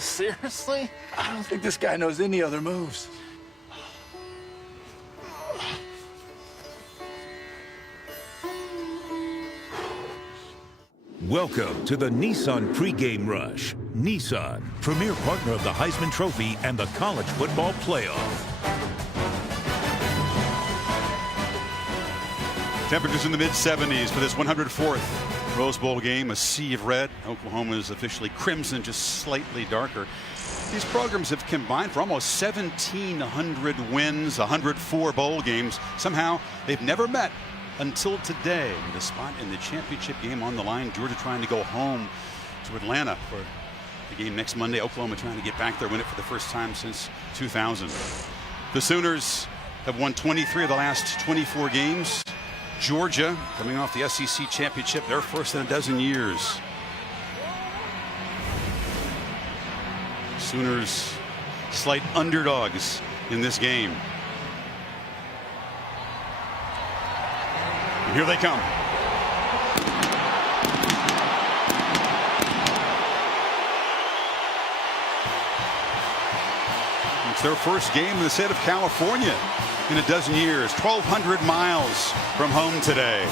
Seriously? I don't think this guy knows any other moves. Welcome to the Nissan pregame rush. Nissan, premier partner of the Heisman Trophy and the College Football Playoff. Temperatures in the mid-70s for this 104th Rose Bowl game. A sea of red. Oklahoma is officially crimson, just slightly darker. These programs have combined for almost 1,700 wins, 104 bowl games. Somehow they've never met until today, with a spot in the championship game on the line. Georgia trying to go home to Atlanta for the game next Monday. Oklahoma trying to get back there, win it for the first time since 2000. The Sooners have won 23 of the last 24 games. Georgia, coming off the SEC championship, their first in a dozen years. Sooners slight underdogs in this game. And here they come. It's their first game in the state of California in a dozen years. 1,200 miles from home today.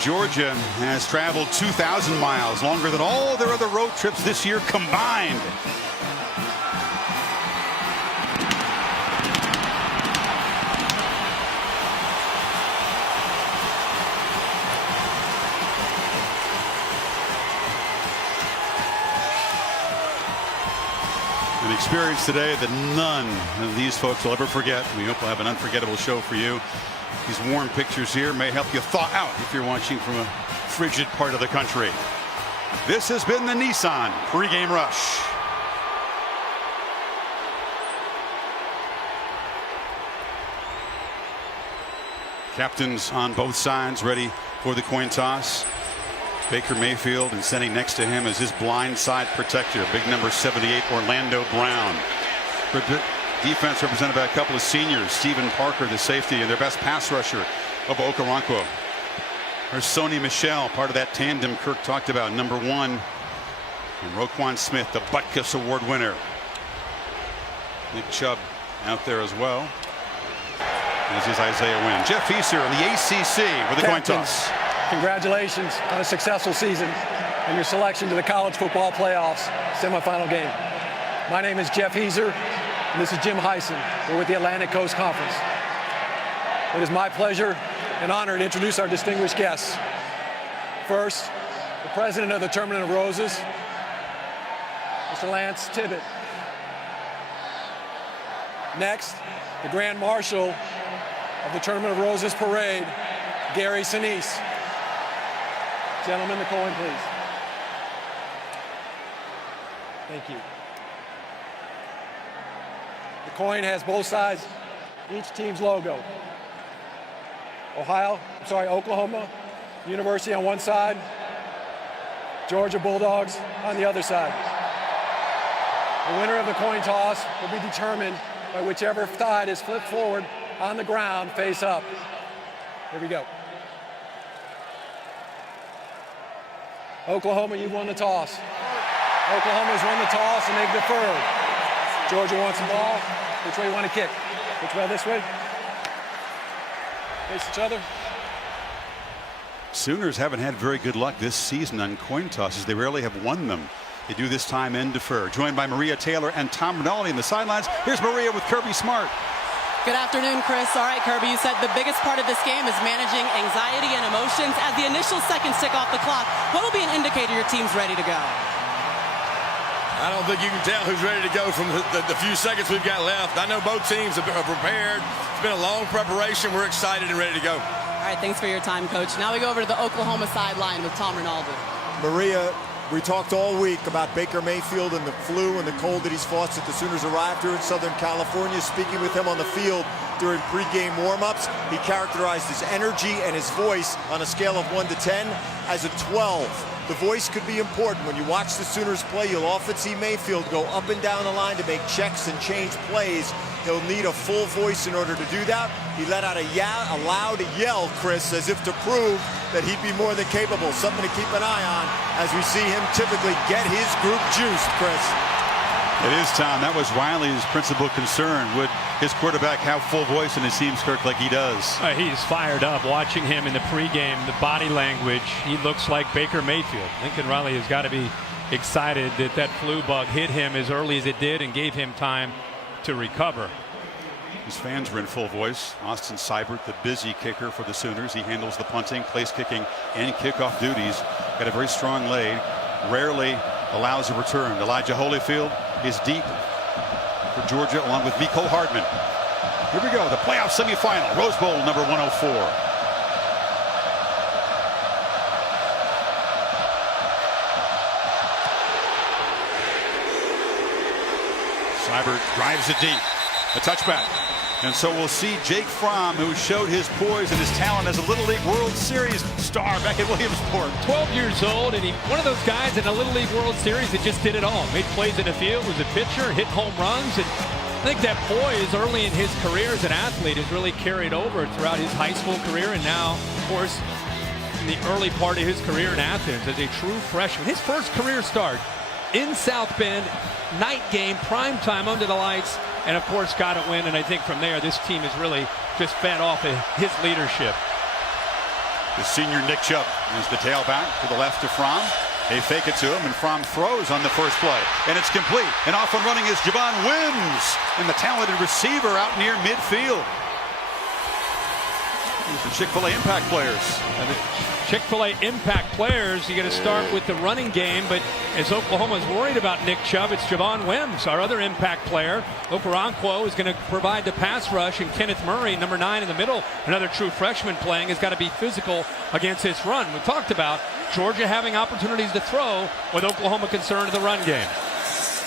Georgia has traveled 2,000 miles, longer than all their other road trips this year combined. An experience today that none of these folks will ever forget. We hope we'll have an unforgettable show for you. These warm pictures here may help you thaw out if you're watching from a frigid part of the country. This has been the Nissan pregame rush. Captains on both sides ready for the coin toss. Baker Mayfield, and standing next to him is his blind side protector, big number 78, Orlando Brown. Defense represented by a couple of seniors, Stephen Parker, the safety, and their best pass rusher, Okoronkwo. There's Sony Michel, part of that tandem Kirk talked about, number 1. And Roquan Smith, the Butkus Award winner. Nick Chubb out there as well, as is Isaiah Wynn. Jeff Easer in the ACC with the coin toss. Congratulations on a successful season and your selection to the College Football Playoffs semifinal game. My name is Jeff Easer, and this is Jim Heisen. We're with the Atlantic Coast Conference. It is my pleasure and honor to introduce our distinguished guests. First, the president of the Tournament of Roses, Mr. Lance Tibbett. Next, the Grand Marshal of the Tournament of Roses Parade, Gary Sinise. Gentlemen, the coin, please. Thank you. The coin has both sides, each team's logo. Oklahoma University on one side, Georgia Bulldogs on the other side. The winner of the coin toss will be determined by whichever side is flipped forward on the ground face up. Here we go. Oklahoma, you've won the toss. Oklahoma's won the toss and they've deferred. Georgia wants the ball. Which way you want to kick? Which way? This way? Face each other. Sooners haven't had very good luck this season on coin tosses. They rarely have won them. They do this time and defer. Joined by Maria Taylor and Tom Rinaldi in the sidelines. Here's Maria with Kirby Smart. Good afternoon, Chris. All right, Kirby, you said the biggest part of this game is managing anxiety and emotions as the initial seconds tick off the clock. What will be an indicator your team's ready to go? I don't think you can tell who's ready to go from the few seconds we've got left. I know both teams are prepared. It's been a long preparation. We're excited and ready to go. All right, thanks for your time, Coach. Now we go over to the Oklahoma sideline with Tom Rinaldi. Maria, we talked all week about Baker Mayfield and the flu and the cold that he's fought since the Sooners arrived here in Southern California. Speaking with him on the field during pregame warmups, he characterized his energy and his voice on a scale of 1 to 10 as a 12. The voice could be important. When you watch the Sooners play, you'll often see Mayfield go up and down the line to make checks and change plays. He'll need a full voice in order to do that. he let out a loud yell, Chris, as if to prove that he'd be more than capable. Something to keep an eye on as we see him typically get his group juiced, Chris. It is, Tom. That was Riley's principal concern. Would his quarterback have full voice in his team's Kirk like he does? He's fired up. Watching him in the pregame, the body language, he looks like Baker Mayfield. Lincoln Riley has got to be excited that that flu bug hit him as early as it did and gave him time to recover. His fans were in full voice. Austin Seibert, the busy kicker for the Sooners. He handles the punting, place kicking, and kickoff duties. Got a very strong leg. Rarely allows a return. Elijah Holyfield is deep for Georgia, along with Mecole Hardman. Here we go, the playoff semifinal, Rose Bowl number 104. Seibert drives it deep. A touchback. And so we'll see Jake Fromm, who showed his poise and his talent as a Little League World Series star back at Williamsport. 12 years old, and one of those guys in a Little League World Series that just did it all. Made plays in the field, was a pitcher, hit home runs, and I think that poise early in his career as an athlete has really carried over throughout his high school career, and now, of course, in the early part of his career in Athens as a true freshman. His first career start in South Bend, night game, prime time under the lights, and of course got a win. And I think from there this team has really just fed off of his leadership. The senior Nick Chubb is the tailback to the left of Fromm. They fake it to him, and Fromm throws on the first play, and it's complete. And off and running is Javon Wims, and the talented receiver out near midfield. These are Chick-fil-A impact players. And the Chick-fil-A impact players, you got to start with the running game, but as Oklahoma's worried about Nick Chubb, it's Javon Wims, our other impact player. Okoronkwo is going to provide the pass rush, and Kenneth Murray, number 9 in the middle, another true freshman playing, has got to be physical against this run. We talked about Georgia having opportunities to throw with Oklahoma concerned in the run game.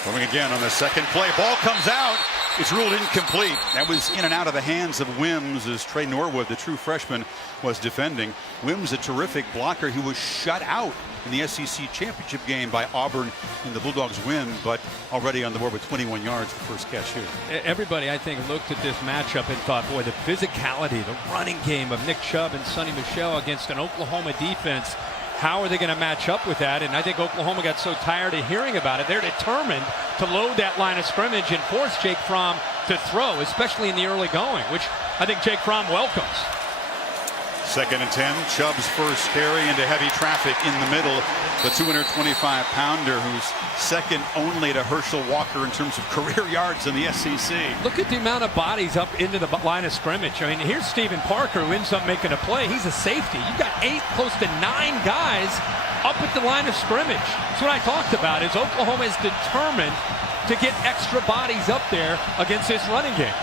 Coming again on the second play. Ball comes out. It's ruled incomplete. That was in and out of the hands of Wims as Trey Norwood, the true freshman, was defending. Wims, a terrific blocker who was shut out in the SEC championship game by Auburn in the Bulldogs win, but already on the board with 21 yards the first catch here. Everybody, I think, looked at this matchup and thought, boy, the physicality, the running game of Nick Chubb and Sonny Michel against an Oklahoma defense. How are they going to match up with that? And I think Oklahoma got so tired of hearing about it. They're determined to load that line of scrimmage and force Jake Fromm to throw, especially in the early going, which I think Jake Fromm welcomes. 2nd and 10. Chubb's first carry into heavy traffic in the middle. The 225-pounder who's second only to Herschel Walker in terms of career yards in the SEC. Look at the amount of bodies up into the line of scrimmage. I mean, here's Stephen Parker who ends up making a play. He's a safety. You've got 8, close to 9 guys up at the line of scrimmage. That's what I talked about, is Oklahoma is determined to get extra bodies up there against this running game.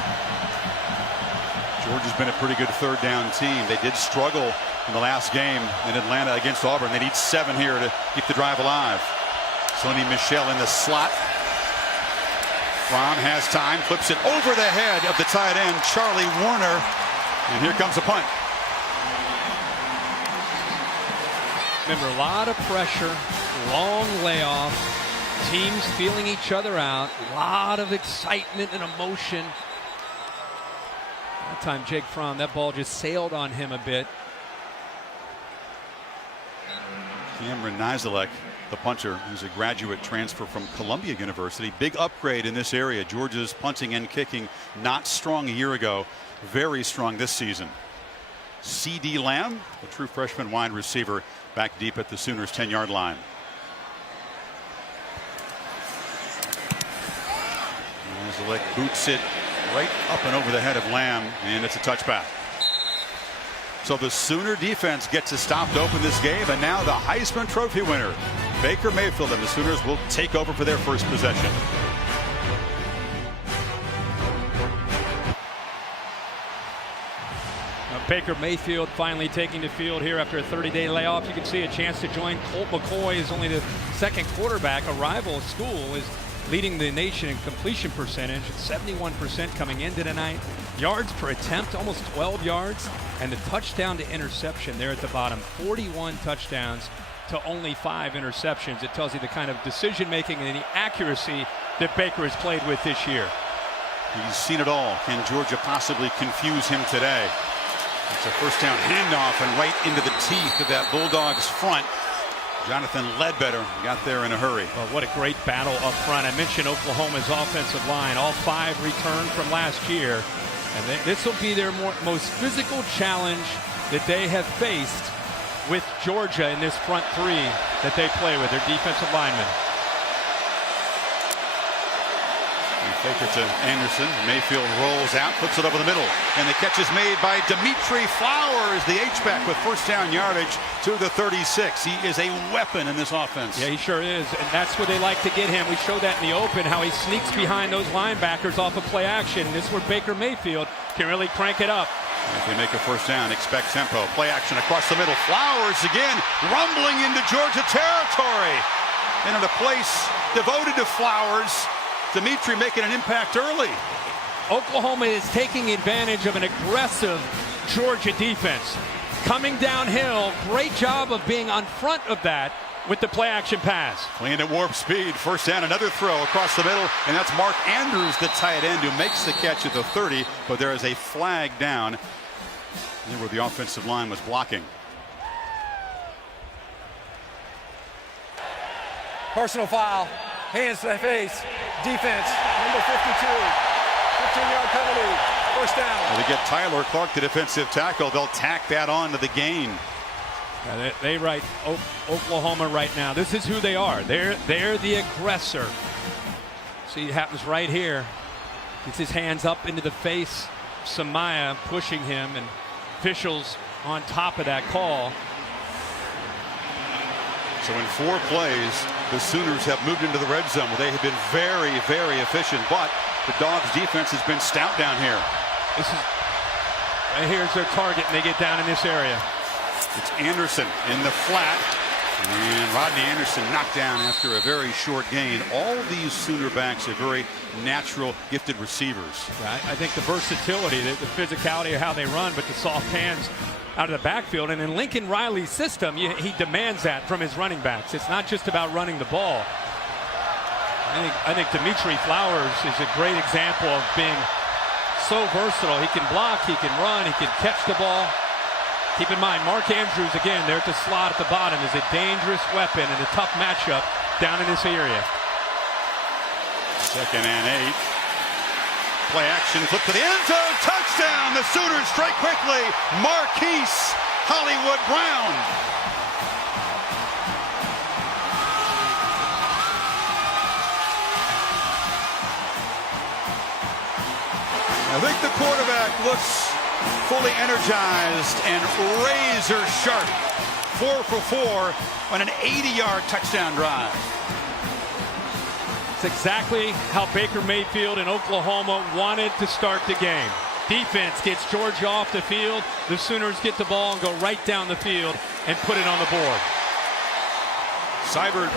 Georgia's been a pretty good third down team. They did struggle in the last game in Atlanta against Auburn. They need 7 here to keep the drive alive. Sonny Michel in the slot. Fromm has time, flips it over the head of the tight end, Charlie Warner. And here comes a punt. Remember, a lot of pressure, long layoff, teams feeling each other out, a lot of excitement and emotion. That time Jake Fromm, that ball just sailed on him a bit. Cameron Nizelek, the punter, who's a graduate transfer from Columbia University. Big upgrade in this area. Georgia's punting and kicking not strong a year ago, very strong this season. C.D. Lamb, the true freshman wide receiver, back deep at the Sooners' 10-yard line. Nizelek boots it right up and over the head of Lamb, and it's a touchback. So the Sooner defense gets to stop to open this game, and now the Heisman Trophy winner, Baker Mayfield, and the Sooners will take over for their first possession. Baker Mayfield finally taking the field here after a 30-day layoff. You can see a chance to join Colt McCoy, is only the 2nd quarterback. A rival school is leading the nation in completion percentage, 71% coming into tonight. Yards per attempt, almost 12 yards. And the touchdown to interception there at the bottom, 41 touchdowns to only 5 interceptions. It tells you the kind of decision making and the accuracy that Baker has played with this year. He's seen it all. Can Georgia possibly confuse him today? It's a first down handoff and right into the teeth of that Bulldogs front. Jonathan Ledbetter got there in a hurry. Well, what a great battle up front. I mentioned Oklahoma's offensive line. All 5 returned from last year. And this will be their most physical challenge that they have faced with Georgia in this front 3 that they play with, their defensive linemen. Fake it to Anderson. Mayfield rolls out, puts it over the middle. And the catch is made by Dimitri Flowers, the H-back, with first down yardage to the 36. He is a weapon in this offense. Yeah, he sure is. And that's where they like to get him. We showed that in the open, how he sneaks behind those linebackers off of play action. This is where Baker Mayfield can really crank it up. If they make a first down, expect tempo. Play action across the middle. Flowers again, rumbling into Georgia territory. And in a place devoted to Flowers, Dimitri making an impact early. Oklahoma is taking advantage of an aggressive Georgia defense. Coming downhill, great job of being on front of that with the play action pass. Playing at warp speed, first down, another throw across the middle, and that's Mark Andrews, the tight end, who makes the catch at the 30, but there is a flag down where the offensive line was blocking. Personal foul, hands to the face, defense, number 52, 15-yard penalty, first down. Well, they get Tyler Clark, the defensive tackle. They'll tack that on to the gain. They write Oklahoma right now. This is who they are. They're the aggressor. See, it happens right here. Gets his hands up into the face. Samaya pushing him, and officials on top of that call. So in 4 plays, the Sooners have moved into the red zone where they have been very, very efficient, but the Dogs defense has been stout down here. This is right here's their target, and they get down in this area. It's Anderson in the flat, and Rodney Anderson knocked down after a very short gain. All these Sooner backs are very natural, gifted receivers. I think the versatility, the physicality of how they run, but the soft hands out of the backfield. And in Lincoln Riley's system, he demands that from his running backs. It's not just about running the ball. I think Dimitri Flowers is a great example of being so versatile. He can block, he can run, he can catch the ball. Keep in mind, Mark Andrews, again, there at the slot at the bottom, is a dangerous weapon in a tough matchup down in this area. 2nd and 8. Play action, flip to the end zone, touchdown! The Sooners strike quickly. Marquise Hollywood Brown. I think the quarterback looks fully energized and razor sharp. 4 for 4 on an 80-yard touchdown drive. It's exactly how Baker Mayfield and Oklahoma wanted to start the game. Defense gets Georgia off the field. The Sooners get the ball and go right down the field and put it on the board. Seibert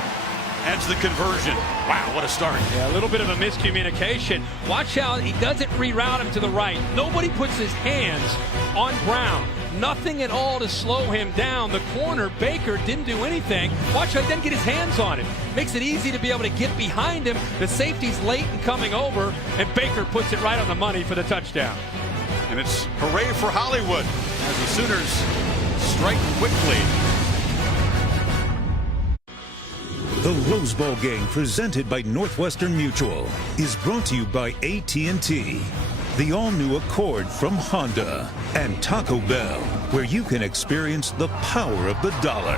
adds the conversion. Wow, what a start. Yeah, a little bit of a miscommunication. Watch out, he doesn't reroute him to the right. Nobody puts his hands on Brown. Nothing at all to slow him down. The corner, Baker, didn't do anything. Watch how he didn't get his hands on it. Makes it easy to be able to get behind him. The safety's late in coming over, and Baker puts it right on the money for the touchdown. And it's hooray for Hollywood as the Sooners strike quickly. The Rose Bowl game, presented by Northwestern Mutual, is brought to you by AT&T, the all-new Accord from Honda, and Taco Bell, where you can experience the power of the dollar.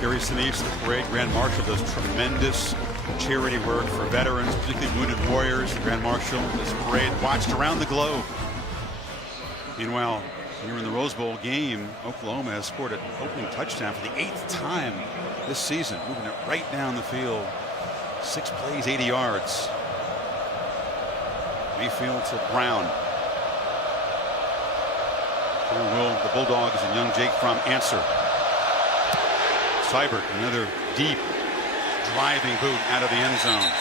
Gary Sinise, the parade Grand Marshal, does tremendous charity work for veterans, particularly wounded warriors. The Grand Marshal, this parade watched around the globe. Meanwhile, here in the Rose Bowl game, Oklahoma has scored an opening touchdown for the 8th time this season, moving it right down the field. 6 plays, 80 yards. Mayfield to Brown. Here will the Bulldogs and young Jake Fromm answer. Seibert, another deep driving boot out of the end zone.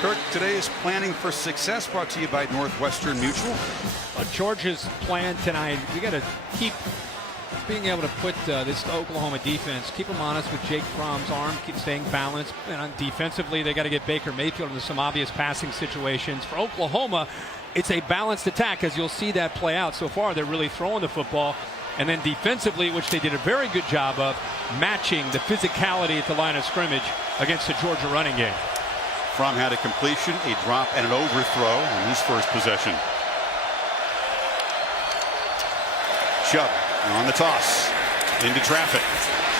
Kirk, today's planning for success brought to you by Northwestern Mutual. Georgia's plan tonight, we got to keep being able to put this Oklahoma defense, keep them honest with Jake Fromm's arm, keep staying balanced. And defensively, they got to get Baker Mayfield into some obvious passing situations. For Oklahoma, it's a balanced attack, as you'll see that play out. So far, they're really throwing the football. And then defensively, which they did a very good job of, matching the physicality at the line of scrimmage against the Georgia running game. Fromm had a completion, a drop, and an overthrow on his first possession. Chubb on the toss into traffic.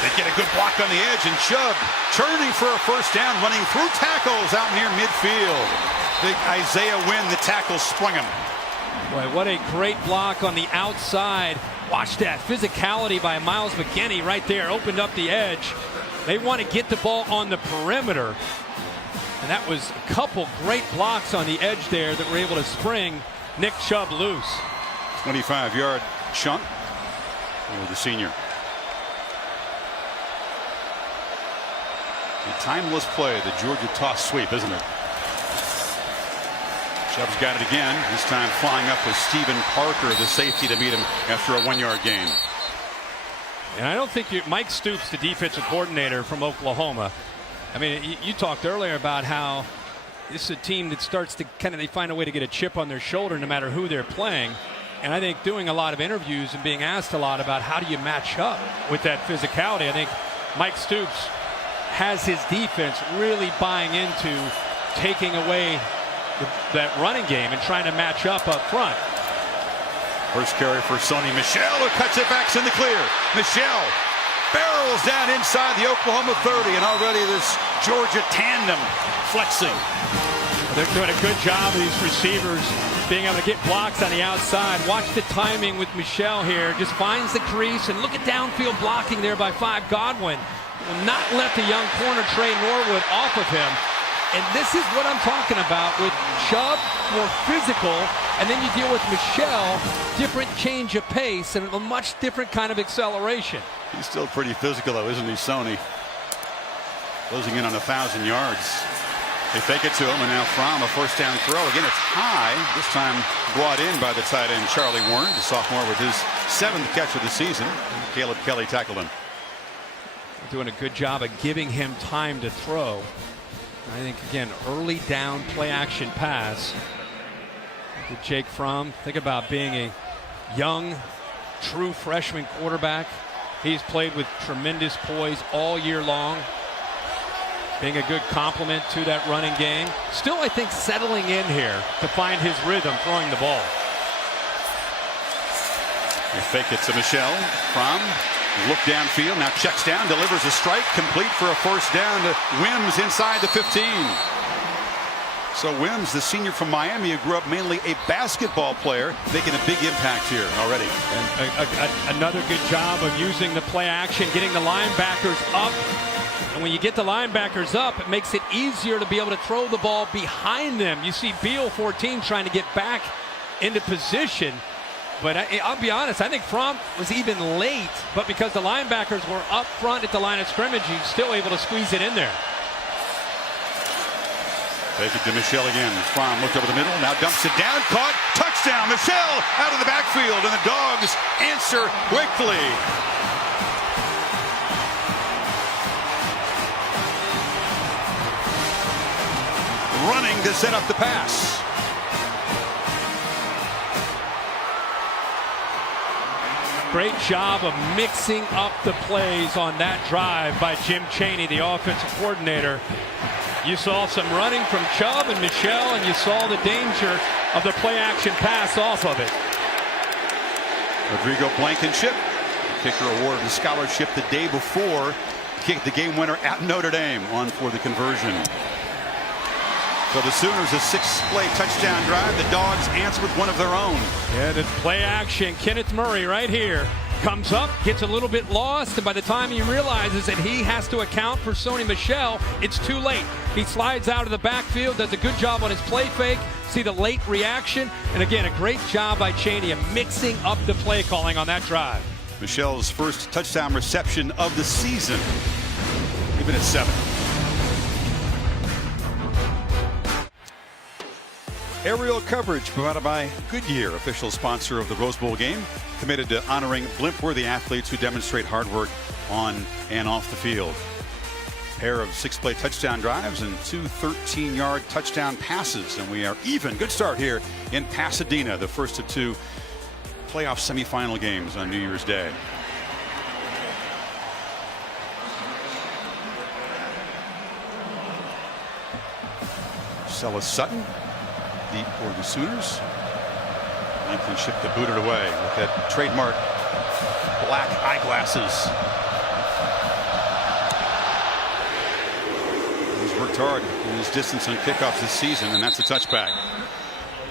They get a good block on the edge, and Chubb turning for a first down, running through tackles out near midfield. Big Isaiah Wynn, the tackle, sprung him. Boy, what a great block on the outside. Watch that physicality by Miles McKinney right there, opened up the edge. They want to get the ball on the perimeter. And that was a couple great blocks on the edge there that were able to spring Nick Chubb loose. 25-yard chunk for the senior. A timeless play, the Georgia toss sweep, isn't it? Chubb's got it again, this time flying up with Stephen Parker, the safety, to meet him after a 1-yard gain. And I don't think Mike Stoops, the defensive coordinator from Oklahoma, I mean, you talked earlier about how this is a team that starts to they find a way to get a chip on their shoulder no matter who they're playing. And I think doing a lot of interviews and being asked a lot about how do you match up with that physicality, I think Mike Stoops has his defense really buying into taking away that running game and trying to match up front. First carry for Sony Michel, who cuts it back in the clear. Michel barrels down inside the Oklahoma 30, and already this Georgia tandem flexing. They're doing a good job of these receivers being able to get blocks on the outside. Watch the timing with Michel here. Just finds the crease, and look at downfield blocking there by Godwin. Will not let the young corner Trey Norwood off of him. And this is what I'm talking about with Chubb, more physical, and then you deal with Michel, different change of pace and a much different kind of acceleration. He's still pretty physical, though, isn't he, Sony? Closing in on 1,000 yards. They fake it to him, and now Fromm, a first down throw. Again, it's high, this time brought in by the tight end Charlie Warner, the sophomore, with his 7th catch of the season. Caleb Kelly tackled him. Doing a good job of giving him time to throw. I think, again, early down play action pass to Jake Fromm. Think about being a young, true freshman quarterback. He's played with tremendous poise all year long, being a good complement to that running game. Still, I think, settling in here to find his rhythm throwing the ball. They fake it to Michel. Fromm, look downfield, now checks down, delivers a strike, complete for a first down to Wims inside the 15. So Wims, the senior from Miami, who grew up mainly a basketball player, making a big impact here already. And another good job of using the play action, getting the linebackers up. And when you get the linebackers up, it makes it easier to be able to throw the ball behind them. You see Beal 14 trying to get back into position. But I'll be honest, I think Fromm was even late, but because the linebackers were up front at the line of scrimmage, he's still able to squeeze it in there. Take it to Michel again. Fromm looked over the middle, now dumps it down, caught, touchdown, Michel out of the backfield, and the Dogs answer quickly. Running to set up the pass. Great job of mixing up the plays on that drive by Jim Chaney, the offensive coordinator. You saw some running from Chubb and Michel, and you saw the danger of the play action pass off of it. Rodrigo Blankenship, kicker awarded the scholarship the day before, kicked the game winner at Notre Dame, on for the conversion. So the Sooners, a 6-play touchdown drive. The Dogs answer with one of their own. Yeah, the play action. Kenneth Murray right here comes up, gets a little bit lost, and by the time he realizes that he has to account for Sony Michel, it's too late. He slides out of the backfield, does a good job on his play fake. See the late reaction, and again, a great job by Chaney of mixing up the play calling on that drive. Michel's first touchdown reception of the season, even at 7. Aerial coverage provided by Goodyear, official sponsor of the Rose Bowl game, committed to honoring blimp-worthy athletes who demonstrate hard work on and off the field. Pair of 6-play touchdown drives and 2 13-yard touchdown passes, and we are even. Good start here in Pasadena, the first of 2 playoff semifinal games on New Year's Day. Marcellus Sutton deep for the Sooners. Lincoln shipped the booted away with that trademark black eyeglasses. He's worked hard in his distance on kickoffs this season, and that's a touchback.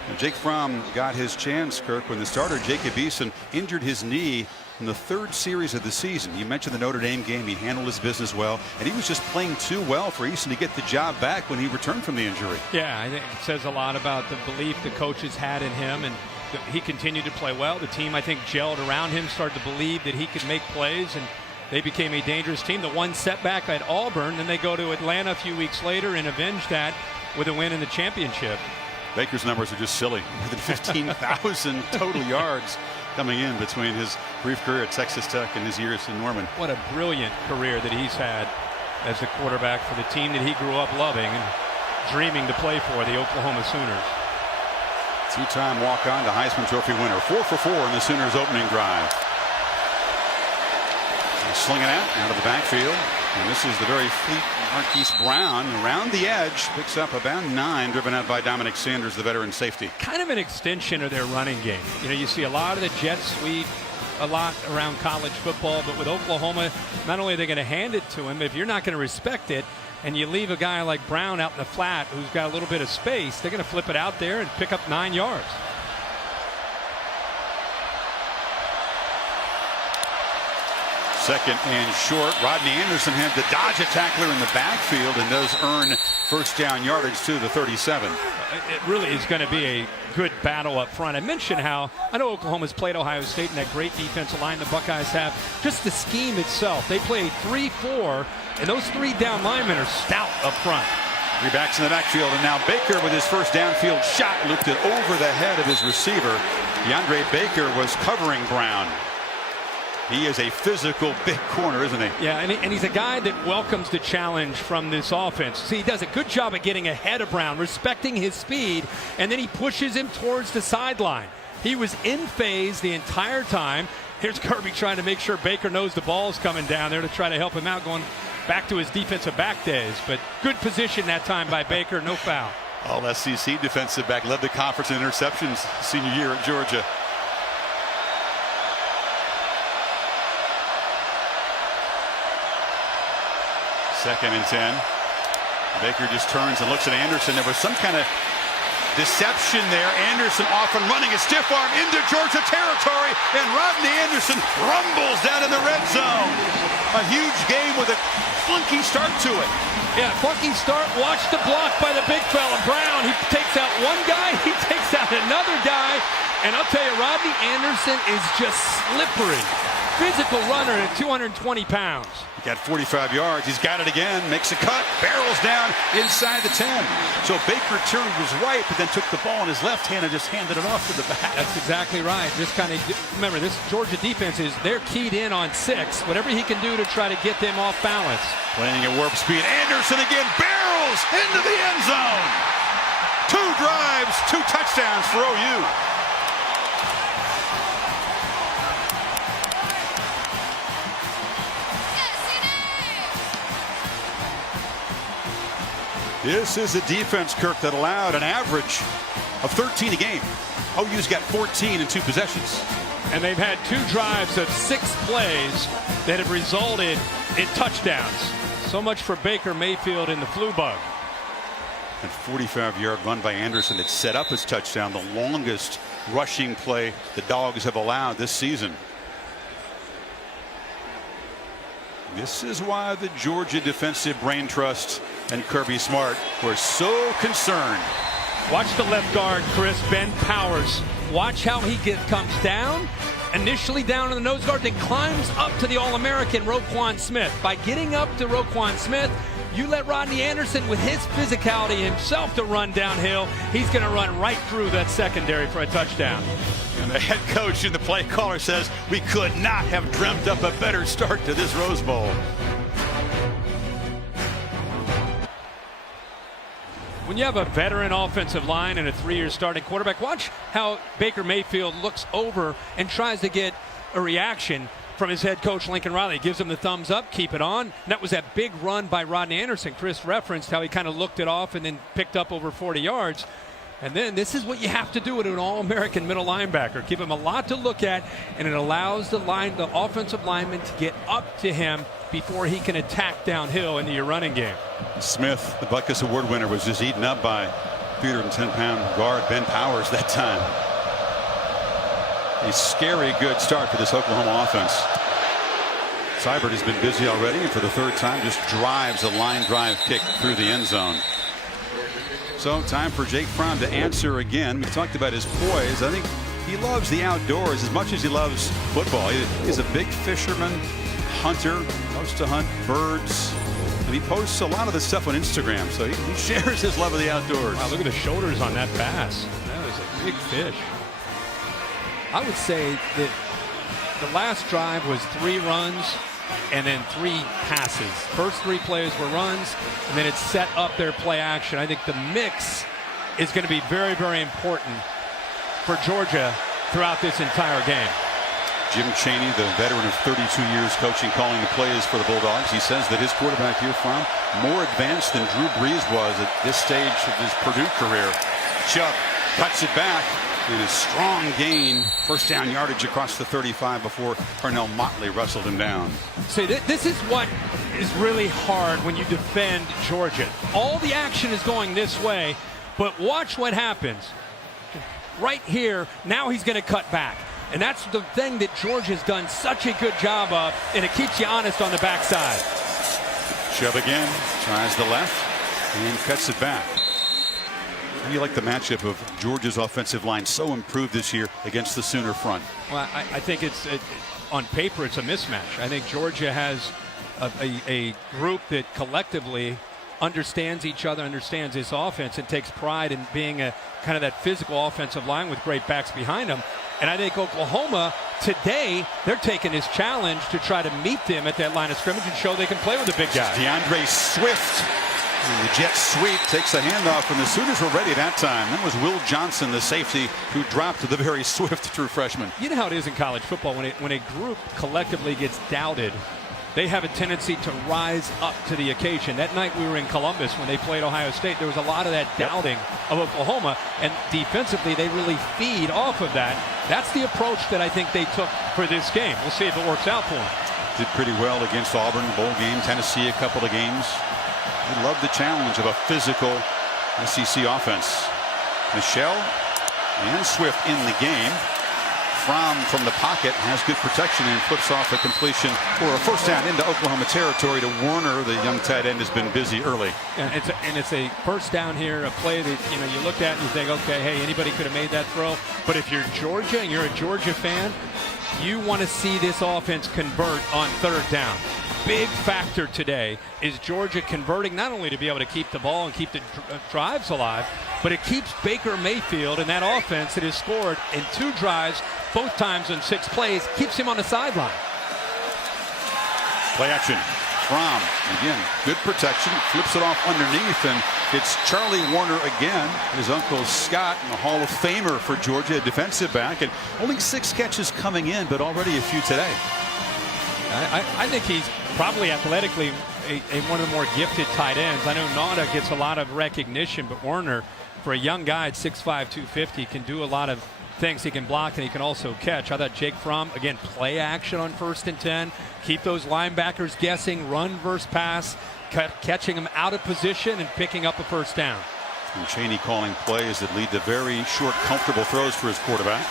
Now, Jake Fromm got his chance, Kirk, when the starter Jacob Eason injured his knee in the 3rd series of the season. You mentioned the Notre Dame game. He handled his business well, and he was just playing too well for Eason to get the job back when he returned from the injury. Yeah, I think it says a lot about the belief the coaches had in him, and he continued to play well. The team, I think, gelled around him, started to believe that he could make plays, and they became a dangerous team. The one setback at Auburn, then they go to Atlanta a few weeks later and avenge that with a win in the championship. Baker's numbers are just silly. More than 15,000 total yards coming in between his brief career at Texas Tech and his years in Norman. What a brilliant career that he's had as a quarterback for the team that he grew up loving and dreaming to play for, the Oklahoma Sooners. 2-time walk-on to Heisman Trophy winner. 4 for 4 in the Sooners' opening drive. They're slinging out of the backfield. And this is the very fleet Marquise Brown around the edge, picks up about 9, driven out by Dominic Sanders, the veteran safety. Kind of an extension of their running game. You know, you see a lot of the jet sweep a lot around college football, but with Oklahoma, not only are they going to hand it to him, but if you're not going to respect it and you leave a guy like Brown out in the flat who's got a little bit of space, they're going to flip it out there and pick up 9 yards. Second and short. Rodney Anderson had to dodge a tackler in the backfield and does earn first down yardage to the 37. It really is going to be a good battle up front. I mentioned how I know Oklahoma's played Ohio State in that great defensive line the Buckeyes have. Just the scheme itself. They play 3-4, and those 3 down linemen are stout up front. 3 backs in the backfield, and now Baker with his first downfield shot looped it over the head of his receiver. DeAndre Baker was covering Brown. He is a physical big corner, isn't he? Yeah, and he's a guy that welcomes the challenge from this offense. See, he does a good job at getting ahead of Brown, respecting his speed, and then he pushes him towards the sideline. He was in phase the entire time. Here's Kirby trying to make sure Baker knows the ball's coming down there to try to help him out, going back to his defensive back days. But good position that time by Baker, no foul. All SEC defensive back, led the conference in interceptions senior year at Georgia. Second and 10. Baker just turns and looks at Anderson. There was some kind of deception there. Anderson off and running a stiff arm into Georgia territory, and Rodney Anderson rumbles down in the red zone. A huge game with a funky start to it. Yeah, funky start. Watch the block by the big fella, Brown. He takes out one guy, he takes out another guy, and I'll tell you, Rodney Anderson is just slippery. Physical runner at 220 pounds. He got 45 yards. He's got it again. Makes a cut. Barrels down inside the 10. So Baker turned was right, but then took the ball in his left hand and just handed it off to the back. That's exactly right. Just kind of remember, this Georgia defense they're keyed in on 6. Whatever he can do to try to get them off balance. Playing at warp speed. Anderson again barrels into the end zone. 2 drives, 2 touchdowns for OU. This is a defense, Kirk, that allowed an average of 13 a game. OU's got 14 in 2 possessions. And they've had 2 drives of 6 plays that have resulted in touchdowns. So much for Baker Mayfield and the flu bug. A 45-yard run by Anderson that set up his touchdown, the longest rushing play the Dogs have allowed this season. This is why the Georgia Defensive Brain Trust and Kirby Smart were so concerned. Watch the left guard, Chris, Ben Powers. Watch how he comes down initially down in the nose guard, then climbs up to the All-American Roquan Smith. By getting up to Roquan Smith, you let Rodney Anderson, with his physicality himself, to run downhill. He's going to run right through that secondary for a touchdown. And the head coach and the play caller says, we could not have dreamt up a better start to this Rose Bowl. When you have a veteran offensive line and a 3-year starting quarterback, watch how Baker Mayfield looks over and tries to get a reaction from his head coach, Lincoln Riley. He gives him the thumbs up, keep it on. And that was that big run by Rodney Anderson. Chris referenced how he kind of looked it off and then picked up over 40 yards. And then this is what you have to do with an All-American middle linebacker. Give him a lot to look at, and it allows the offensive lineman to get up to him before he can attack downhill into your running game. Smith, the Butkus Award winner, was just eaten up by 310-pound guard Ben Powers that time. A scary good start for this Oklahoma offense. Seibert has been busy already, and for the third time just drives a line drive kick through the end zone. So time for Jake Fromm to answer again. We talked about his poise. I think he loves the outdoors as much as he loves football. He's a big fisherman, hunter, loves to hunt birds. And he posts a lot of the stuff on Instagram, so he shares his love of the outdoors. Wow, look at the shoulders on that bass. That was a big fish. I would say that the last drive was 3 runs and then 3 passes. First 3 plays were runs, and then it set up their play action. I think the mix is going to be very, very important for Georgia throughout this entire game. Jim Chaney, the veteran of 32 years coaching, calling the plays for the Bulldogs. He says that his quarterback here, Fromm, more advanced than Drew Brees was at this stage of his Purdue career. Chubb cuts it back. In a strong gain, first down yardage across the 35 before Parnell Motley wrestled him down. See, this is what is really hard when you defend Georgia. All the action is going this way, but watch what happens. Right here, now he's going to cut back. And that's the thing that Georgia's done such a good job of, and it keeps you honest on the backside. Chubb again, tries the left, and cuts it back. How do you like the matchup of Georgia's offensive line so improved this year against the Sooner front? Well, I think on paper it's a mismatch. I think Georgia has a group that collectively understands each other, understands this offense, and takes pride in being a kind of that physical offensive line with great backs behind them. And I think Oklahoma today, they're taking this challenge to try to meet them at that line of scrimmage and show they can play with the big guy. DeAndre Swift. And the jet sweep takes the handoff, and the Sooners were ready that time. That was Will Johnson, the safety, who dropped the very swift true freshman. You know how it is in college football. When a group collectively gets doubted, they have a tendency to rise up to the occasion. That night we were in Columbus when they played Ohio State. There was a lot of that doubting of Oklahoma, and defensively they really feed off of that. That's the approach that I think they took for this game. We'll see if it works out for them. Did pretty well against Auburn, bowl game, Tennessee a couple of games. We love the challenge of a physical SEC offense. Michelle and Swift in the game. Fromm from the pocket has good protection and flips off a completion for a first down into Oklahoma territory to Warner. The young tight end has been busy early. And it's a first down here, a play that you look at and you think, okay, hey, anybody could have made that throw. But if you're Georgia and you're a Georgia fan, you want to see this offense convert on third down. Big factor today is Georgia converting not only to be able to keep the ball and keep the drives alive, but it keeps Baker Mayfield and that offense that has scored in 2 drives, both times in 6 plays, keeps him on the sideline. Play action. Fromm again, good protection, flips it off underneath, and it's Charlie Warner again. His uncle Scott, a Hall of Famer for Georgia, a defensive back, and only 6 catches coming in, but already a few today. I think he's probably athletically one of the more gifted tight ends. I know Nauta gets a lot of recognition, but Warner, for a young guy at 6'5", 250, can do a lot of things. He can block and he can also catch. I thought Jake Fromm, again, play action on 1st and 10. Keep those linebackers guessing, run versus pass, catching them out of position and picking up a first down. And Chaney calling plays that lead to very short, comfortable throws for his quarterback.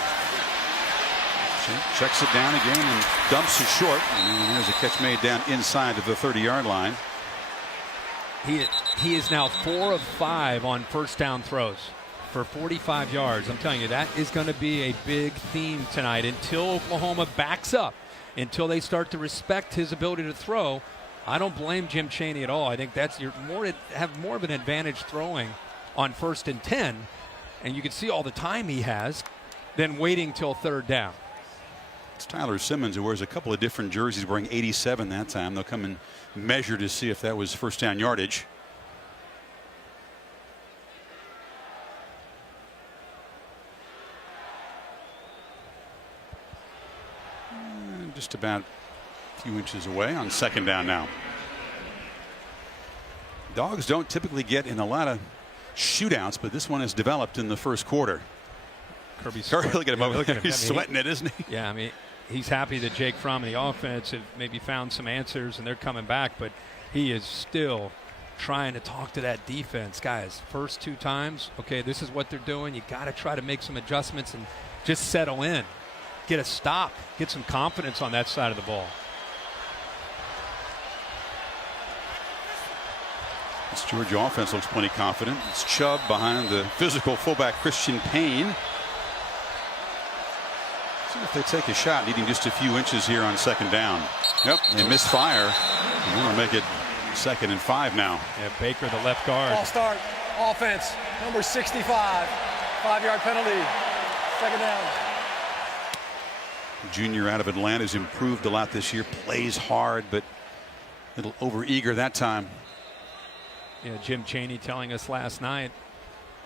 Checks it down again and dumps it short. And there's a catch made down inside of the 30-yard line. He is now 4 of 5 on first down throws. for 45 yards. I'm telling you, that is going to be a big theme tonight until Oklahoma backs up, until they start to respect his ability to throw. I don't blame Jim Chaney at all. I think that's have more of an advantage throwing on 1st and 10, and you can see all the time he has, than waiting till 3rd down. It's Tyler Simmons, who wears a couple of different jerseys, wearing 87 that time. They'll come and measure to see if that was 1st down yardage. Just about a few inches away on 2nd down now. Dogs don't typically get in a lot of shootouts, but this one has developed in the 1st quarter. Kirby's look at him over look there. at him. He's sweating it, isn't he? Yeah, I mean, he's happy that Jake Fromm and the offense have maybe found some answers and they're coming back, but he is still trying to talk to that defense. Guys, first 2 times, okay, this is what they're doing. You got to try to make some adjustments and just settle in. Get a stop, get some confidence on that side of the ball. This Georgia offense looks plenty confident. It's Chubb behind the physical fullback Christian Payne. See if they take a shot, needing just a few inches here on 2nd down. Yep, they misfire. They want to make it 2nd and 5 now. Yeah, Baker, the left guard. Ball start, offense, number 65, 5-yard penalty, 2nd down. Junior out of Atlanta has improved a lot this year. Plays hard, but a little over-eager that time. Yeah, Jim Chaney telling us last night,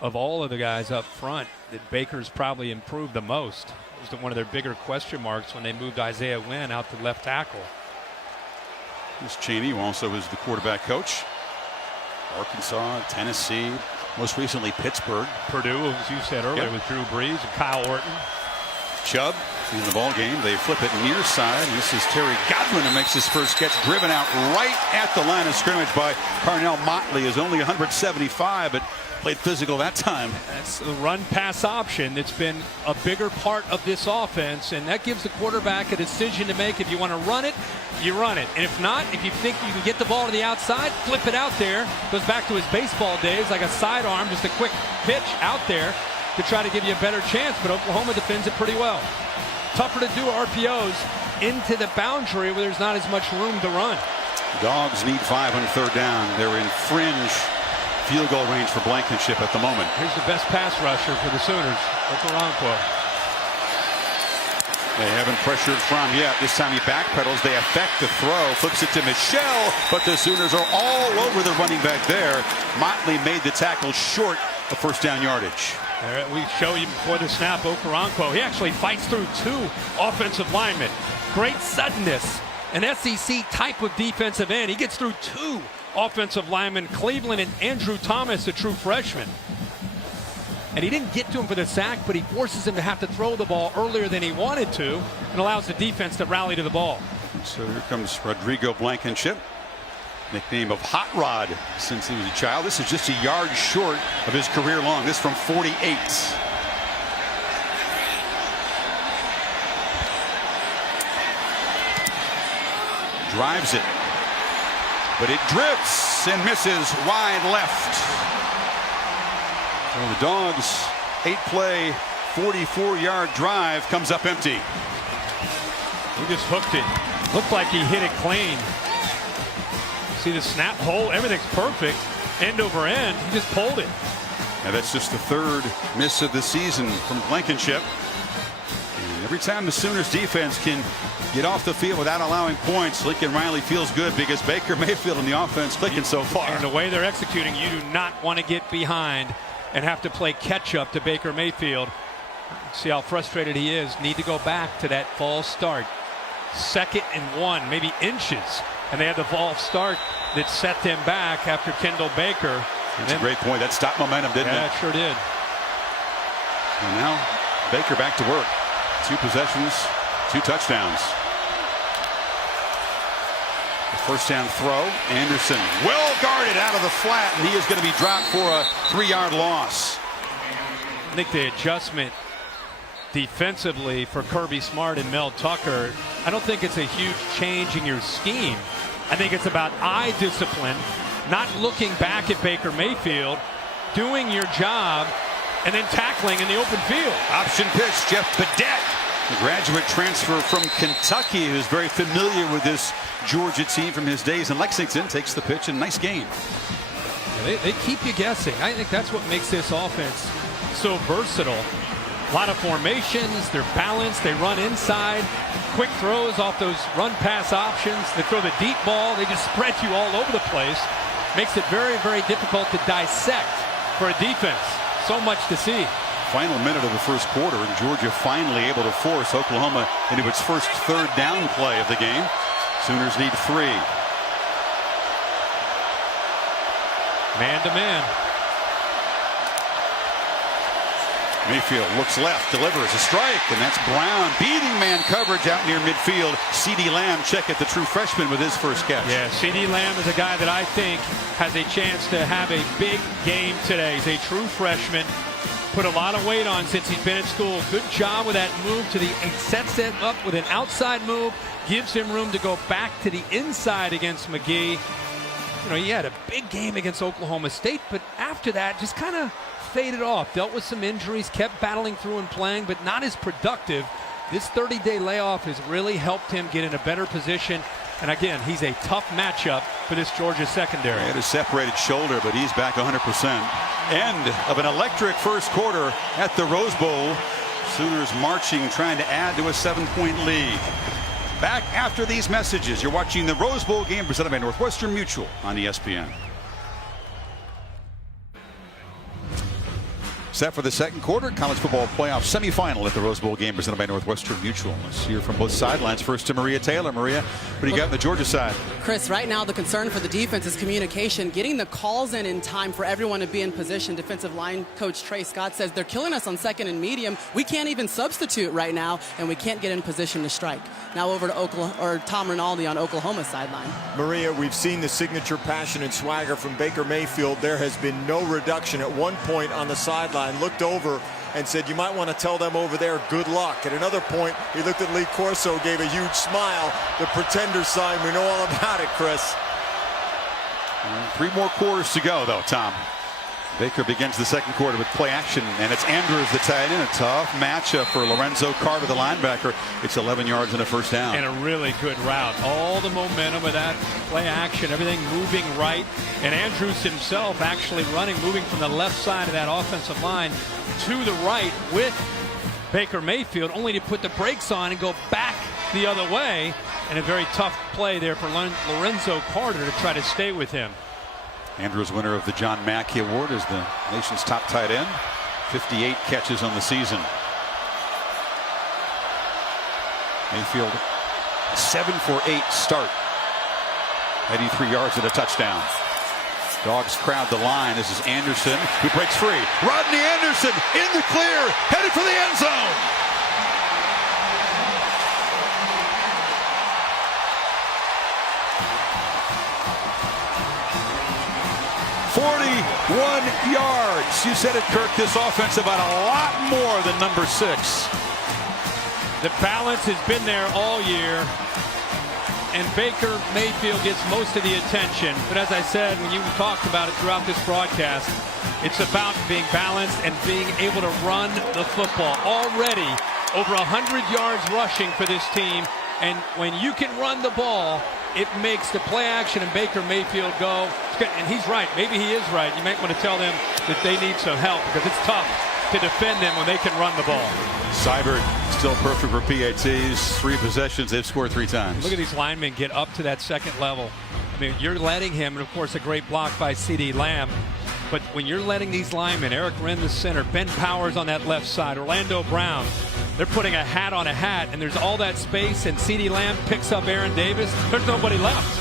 of all of the guys up front, that Baker's probably improved the most. It was one of their bigger question marks when they moved Isaiah Wynn out to left tackle. This Chaney, who also is the quarterback coach. Arkansas, Tennessee, most recently Pittsburgh. Purdue, as you said earlier, with Drew Brees and Kyle Orton. Chubb in the ball game. They flip it near side. This is Terry Godwin who makes his first catch, driven out right at the line of scrimmage by Parnell Motley. Is only 175, but played physical that time. That's the run pass option that's been a bigger part of this offense, and that gives the quarterback a decision to make. If you want to run it, you run it, and if not, if you think you can get the ball to the outside, flip it out there. Goes back to his baseball days, like a sidearm, just a quick pitch out there to try to give you a better chance, but Oklahoma defends it pretty well. Tougher to do RPOs into the boundary where there's not as much room to run. Dogs need 5 on 3rd down. They're in fringe field goal range for Blankenship at the moment. Here's the best pass rusher for the Sooners, Okoronkwo. They haven't pressured Fromm yet. This time he backpedals. They affect the throw. Flips it to Michelle, but the Sooners are all over the running back there. Motley made the tackle short of 1st down yardage. We show you before the snap, Okoronkwo. He actually fights through 2 offensive linemen. Great suddenness. An SEC type of defensive end. He gets through 2 offensive linemen, Cleveland and Andrew Thomas, a true freshman. And he didn't get to him for the sack, but he forces him to have to throw the ball earlier than he wanted to and allows the defense to rally to the ball. So here comes Rodrigo Blankenship, nickname of Hot Rod since he was a child. This is just a yard short of his career long. This from 48. Drives it, but it drifts and misses wide left. So the Dogs' 8-play, 44-yard drive comes up empty. He just hooked it. Looked like he hit it clean. See the snap hole, everything's perfect. End over end, he just pulled it. Now that's just the 3rd miss of the season from Blankenship. And every time the Sooners defense can get off the field without allowing points, Lincoln Riley feels good because Baker Mayfield and the offense clicking so far. And the way they're executing, you do not want to get behind and have to play catch up to Baker Mayfield. See how frustrated he is. Need to go back to that false start. 2nd and 1, maybe inches. And they had the false start that set them back after Kendall Baker. That's a great point. That stopped momentum, didn't it? Yeah, it sure did. And now Baker back to work. 2 possessions, 2 touchdowns. The 1st down throw. Anderson well guarded out of the flat, and he is going to be dropped for a 3-yard loss. I think the adjustment defensively for Kirby Smart and Mel Tucker, I don't think it's a huge change in your scheme. I think it's about eye discipline, not looking back at Baker Mayfield, doing your job, and then tackling in the open field. Option pitch, Jeff Badette, a graduate transfer from Kentucky who's very familiar with this Georgia team from his days in Lexington, takes the pitch and nice game. Yeah, they keep you guessing. I think that's what makes this offense so versatile. A lot of formations, they're balanced, they run inside, quick throws off those run-pass options. They throw the deep ball, they just spread you all over the place. Makes it very, very difficult to dissect for a defense. So much to see. Final minute of the first quarter, and Georgia finally able to force Oklahoma into its first third down play of the game. Sooners need 3. Man to man. Mayfield looks left, delivers a strike, and that's Brown beating man coverage out near midfield. CeeDee Lamb, check it, the true freshman with his first catch. Yeah, CeeDee Lamb is a guy that I think has a chance to have a big game today. He's a true freshman. Put a lot of weight on since he's been at school. Good job with that move to the, sets it up with an outside move, gives him room to go back to the inside against McGee. You know, he had a big game against Oklahoma State, but after that, just kind of faded off. Dealt with some injuries, kept battling through and playing, but not as productive. This 30-day layoff has really helped him get in a better position. And again, he's a tough matchup for this Georgia secondary. He had a separated shoulder, but he's back 100%. End of an electric first quarter at the Rose Bowl. Sooners marching, trying to add to a 7-point lead. Back after these messages, you're watching the Rose Bowl game presented by Northwestern Mutual on ESPN. Set for the second quarter, college football playoff semifinal at the Rose Bowl game presented by Northwestern Mutual. Let's hear from both sidelines. First to Maria Taylor. Maria, what do you got on the Georgia side? Chris, right now the concern for the defense is communication, getting the calls in time for everyone to be in position. Defensive line coach Trey Scott says they're killing us on second and medium. We can't even substitute right now, and we can't get in position to strike. Now over to Oklahoma, or Tom Rinaldi on Oklahoma's sideline. Maria, we've seen the signature passion and swagger from Baker Mayfield. There has been no reduction. At one point on the sideline, looked over and said, you might want to tell them over there good luck. At another point, he looked at Lee Corso, gave a huge smile. The pretender sign, we know all about it, Chris. 3 more quarters to go, though, Tom. Baker begins the second quarter with play action, and it's Andrews the tight end. A tough matchup for Lorenzo Carter, the linebacker. It's 11 yards and a first down. And a really good route. All the momentum of that play action, everything moving right. And Andrews himself actually running, moving from the left side of that offensive line to the right with Baker Mayfield, only to put the brakes on and go back the other way. And a very tough play there for Lorenzo Carter to try to stay with him. Andrews, winner of the John Mackey Award, is the nation's top tight end. 58 catches on the season. Mayfield, 7 for 8 start. 83 yards and a touchdown. Dogs crowd the line. This is Anderson, who breaks free. Rodney Anderson in the clear, headed for the end zone. Yards. You said it, Kirk. This offense about a lot more than number 6. The balance has been there all year, and Baker Mayfield gets most of the attention. But as I said, when you talked about it throughout this broadcast, it's about being balanced and being able to run the football. Already over 100 yards rushing for this team, and when you can run the ball, it makes the play action and Baker Mayfield go. And he's right. Maybe he is right. You might want to tell them that they need some help because it's tough to defend them when they can run the ball. Seibert still perfect for PATs. 3 possessions. They've scored 3 times. Look at these linemen get up to that second level. I mean, you're letting him, and of course a great block by CeeDee Lamb. But when you're letting these linemen, Eric Wren the center, Ben Powers on that left side, Orlando Brown, they're putting a hat on a hat, and there's all that space, and CeeDee Lamb picks up Aaron Davis. There's nobody left.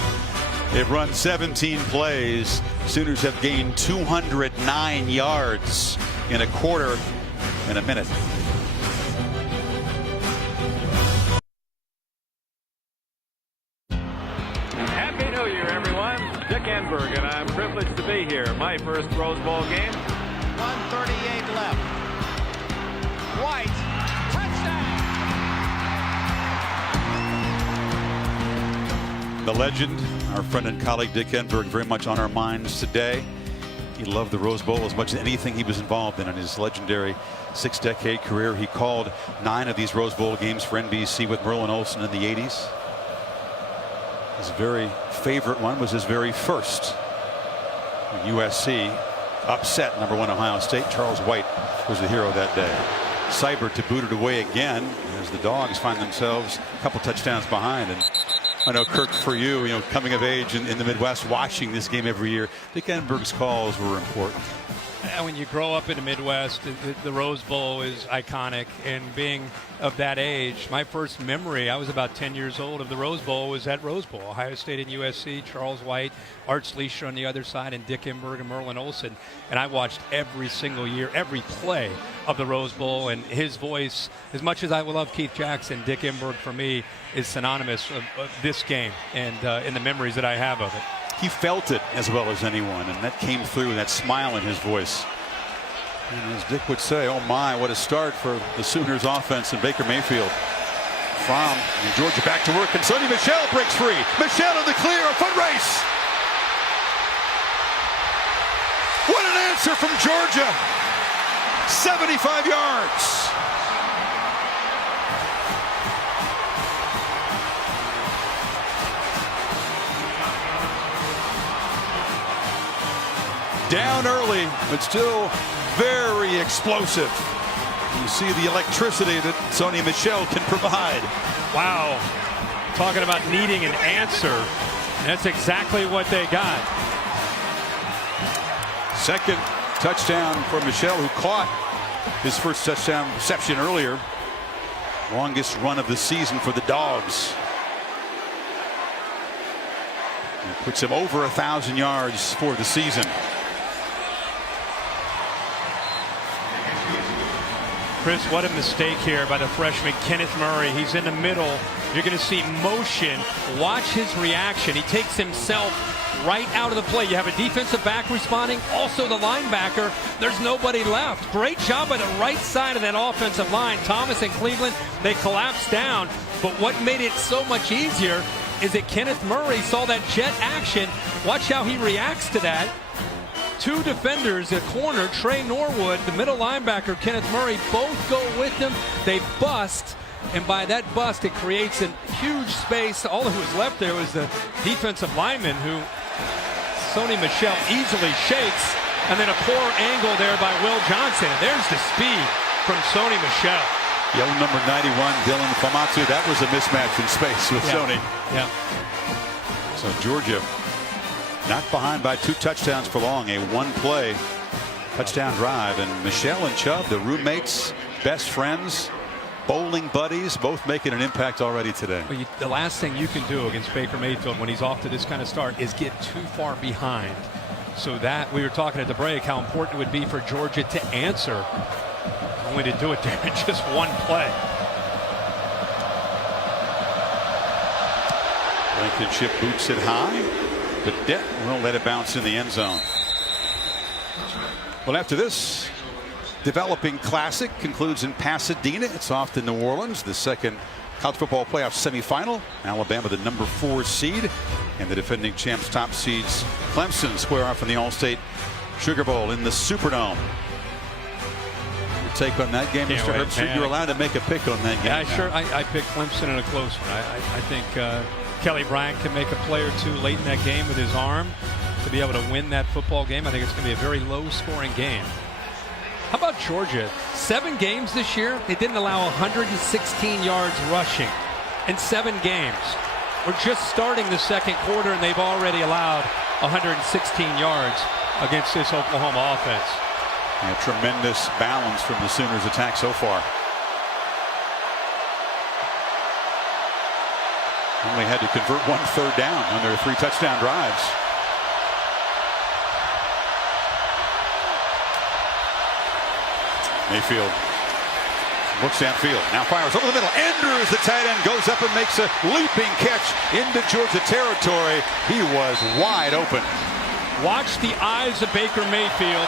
They've run 17 plays. Sooners have gained 209 yards in a quarter and a minute. Happy New Year, everyone. Dick Enberg, and I'm privileged to be here. My first Rose Bowl game. 1:38 left. White. The legend, our friend and colleague Dick Enberg, very much on our minds today. He loved the Rose Bowl as much as anything he was involved in his legendary 6-decade career. He called 9 of these Rose Bowl games for NBC with Merlin Olsen in the 80s. His very favorite one was his very first. USC upset #1 Ohio State. Charles White was the hero that day. Seibert to boot it away again as the Dogs find themselves a couple touchdowns behind. And I know, Kirk, for you, coming of age in the Midwest, watching this game every year, Dick Enberg's calls were important. When you grow up in the Midwest, the Rose Bowl is iconic. And being of that age, my first memory, I was about 10 years old, of the Rose Bowl was at Rose Bowl. Ohio State and USC, Charles White, Art Schleischer on the other side, and Dick Enberg and Merlin Olsen. And I watched every single year, every play of the Rose Bowl. And his voice, as much as I love Keith Jackson, Dick Enberg for me is synonymous of this game and in the memories that I have of it. He felt it as well as anyone, and that came through, that smile in his voice. And as Dick would say, oh my, what a start for the Sooners offense and Baker Mayfield. Fromm and Georgia back to work, and Sony Michel breaks free. Michel in the clear, a foot race. What an answer from Georgia. 75 yards. Down early, but still very explosive. You see the electricity that Sony Michel can provide. Wow. Talking about needing an answer. That's exactly what they got. Second touchdown for Michel, who caught his first touchdown reception earlier. Longest run of the season for the Dogs. It puts him over 1,000 yards for the season. Chris, what a mistake here by the freshman Kenneth Murray. He's in the middle. You're going to see motion. Watch his reaction. He takes himself right out of the play. You have a defensive back responding, also the linebacker. There's nobody left. Great job by the right side of that offensive line. Thomas and Cleveland, they collapsed down. But what made it so much easier is that Kenneth Murray saw that jet action. Watch how he reacts to that. 2 defenders, a corner, Trey Norwood, the middle linebacker, Kenneth Murray, both go with him. They bust, and by that bust, it creates a huge space. All who was left there was the defensive lineman, who Sony Michel easily shakes, and then a poor angle there by Will Johnson. And there's the speed from Sony Michel. Yellow number 91, Dylan Famatsu. That was a mismatch in space with Sony. Yeah. So Georgia not behind by 2 touchdowns for long. A 1-play touchdown drive. And Michel and Chubb, the roommates, best friends, bowling buddies, both making an impact already today. Well, the last thing you can do against Baker Mayfield when he's off to this kind of start is get too far behind. So that, we were talking at the break, how important it would be for Georgia to answer. Only to do it there in just 1 play. Blankenship boots it high, but Denton will let it bounce in the end zone. Well, after this developing classic concludes in Pasadena, it's off to New Orleans. The second college football playoff semifinal. Alabama, the number 4 seed, and the defending champs, top seeds Clemson, square off in the All-State Sugar Bowl in the Superdome. Your take on that game, Mr. Herbstreit? You're allowed to make a pick on that game. Yeah, sure. I picked Clemson in a close one. I think Kelly Bryant can make a play or 2 late in that game with his arm to be able to win that football game. I think it's going to be a very low-scoring game. How about Georgia? 7 games this year, they didn't allow 116 yards rushing in 7 games. We're just starting the second quarter, and they've already allowed 116 yards against this Oklahoma offense. Yeah, tremendous balance from the Sooners' attack so far. Only had to convert 1 third down on their 3 touchdown drives. Mayfield looks downfield, now fires over the middle. Andrews, the tight end, goes up and makes a leaping catch into Georgia territory. He was wide open. Watch the eyes of Baker Mayfield.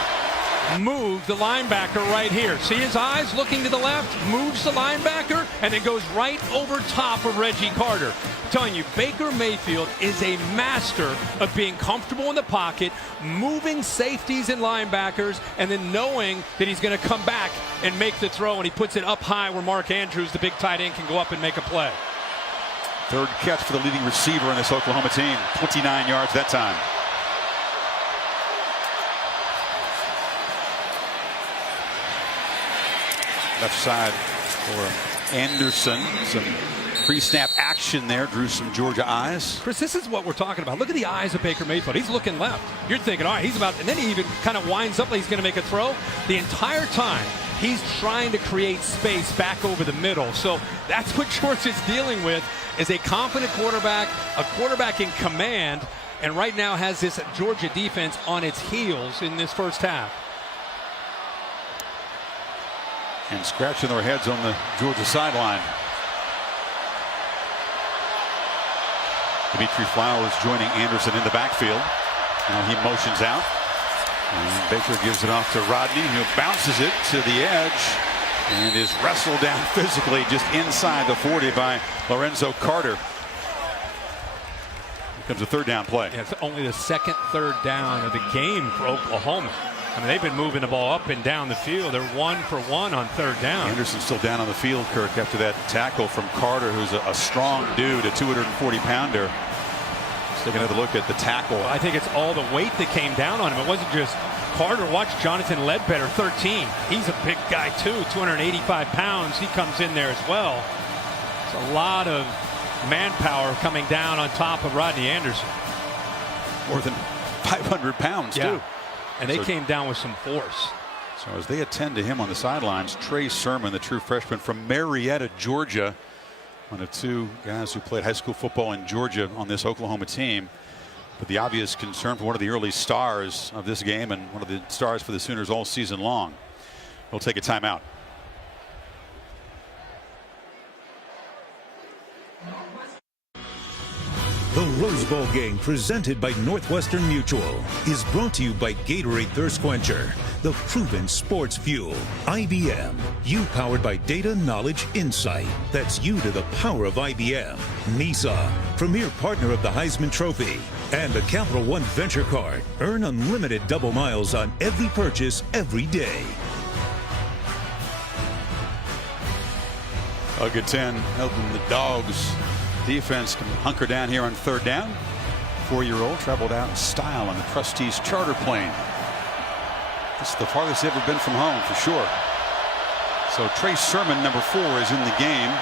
moved the linebacker right here. See his eyes looking to the left, moves the linebacker, and then goes right over top of Reggie Carter. I'm telling you, Baker Mayfield is a master of being comfortable in the pocket, moving safeties and linebackers, and then knowing that he's going to come back and make the throw, and he puts it up high where Mark Andrews, the big tight end, can go up and make a play. Third catch for the leading receiver in this Oklahoma team. 29 yards that time. Left side for Anderson. Some pre-snap action there drew some Georgia eyes. Chris, this is what we're talking about. Look at the eyes of Baker Mayfield. He's looking left. You're thinking, all right, he's about, and then he even kind of winds up like he's going to make a throw. The entire time, he's trying to create space back over the middle. So that's what Georgia's dealing with, is a confident quarterback, a quarterback in command, and right now has this Georgia defense on its heels in this first half. And scratching their heads on the Georgia sideline. Dimitri Flowers joining Anderson in the backfield. Now he motions out. And Baker gives it off to Rodney, who bounces it to the edge and is wrestled down physically just inside the 40 by Lorenzo Carter. Here comes a third down play. Yeah, it's only the second third down of the game for Oklahoma. I mean, they've been moving the ball up and down the field. They're 1 for 1 on third down. Anderson still down on the field, Kirk, after that tackle from Carter, who's a strong dude, a 240-pounder. Let's take another look at the tackle. Well, I think it's all the weight that came down on him. It wasn't just Carter. Watch Jonathan Ledbetter, 13. He's a big guy, too, 285 pounds. He comes in there as well. It's a lot of manpower coming down on top of Rodney Anderson. More than 500 pounds, too. And they came down with some force. So as they attend to him on the sidelines, Trey Sermon, the true freshman from Marietta, Georgia, one of two guys who played high school football in Georgia on this Oklahoma team. But the obvious concern for one of the early stars of this game and one of the stars for the Sooners all season long. We'll take a timeout. The Rose Bowl game, presented by Northwestern Mutual, is brought to you by Gatorade Thirst Quencher, the proven sports fuel. IBM, you powered by data, knowledge, insight. That's you to the power of IBM. NISA, premier partner of the Heisman Trophy. And the Capital One Venture Card. Earn unlimited double miles on every purchase every day. A good 10, helping the Dogs. Defense can hunker down here on third down. 4-year-old traveled out in style on the Trustees charter plane. This is the farthest they've ever been from home, for sure. So Trey Sermon, number 4, is in the game,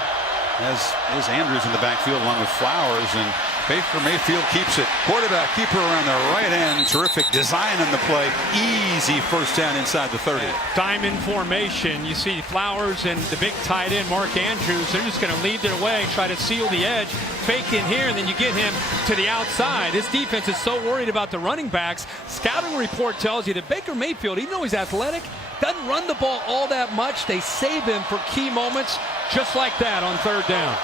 as is Andrews in the backfield along with Flowers, and Baker Mayfield keeps it. Quarterback keeper around the right end. Terrific design on the play. Easy first down inside the 30. Diamond formation. You see Flowers and the big tight end Mark Andrews. They're just going to lead their way, try to seal the edge, fake in here, and then you get him to the outside. This defense is so worried about the running backs. Scouting report tells you that Baker Mayfield, even though he's athletic, doesn't run the ball all that much. They save him for key moments just like that on third down.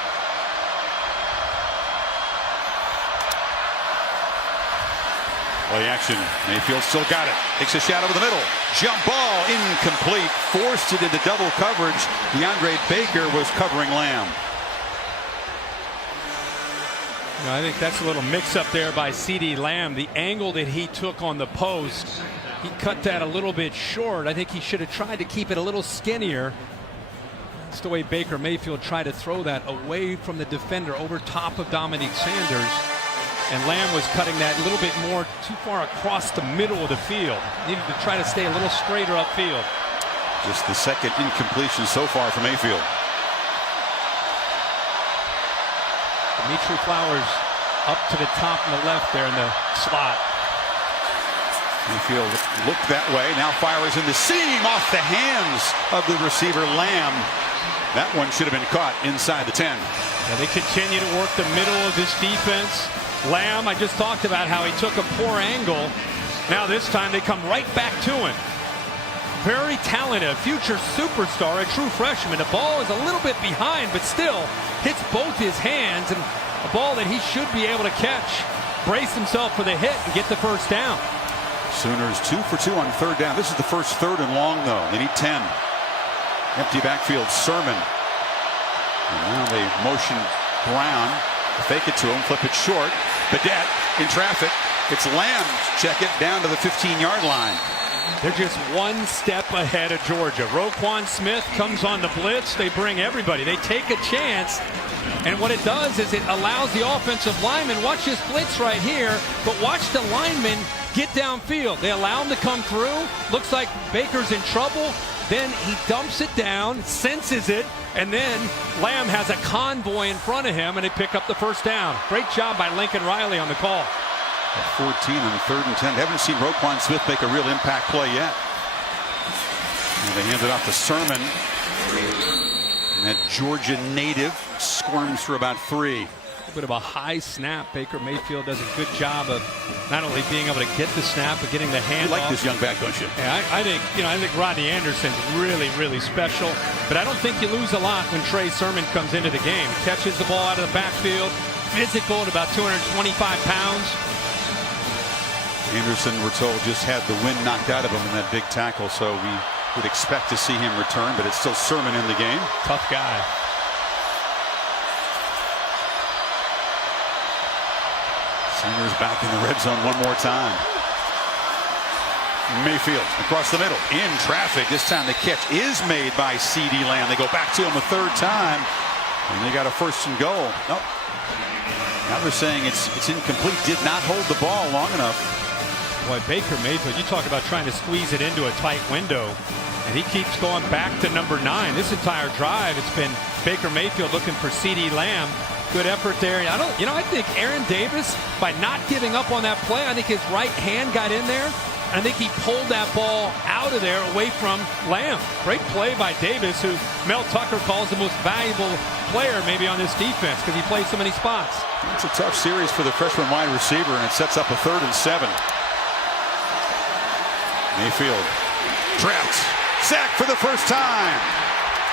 Play action. Mayfield still got it. Takes a shot over the middle. Jump ball incomplete. Forced it into double coverage. DeAndre Baker was covering Lamb. I think that's a little mix-up there by CeeDee Lamb. The angle that he took on the post, he cut that a little bit short. I think he should have tried to keep it a little skinnier. That's the way Baker Mayfield tried to throw that away from the defender over top of Dominique Sanders. And Lamb was cutting that a little bit more too far across the middle of the field. Needed to try to stay a little straighter upfield. Just the second incompletion so far for Mayfield. Dimitri Flowers up to the top and the left there in the slot. Mayfield looked that way. Now fires in the seam off the hands of the receiver Lamb. That one should have been caught inside the 10. Yeah, they continue to work the middle of this defense. Lamb, I just talked about how he took a poor angle. Now this time they come right back to him. Very talented, a future superstar, a true freshman. The ball is a little bit behind, but still hits both his hands, and a ball that he should be able to catch. Brace himself for the hit and get the first down. Sooners 2 for 2 on third down. This is the first third and long, though. They need 10. Empty backfield, Sermon. And now they motion Brown. Fake it to him, flip it short. Badette in traffic. It's Lamb. Check it down to the 15-yard line. They're just one step ahead of Georgia. Roquan Smith comes on the blitz. They bring everybody. They take a chance. And what it does is it allows the offensive lineman, watch this blitz right here, but watch the lineman get downfield. They allow him to come through. Looks like Baker's in trouble. Then he dumps it down, senses it, and then Lamb has a convoy in front of him, and they pick up the first down. Great job by Lincoln Riley on the call. At 14 on third and 10. Haven't seen Roquan Smith make a real impact play yet. And they hand it off to Sermon. And that Georgia native squirms for about 3. A bit of a high snap. Baker Mayfield does a good job of not only being able to get the snap, but getting the hand. You like this young back, don't you? Yeah, I think Rodney Anderson's really special. But I don't think you lose a lot when Trey Sermon comes into the game. Catches the ball out of the backfield, physical at about 225 pounds. Anderson, we're told, just had the wind knocked out of him in that big tackle, so we would expect to see him return, but it's still Sermon in the game. Tough guy. Sooners back in the red zone one more time. Mayfield across the middle in traffic. This time the catch is made by CeeDee Lamb. They go back to him a third time, and they got a first and goal. Nope. Now they're saying it's incomplete. Did not hold the ball long enough. Boy, Baker Mayfield, you talk about trying to squeeze it into a tight window, and he keeps going back to number 9. This entire drive, it's been Baker Mayfield looking for CeeDee Lamb. Good effort there. I think Aaron Davis, by not giving up on that play, I think his right hand got in there. I think he pulled that ball out of there away from Lamb. Great play by Davis, who Mel Tucker calls the most valuable player maybe on this defense because he plays so many spots. It's a tough series for the freshman wide receiver, and it sets up a 3rd and 7. Mayfield trapped, sacked for the first time.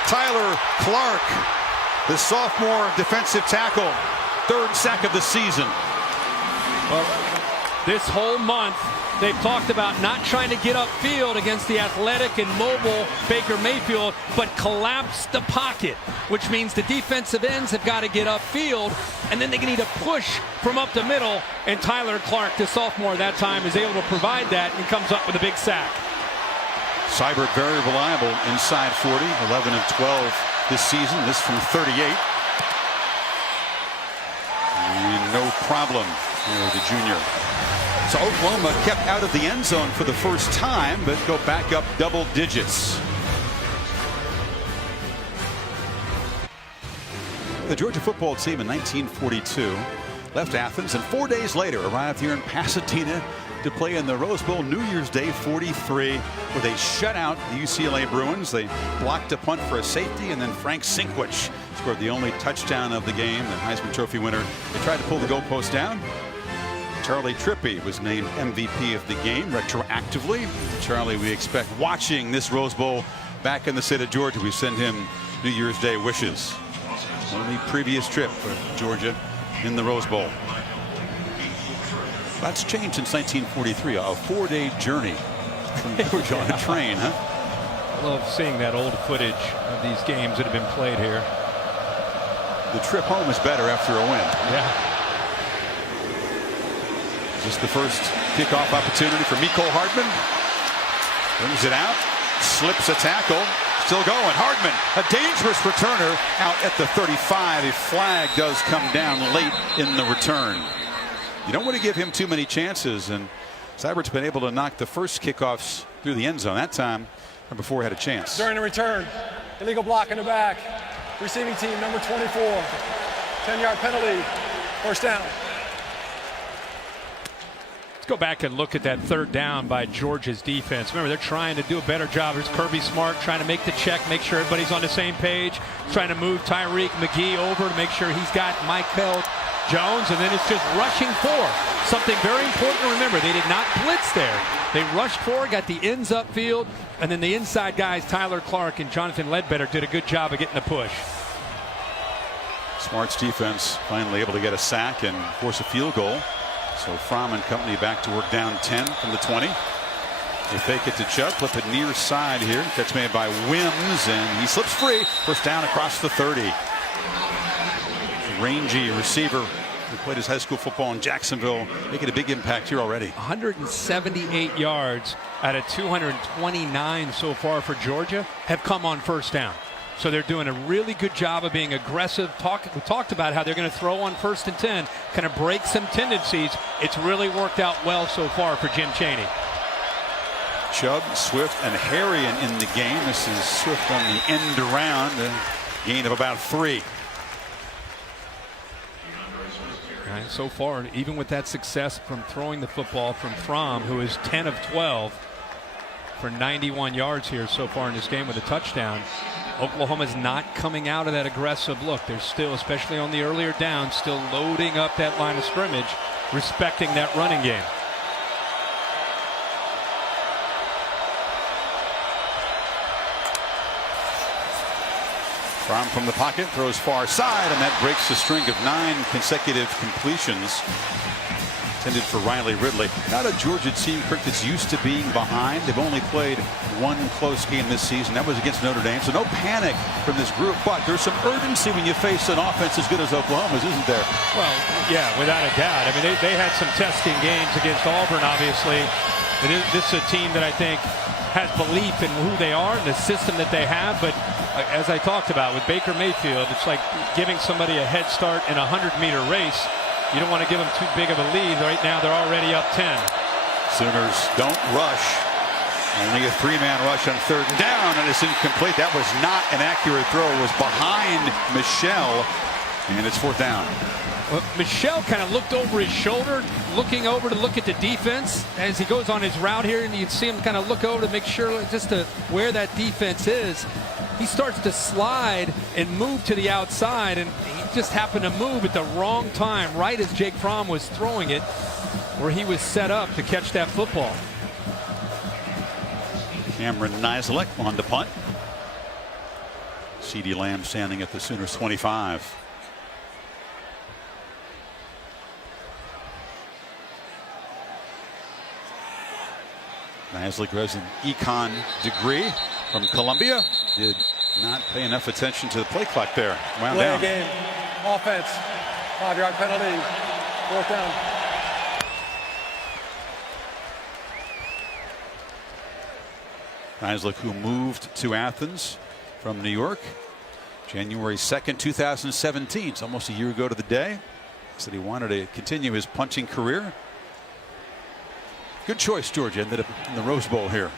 Tyler Clark, the sophomore defensive tackle, 3rd sack of the season. Well, this whole month they've talked about not trying to get upfield against the athletic and mobile Baker Mayfield, but collapse the pocket, which means the defensive ends have got to get upfield, and then they need to push from up the middle, and Tyler Clark, the sophomore that time, is able to provide that and comes up with a big sack. Seibert very reliable inside 40, 11 of 12 this season, this from 38. And no problem for the junior. So Oklahoma kept out of the end zone for the first time, but go back up double digits. The Georgia football team in 1942 left Athens and 4 days later arrived here in Pasadena to play in the Rose Bowl New Year's Day 43, where they shut out the UCLA Bruins. They blocked a punt for a safety, and then Frank Sinkwich scored the only touchdown of the game, the Heisman Trophy winner. They tried to pull the goalpost down. Charlie Trippi was named MVP of the game retroactively. Charlie, we expect, watching this Rose Bowl back in the state of Georgia. We send him New Year's Day wishes. Only previous trip for Georgia in the Rose Bowl. That's changed since 1943. A 4-day journey from Georgia on a train, huh? I love seeing that old footage of these games that have been played here. The trip home is better after a win. Yeah. Just the first kickoff opportunity for Mecole Hardman. Brings it out, slips a tackle, still going. Hardman, a dangerous returner out at the 35. A flag does come down late in the return. You don't want to give him too many chances, and Seibert's been able to knock the first kickoffs through the end zone. That time, before he had a chance. During the return, illegal block in the back. Receiving team number 24. 10-yard penalty. First down. Let's go back and look at that third down by Georgia's defense. Remember, they're trying to do a better job. There's Kirby Smart trying to make the check, make sure everybody's on the same page, trying to move Tyreek McGee over to make sure he's got Michael Jones, and then it's just rushing for. Something very important to remember, they did not blitz there. They rushed for, got the ends upfield, and then the inside guys, Tyler Clark and Jonathan Ledbetter, did a good job of getting the push. Smart's defense finally able to get a sack and force a field goal. So Fromm and company back to work down 10 from the 20. They fake it to Chubb, flip it near side here. Catch made by Wims, and he slips free. First down across the 30. Rangy receiver who played his high school football in Jacksonville, making a big impact here already. 178 yards out of 229 so far for Georgia have come on first down. So they're doing a really good job of being aggressive. We talked about how they're going to throw on 1st and 10, kind of break some tendencies. It's really worked out well so far for Jim Chaney. Chubb, Swift, and Harrion in the game. This is Swift on the end around, a gain of about 3. Right, so far, even with that success from throwing the football from Fromm, who is 10 of 12 for 91 yards here so far in this game with a touchdown, Oklahoma's not coming out of that aggressive look. They're still, especially on the earlier downs, still loading up that line of scrimmage, respecting that running game. Fromm from the pocket throws far side, and that breaks the string of 9 consecutive completions intended for Riley Ridley. Not a Georgia team, Kirk, that's used to being behind. They've only played 1 close game this season. That was against Notre Dame, so no panic from this group. But there's some urgency when you face an offense as good as Oklahoma's, isn't there? Well, yeah, without a doubt. I mean, they had some testing games against Auburn, obviously. This is a team that I think has belief in who they are and the system that they have. But as I talked about with Baker Mayfield, it's like giving somebody a head start in a 100-meter race. You don't want to give them too big of a lead. Right now, they're already up 10. Sooners don't rush. Only a 3-man rush on 3rd down, and it's incomplete. That was not an accurate throw. It was behind Michelle, and it's 4th down. Well, Michelle kind of looked over his shoulder, looking over to look at the defense as he goes on his route here, and you can see him kind of look over to make sure just to where that defense is. He starts to slide and move to the outside, and he just happened to move at the wrong time, right as Jake Fromm was throwing it, where he was set up to catch that football. Cameron Nislek on the punt. CeeDee Lamb standing at the Sooners 25. Nislek has an econ degree from Columbia. Did not pay enough attention to the play clock there. Wound Play down. a game. Offense. 5-yard penalty. 4th down. Nislek, who moved to Athens from New York January 2nd, 2017. It's almost a year ago to the day. Said he wanted to continue his punting career. Good choice, Georgia. Ended up in the Rose Bowl here.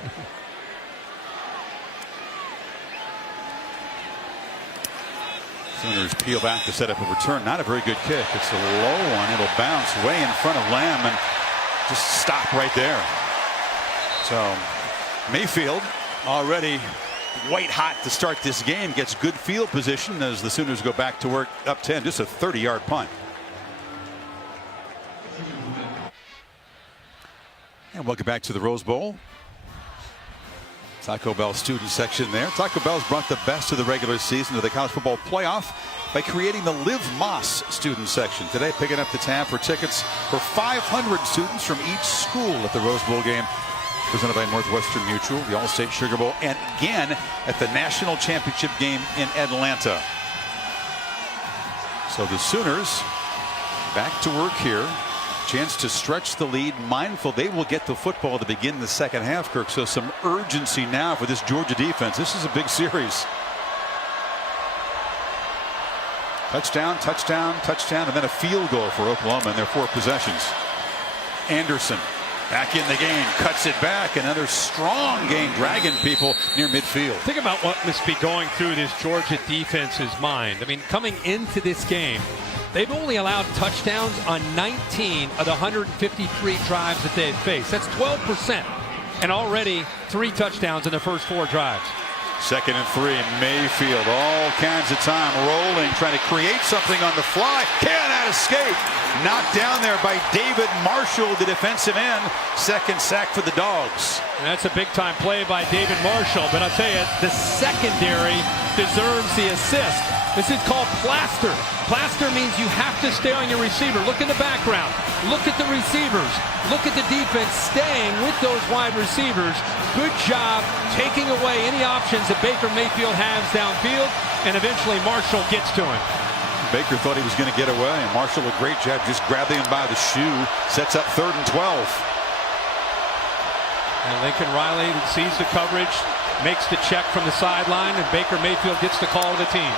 Sooners peel back to set up a return. Not a very good kick. It's a low one. It'll bounce way in front of Lamb and just stop right there. So Mayfield already white hot to start this game. Gets good field position as the Sooners go back to work up 10. Just a 30-yard punt. And welcome back to the Rose Bowl. Taco Bell student section there. Taco Bell's brought the best of the regular season to the college football playoff by creating the Live Moss student section. Today, picking up the tab for tickets for 500 students from each school at the Rose Bowl game, presented by Northwestern Mutual, the All-State Sugar Bowl, and again at the National Championship game in Atlanta. So the Sooners back to work here. Chance to stretch the lead, mindful they will get the football to begin the second half, Kirk. So some urgency now for this Georgia defense. This is a big series. Touchdown, touchdown, touchdown, and then a field goal for Oklahoma in their 4 possessions. Anderson back in the game, cuts it back. Another strong gain, dragging people near midfield. Think about what must be going through this Georgia defense's mind. I mean, coming into this game, they've only allowed touchdowns on 19 of the 153 drives that they've faced. That's 12%. And already 3 touchdowns in the first 4 drives. 2nd and 3. Mayfield, all kinds of time rolling, trying to create something on the fly. Cannot escape. Knocked down there by David Marshall, the defensive end. 2nd sack for the Dogs. And that's a big-time play by David Marshall. But I'll tell you, the secondary deserves the assist. This is called plaster. Plaster means you have to stay on your receiver. Look in the background. Look at the receivers. Look at the defense staying with those wide receivers. Good job taking away any options that Baker Mayfield has downfield, and eventually Marshall gets to him. Baker thought he was going to get away, and Marshall, a great job just grabbing him by the shoe, sets up 3rd and 12. And Lincoln Riley sees the coverage, makes the check from the sideline, and Baker Mayfield gets the call of the team.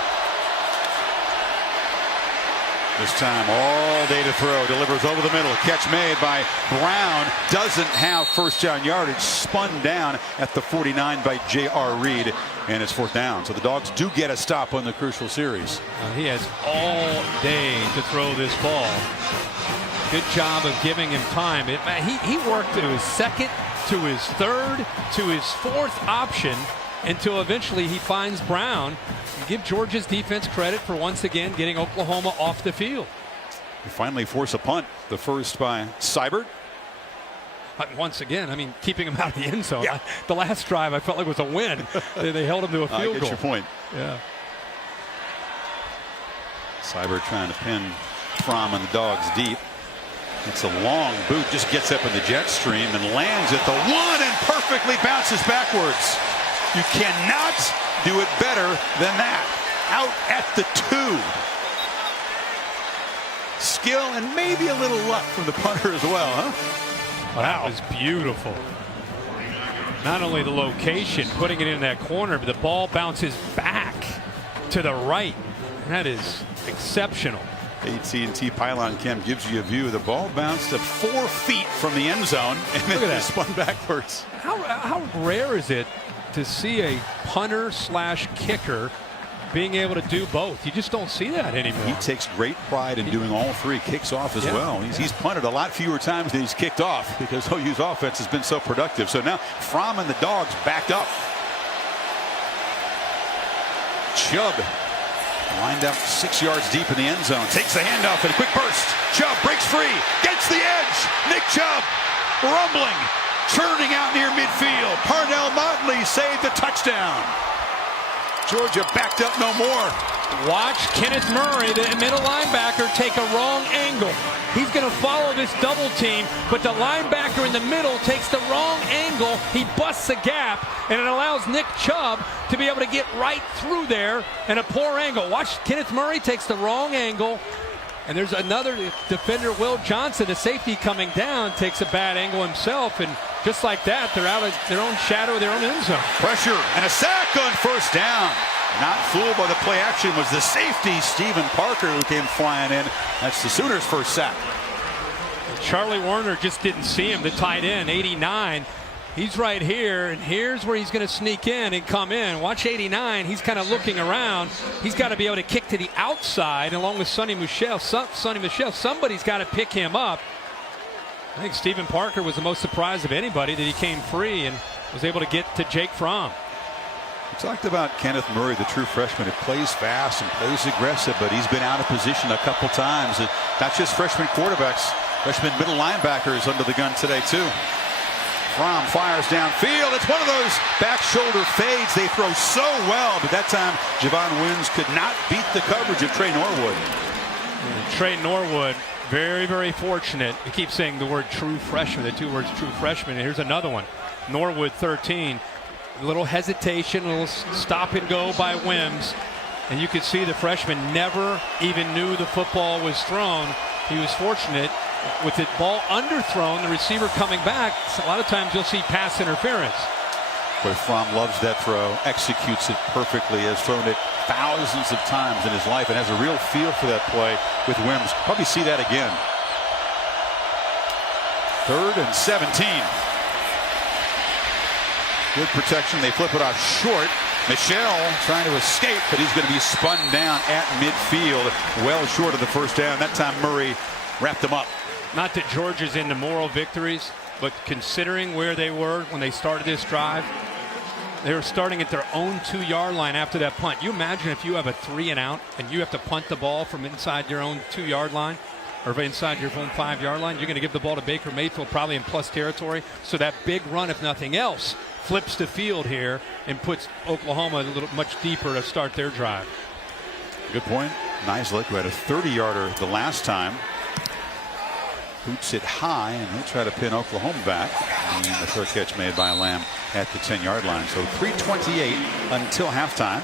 This time all day to throw, delivers over the middle. Catch made by Brown. Doesn't have first down yardage. Spun down at the 49 by J.R. Reed. And it's 4th down. So the Dogs do get a stop on the crucial series. He has all day to throw this ball. Good job of giving him time. He worked to his 2nd, to his 3rd, to his 4th option until eventually he finds Brown. Give Georgia's defense credit for once again getting Oklahoma off the field. They finally force a punt. The first by Seibert. Once again, I mean, keeping him out of the end zone. Yeah. The last drive I felt like was a win. They held him to a field goal. I get your point. Yeah. Seibert trying to pin Fromm and the Dogs deep. It's a long boot, just gets up in the jet stream and lands at the 1 and perfectly bounces backwards. You cannot do it better than that. Out at the 2. Skill and maybe a little luck from the punter as well, huh? Wow. That was beautiful. Not only the location, putting it in that corner, but the ball bounces back to the right. That is exceptional. AT&T pylon cam gives you a view. The ball bounced at 4 feet from the end zone and then just spun backwards. How rare is it to see a punter slash kicker being able to do both? You just don't see that anymore. He takes great pride in doing all 3. Kicks off as well. He's punted a lot fewer times than he's kicked off because OU's offense has been so productive. So now Fromm and the Dogs backed up. Chubb lined up 6 yards deep in the end zone. Takes the handoff and a quick burst. Chubb breaks free. Gets the edge. Nick Chubb rumbling. Churning out near midfield. Parnell Motley saved the touchdown. Georgia backed up no more. Watch Kenneth Murray, the middle linebacker, take a wrong angle. He's going to follow this double team, but the linebacker in the middle takes the wrong angle. He busts a gap, and it allows Nick Chubb to be able to get right through there in a poor angle. Watch, Kenneth Murray takes the wrong angle. And there's another defender, Will Johnson, the safety coming down, takes a bad angle himself. And just like that, they're out of their own shadow, their own end zone. Pressure and a sack on first down. Not fooled by the play action was the safety, Stephen Parker, who came flying in. That's the Sooners' first sack. Charlie Warner just didn't see him, the tight end, 89. He's right here, and here's where he's going to sneak in and come in. Watch 89. He's kind of looking around. He's got to be able to kick to the outside along with Sonny Michel. Somebody's got to pick him up. I think Stephen Parker was the most surprised of anybody that he came free and was able to get to Jake Fromm. We talked about Kenneth Murray, the true freshman, who plays fast and plays aggressive, but he's been out of position a couple times. And not just freshman quarterbacks, freshman middle linebackers under the gun today, too. Fromm fires downfield. It's one of those back shoulder fades they throw so well, but that time Javon Wins could not beat the coverage of Trey Norwood. Trey Norwood, very, very fortunate. We keep saying the word true freshman, the 2 words true freshman, and here's another one. Norwood 13. A little hesitation, a little stop and go by Wims, and you could see the freshman never even knew the football was thrown. He was fortunate. With the ball underthrown, the receiver coming back, a lot of times you'll see pass interference. But Fromm loves that throw, executes it perfectly, has thrown it thousands of times in his life, and has a real feel for that play with Wims. Probably see that again. 3rd and 17. Good protection. They flip it off short. Michel trying to escape, but he's going to be spun down at midfield, well short of the first down. That time Murray wrapped him up. Not that Georgia's into moral victories, but considering where they were when they started this drive, they were starting at their own 2-yard line after that punt. You imagine if you have a 3 and out and you have to punt the ball from inside your own 2-yard line or inside your own 5-yard line, you're going to give the ball to Baker Mayfield probably in plus territory. So that big run, if nothing else, flips the field here and puts Oklahoma a little much deeper to start their drive. Good point. Nislek, who had a 30-yarder the last time, boots it high, and he'll try to pin Oklahoma back. And the third catch made by Lamb at the 10-yard line. So 3:28 until halftime.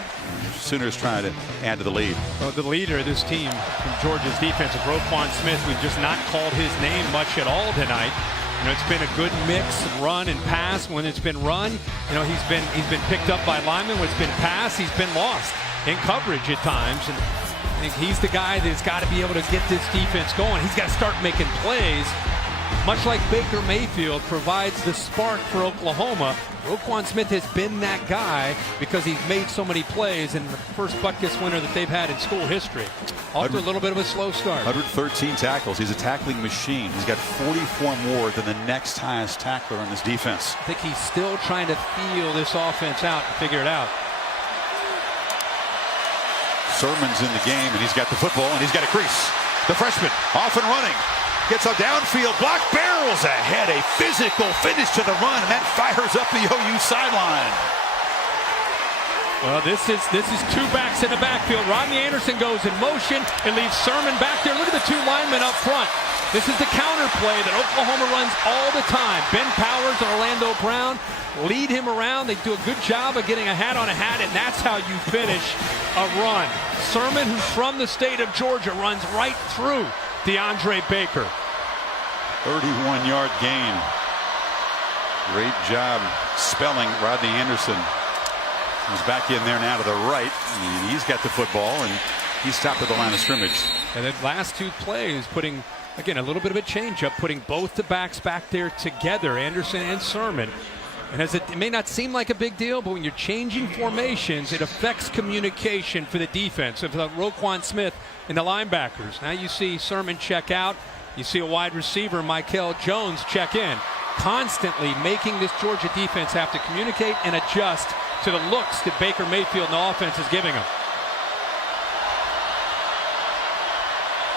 Sooners trying to add to the lead. Well, the leader of this team from Georgia's defense, Roquan Smith, we've just not called his name much at all tonight. You know, it's been a good mix of run and pass. When it's been run, you know, he's been picked up by linemen. When it's been pass, he's been lost in coverage at times. And I think he's the guy that's got to be able to get this defense going. He's got to start making plays. Much like Baker Mayfield provides the spark for Oklahoma, Roquan Smith has been that guy because he's made so many plays in the first Butkus winner that they've had in school history. Off to a little bit of a slow start. 113 tackles. He's a tackling machine. He's got 44 more than the next highest tackler on this defense. I think he's still trying to feel this offense out and figure it out. Sermon's in the game, and he's got the football, and he's got a crease. The freshman off and running. Gets a downfield block, barrels ahead, a physical finish to the run, and that fires up the OU sideline. Well, this is two backs in the backfield. Rodney Anderson goes in motion and leaves Sermon back there. Look at the two linemen up front. This is the counter play that Oklahoma runs all the time. Ben Powers and Orlando Brown lead him around. They do a good job of getting a hat on a hat, and that's how you finish a run. Sermon, who's from the state of Georgia, runs right through DeAndre Baker. 31-yard gain. Great job spelling Rodney Anderson. He's back in there now to the right, and he's got the football, and he's stopped at the line of scrimmage. And then last two plays, putting, again, a little bit of a change-up, putting both the backs back there together, Anderson and Sermon. And as it may not seem like a big deal, but when you're changing formations, it affects communication for the defense of Roquan Smith and the linebackers. Now you see Sermon check out. You see a wide receiver, Michael Jones, check in. Constantly making this Georgia defense have to communicate and adjust to the looks that Baker Mayfield and the offense is giving them.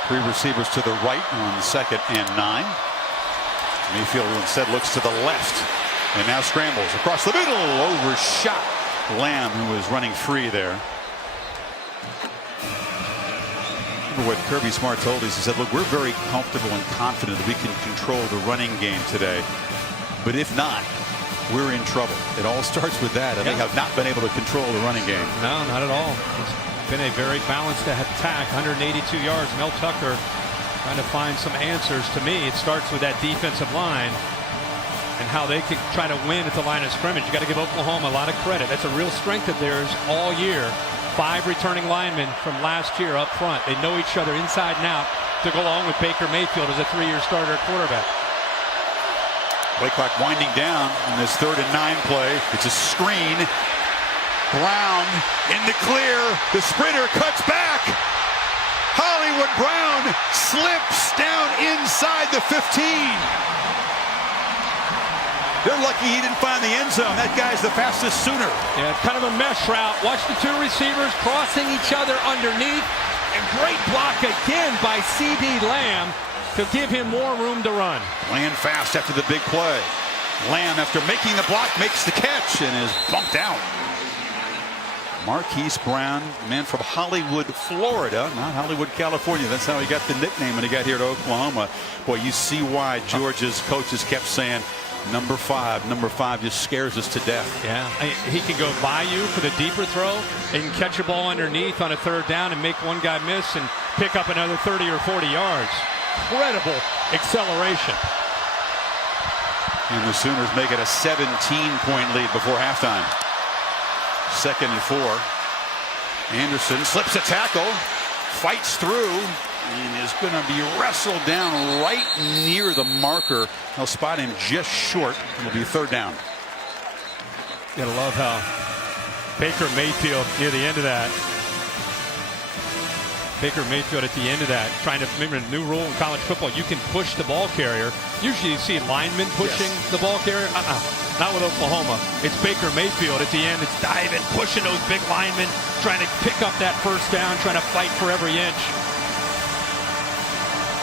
Three receivers to the right on 2nd and 9. Mayfield instead looks to the left and now scrambles across the middle. Overshot Lamb, who was running free there. What Kirby Smart told us, he said, look, we're very comfortable and confident that we can control the running game today. But if not, we're in trouble. It all starts with that, and they have not been able to control the running game. No, not at all. It's been a very balanced attack. 182 yards. Mel Tucker trying to find some answers. To me, it starts with that defensive line and how they can try to win at the line of scrimmage. You got to give Oklahoma a lot of credit. That's a real strength of theirs all year. 5 returning linemen from last year up front. They know each other inside and out to go along with Baker Mayfield as a 3-year starter quarterback. Play clock winding down in this 3rd and 9 play. It's a screen. Brown in the clear. The sprinter cuts back. Hollywood Brown slips down inside the 15. They're lucky he didn't find the end zone. That guy's the fastest Sooner. Yeah, kind of a mesh route. Watch the two receivers crossing each other underneath. And great block again by C.D. Lamb to give him more room to run. Land fast after the big play. Lamb, after making the block, makes the catch and is bumped out. Marquise Brown, man from Hollywood, Florida, not Hollywood, California. That's how he got the nickname when he got here to Oklahoma. Boy, you see why Georgia's coaches kept saying, number 5 just scares us to death. Yeah, he can go by you for the deeper throw. He can catch a ball underneath on a 3rd down and make one guy miss and pick up another 30 or 40 yards. Incredible acceleration. And the Sooners make it a 17-point lead before halftime. 2nd and 4. Anderson slips a tackle, fights through, and is going to be wrestled down right near the marker. They'll spot him just short. It'll be 3rd down. You gotta love how Baker Mayfield near the end of that. Baker Mayfield at the end of that, trying to remember a new rule in college football. You can push the ball carrier. Usually you see linemen pushing the ball carrier. Not with Oklahoma. It's Baker Mayfield at the end. It's diving, pushing those big linemen, trying to pick up that 1st down, trying to fight for every inch.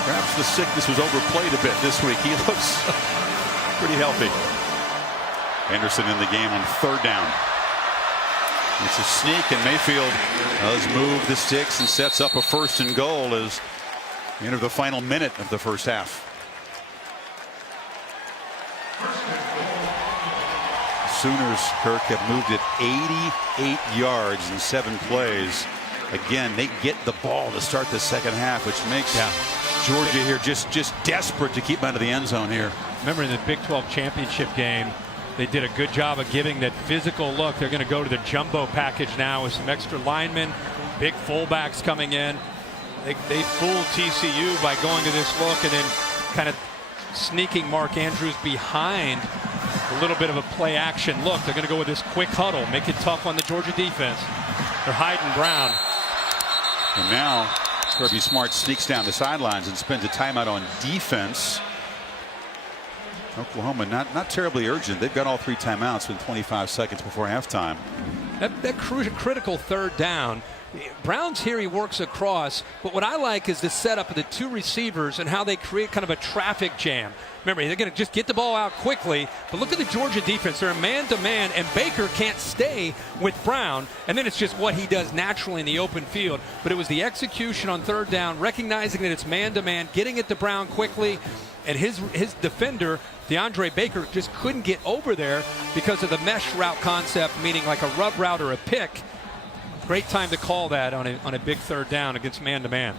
Perhaps the sickness was overplayed a bit this week. He looks pretty healthy. Anderson in the game on 3rd down. It's a sneak, and Mayfield does move the sticks and sets up a 1st and goal as we enter the final minute of the first half. Sooners, Kirk, have moved it 88 yards in 7 plays. Again, they get the ball to start the second half, which makes Georgia here just desperate to keep out of the end zone here. Remember in the Big 12 championship game, they did a good job of giving that physical look. They're going to go to the jumbo package now with some extra linemen, big fullbacks coming in. They fooled TCU by going to this look and then kind of sneaking Mark Andrews behind a little bit of a play action look. They're going to go with this quick huddle, make it tough on the Georgia defense. They're hiding Brown. And now Kirby Smart sneaks down the sidelines and spends a timeout on defense. Oklahoma not terribly urgent. They've got all 3 timeouts with 25 seconds before halftime. That critical 3rd down. Brown's here, he works across, but what I like is the setup of the 2 receivers and how they create kind of a traffic jam. Remember, they're going to just get the ball out quickly, but look at the Georgia defense. They're man-to-man, and Baker can't stay with Brown, and then it's just what he does naturally in the open field. But it was the execution on 3rd down, recognizing that it's man-to-man, getting it to Brown quickly, and his defender, DeAndre Baker, just couldn't get over there because of the mesh route concept, meaning like a rub route or a pick. Great time to call that on a big 3rd down against man-to-man.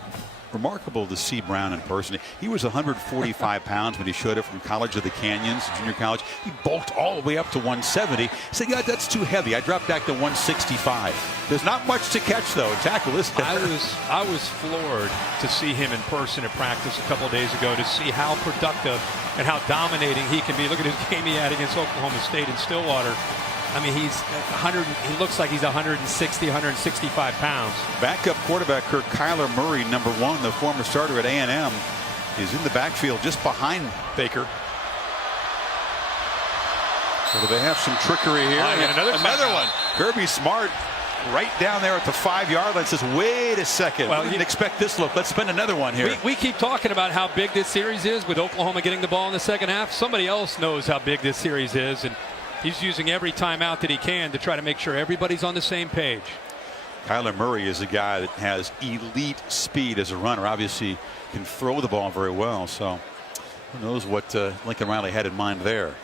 Remarkable to see Brown in person. He was 145 pounds when he showed up from College of the Canyons, junior college. He bulked all the way up to 170. He said, "Yeah, that's too heavy. I dropped back to 165. There's not much to catch, though. Tackle is I was floored to see him in person at practice a couple of days ago, to see how productive and how dominating he can be. Look at his game he had against Oklahoma State in Stillwater. I mean, he looks like he's 160, 165 pounds. Backup quarterback Kirk Kyler Murray, number 1, the former starter at A&M, is in the backfield just behind Baker. So do they have some trickery here? Another one. Kirby Smart right down there at the 5-yard line says, wait a second. Well, you didn't expect this look. Let's spend another one here. We keep talking about how big this series is with Oklahoma getting the ball in the second half. Somebody else knows how big this series is, and he's using every timeout that he can to try to make sure everybody's on the same page. Kyler Murray is a guy that has elite speed as a runner. Obviously can throw the ball very well. So who knows what Lincoln Riley had in mind there.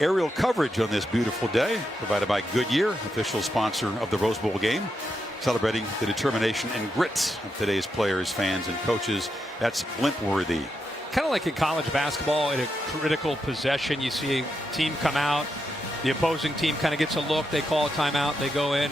Aerial coverage on this beautiful day provided by Goodyear, official sponsor of the Rose Bowl game, celebrating the determination and grit of today's players, fans, and coaches. That's blimp-worthy. Kind of like in college basketball, in a critical possession, you see a team come out. The opposing team kind of gets a look. They call a timeout. They go in.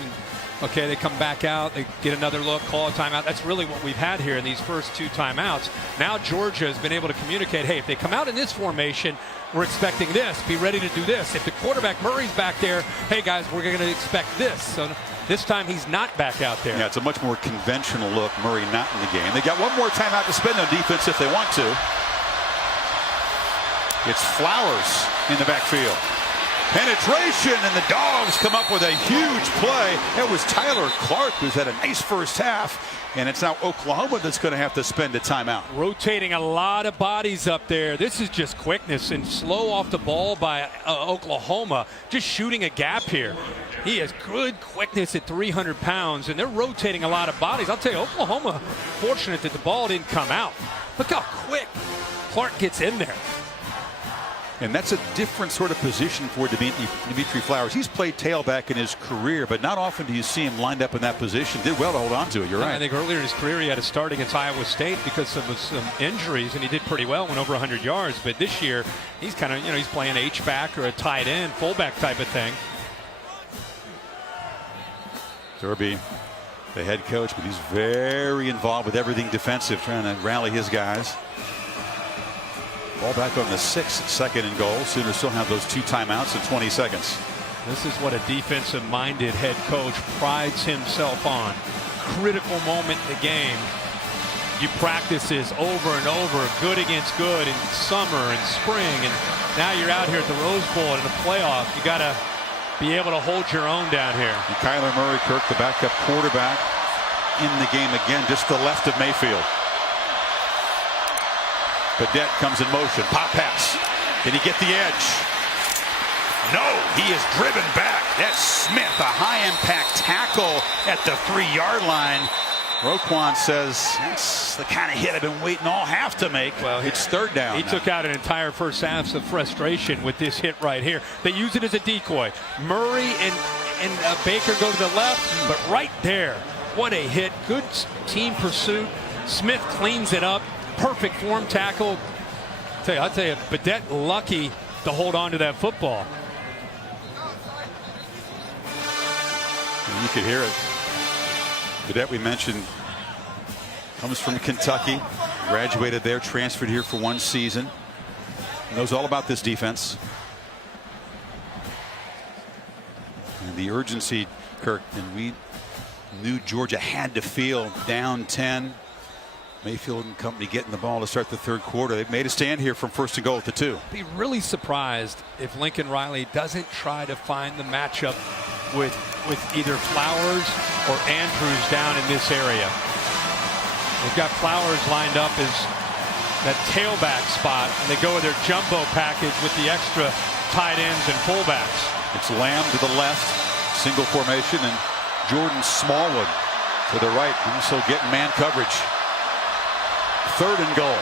Okay, they come back out. They get another look, call a timeout. That's really what we've had here in these first 2 timeouts. Now Georgia has been able to communicate, hey, if they come out in this formation, we're expecting this. Be ready to do this. If the quarterback Murray's back there, hey, guys, we're going to expect this. So this time he's not back out there. Yeah, it's a much more conventional look. Murray not in the game. They got one more timeout to spend on defense if they want to. It's Flowers in the backfield. Penetration, and the Dogs come up with a huge play. It was Tyler Clark who's had a nice first half, and it's now Oklahoma that's going to have to spend a timeout. Rotating a lot of bodies up there. This is just quickness and slow off the ball by Oklahoma, just shooting a gap here. He has good quickness at 300 pounds, and they're rotating a lot of bodies. I'll tell you, Oklahoma fortunate that the ball didn't come out. Look how quick Clark gets in there. And that's a different sort of position for Dimitri Flowers. He's played tailback in his career, but not often do you see him lined up in that position. Did well to hold on to it. You're right. I think earlier in his career he had to start against Iowa State because of some injuries, and he did pretty well, went over 100 yards. But this year he's kind of, he's playing H-back or a tight end, fullback type of thing. Derby, the head coach, but he's very involved with everything defensive, trying to rally his guys. Ball back on the 6th, 2nd and goal. Sooners still have those 2 timeouts in 20 seconds. This is what a defensive-minded head coach prides himself on. Critical moment in the game. You practice this over and over, good against good in summer and spring, and now you're out here at the Rose Bowl and in the playoff. You got to be able to hold your own down here. And Kyler Murray, Kirk, the backup quarterback, in the game again, just to the left of Mayfield. Badette comes in motion. Pop pass. Did he get the edge? No, he is driven back. That's Smith, a high-impact tackle at the 3-yard line. Roquan says, that's the kind of hit I've been waiting all half to make. Well, it's third down. He took out an entire first half of frustration with this hit right here. They use it as a decoy. Murray and Baker go to the left, but right there, what a hit. Good team pursuit. Smith cleans it up. Perfect form tackle. I'll tell you, Badette lucky to hold on to that football. You could hear it. Badette, we mentioned, comes from Kentucky, graduated there, transferred here for 1 season. Knows all about this defense. And the urgency, Kirk, and we knew Georgia had to feel down 10. Mayfield and company getting the ball to start the third quarter. They've made a stand here from 1st and goal at the 2. Be really surprised if Lincoln Riley doesn't try to find the matchup with either Flowers or Andrews down in this area. They've got Flowers lined up as that tailback spot, and they go with their jumbo package with the extra tight ends and fullbacks. It's Lamb to the left, single formation, and Jordan Smallwood to the right, also getting man coverage. 3rd and goal.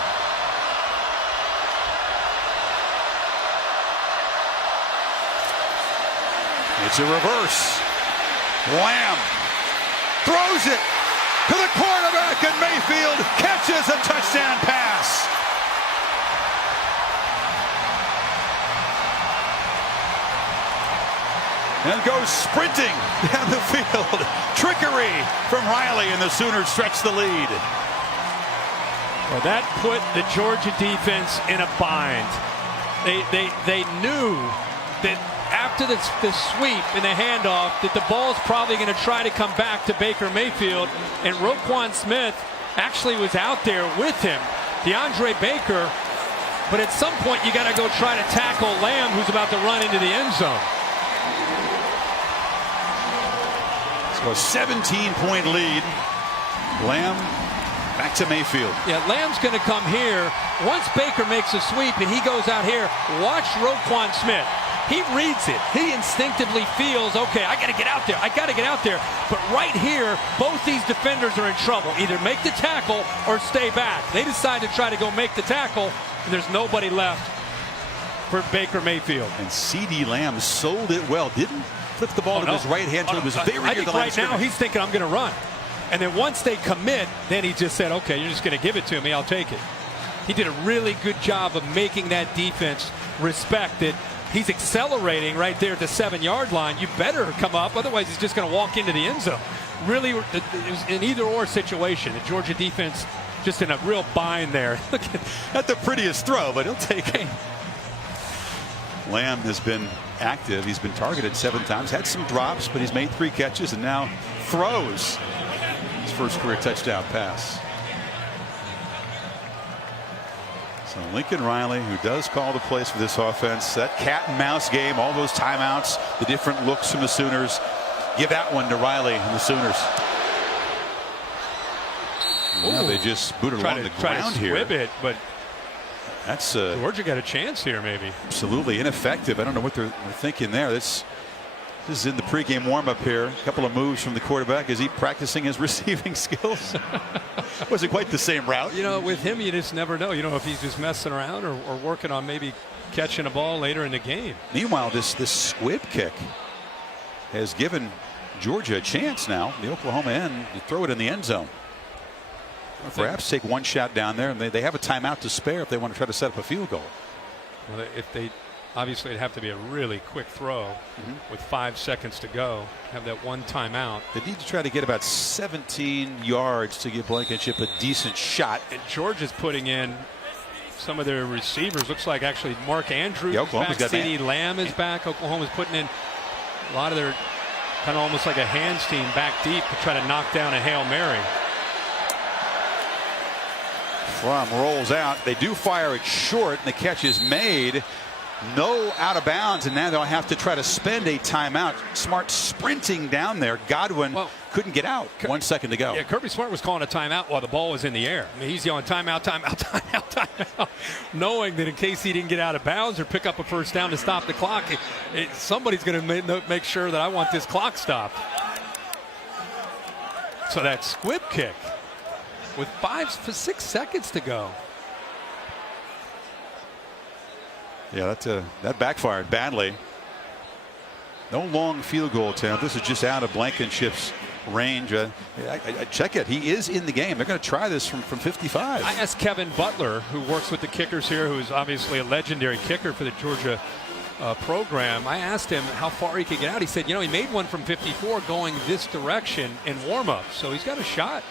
It's a reverse. Lamb throws it to the quarterback, and Mayfield catches a touchdown pass. And goes sprinting down the field. Trickery from Riley, and the Sooners stretch the lead. Well, that put the Georgia defense in a bind. They knew that after the sweep and the handoff that the ball's probably going to try to come back to Baker Mayfield, and Roquan Smith actually was out there with him, DeAndre Baker, but at some point you got to go try to tackle Lamb, who's about to run into the end zone. So a 17-point lead. Lamb back to Mayfield. Yeah, Lamb's going to come here. Once Baker makes a sweep and he goes out here, watch Roquan Smith. He reads it. He instinctively feels, okay, I got to get out there. I got to get out there. But right here, both these defenders are in trouble. Either make the tackle or stay back. They decide to try to go make the tackle, and there's nobody left for Baker Mayfield. And CeeDee Lamb sold it well. Didn't flip the ball to his right hand until it was very I near think the line right now he's thinking, I'm going to run. And then once they commit, then he just said, okay, you're just going to give it to me. I'll take it. He did a really good job of making that defense respect it. He's accelerating right there at the 7-yard line. You better come up, otherwise he's just going to walk into the end zone. Really, it was an either-or situation. The Georgia defense just in a real bind there. Look at the prettiest throw, but he'll take it. Lamb has been active. He's been targeted 7 times, had some drops, but he's made 3 catches and now throws his first career touchdown pass. So Lincoln Riley, who does call the plays for this offense, that cat and mouse game, all those timeouts, the different looks from the Sooners, give that one to Riley and the Sooners. Now they just boot it along the ground here. Try to squib it, but that's Georgia got a chance here, maybe. Absolutely ineffective. I don't know what they're thinking there. This is in the pregame warm-up here. A couple of moves from the quarterback. Is he practicing his receiving skills? Wasn't quite the same route. You know, with him, you just never know. You know, if he's just messing around or working on maybe catching a ball later in the game. Meanwhile, this squib kick has given Georgia a chance now, the Oklahoma end, to throw it in the end zone. Perhaps take one shot down there, and they have a timeout to spare if they want to try to set up a field goal. Well, if they obviously it'd have to be a really quick throw with 5 seconds to go. Have that one timeout. They need to try to get about 17 yards to give Blankenship a decent shot. And Georgia's putting in some of their receivers. Looks like actually Mark Andrews is back. CeeDee Lamb is back. Oklahoma's putting in a lot of their kind of almost like a hands team back deep to try to knock down a Hail Mary. Fromm rolls out. They do fire it short, and the catch is made. No out of bounds, and now they'll have to try to spend a timeout. Smart sprinting down there. Godwin couldn't get out. 1 second to go. Yeah, Kirby Smart was calling a timeout while the ball was in the air. I mean, he's yelling timeout, timeout, timeout, timeout, knowing that in case he didn't get out of bounds or pick up a first down to stop the clock, somebody's going to make sure that I want this clock stopped. So that squib kick with 6 seconds to go. Yeah, that backfired badly. No long field goal attempt. This is just out of Blankenship's range. I check it. He is in the game. They're going to try this from 55. I asked Kevin Butler, who works with the kickers here, who is obviously a legendary kicker for the Georgia program. I asked him how far he could get out. He said, he made one from 54 going this direction in warm-up, so he's got a shot.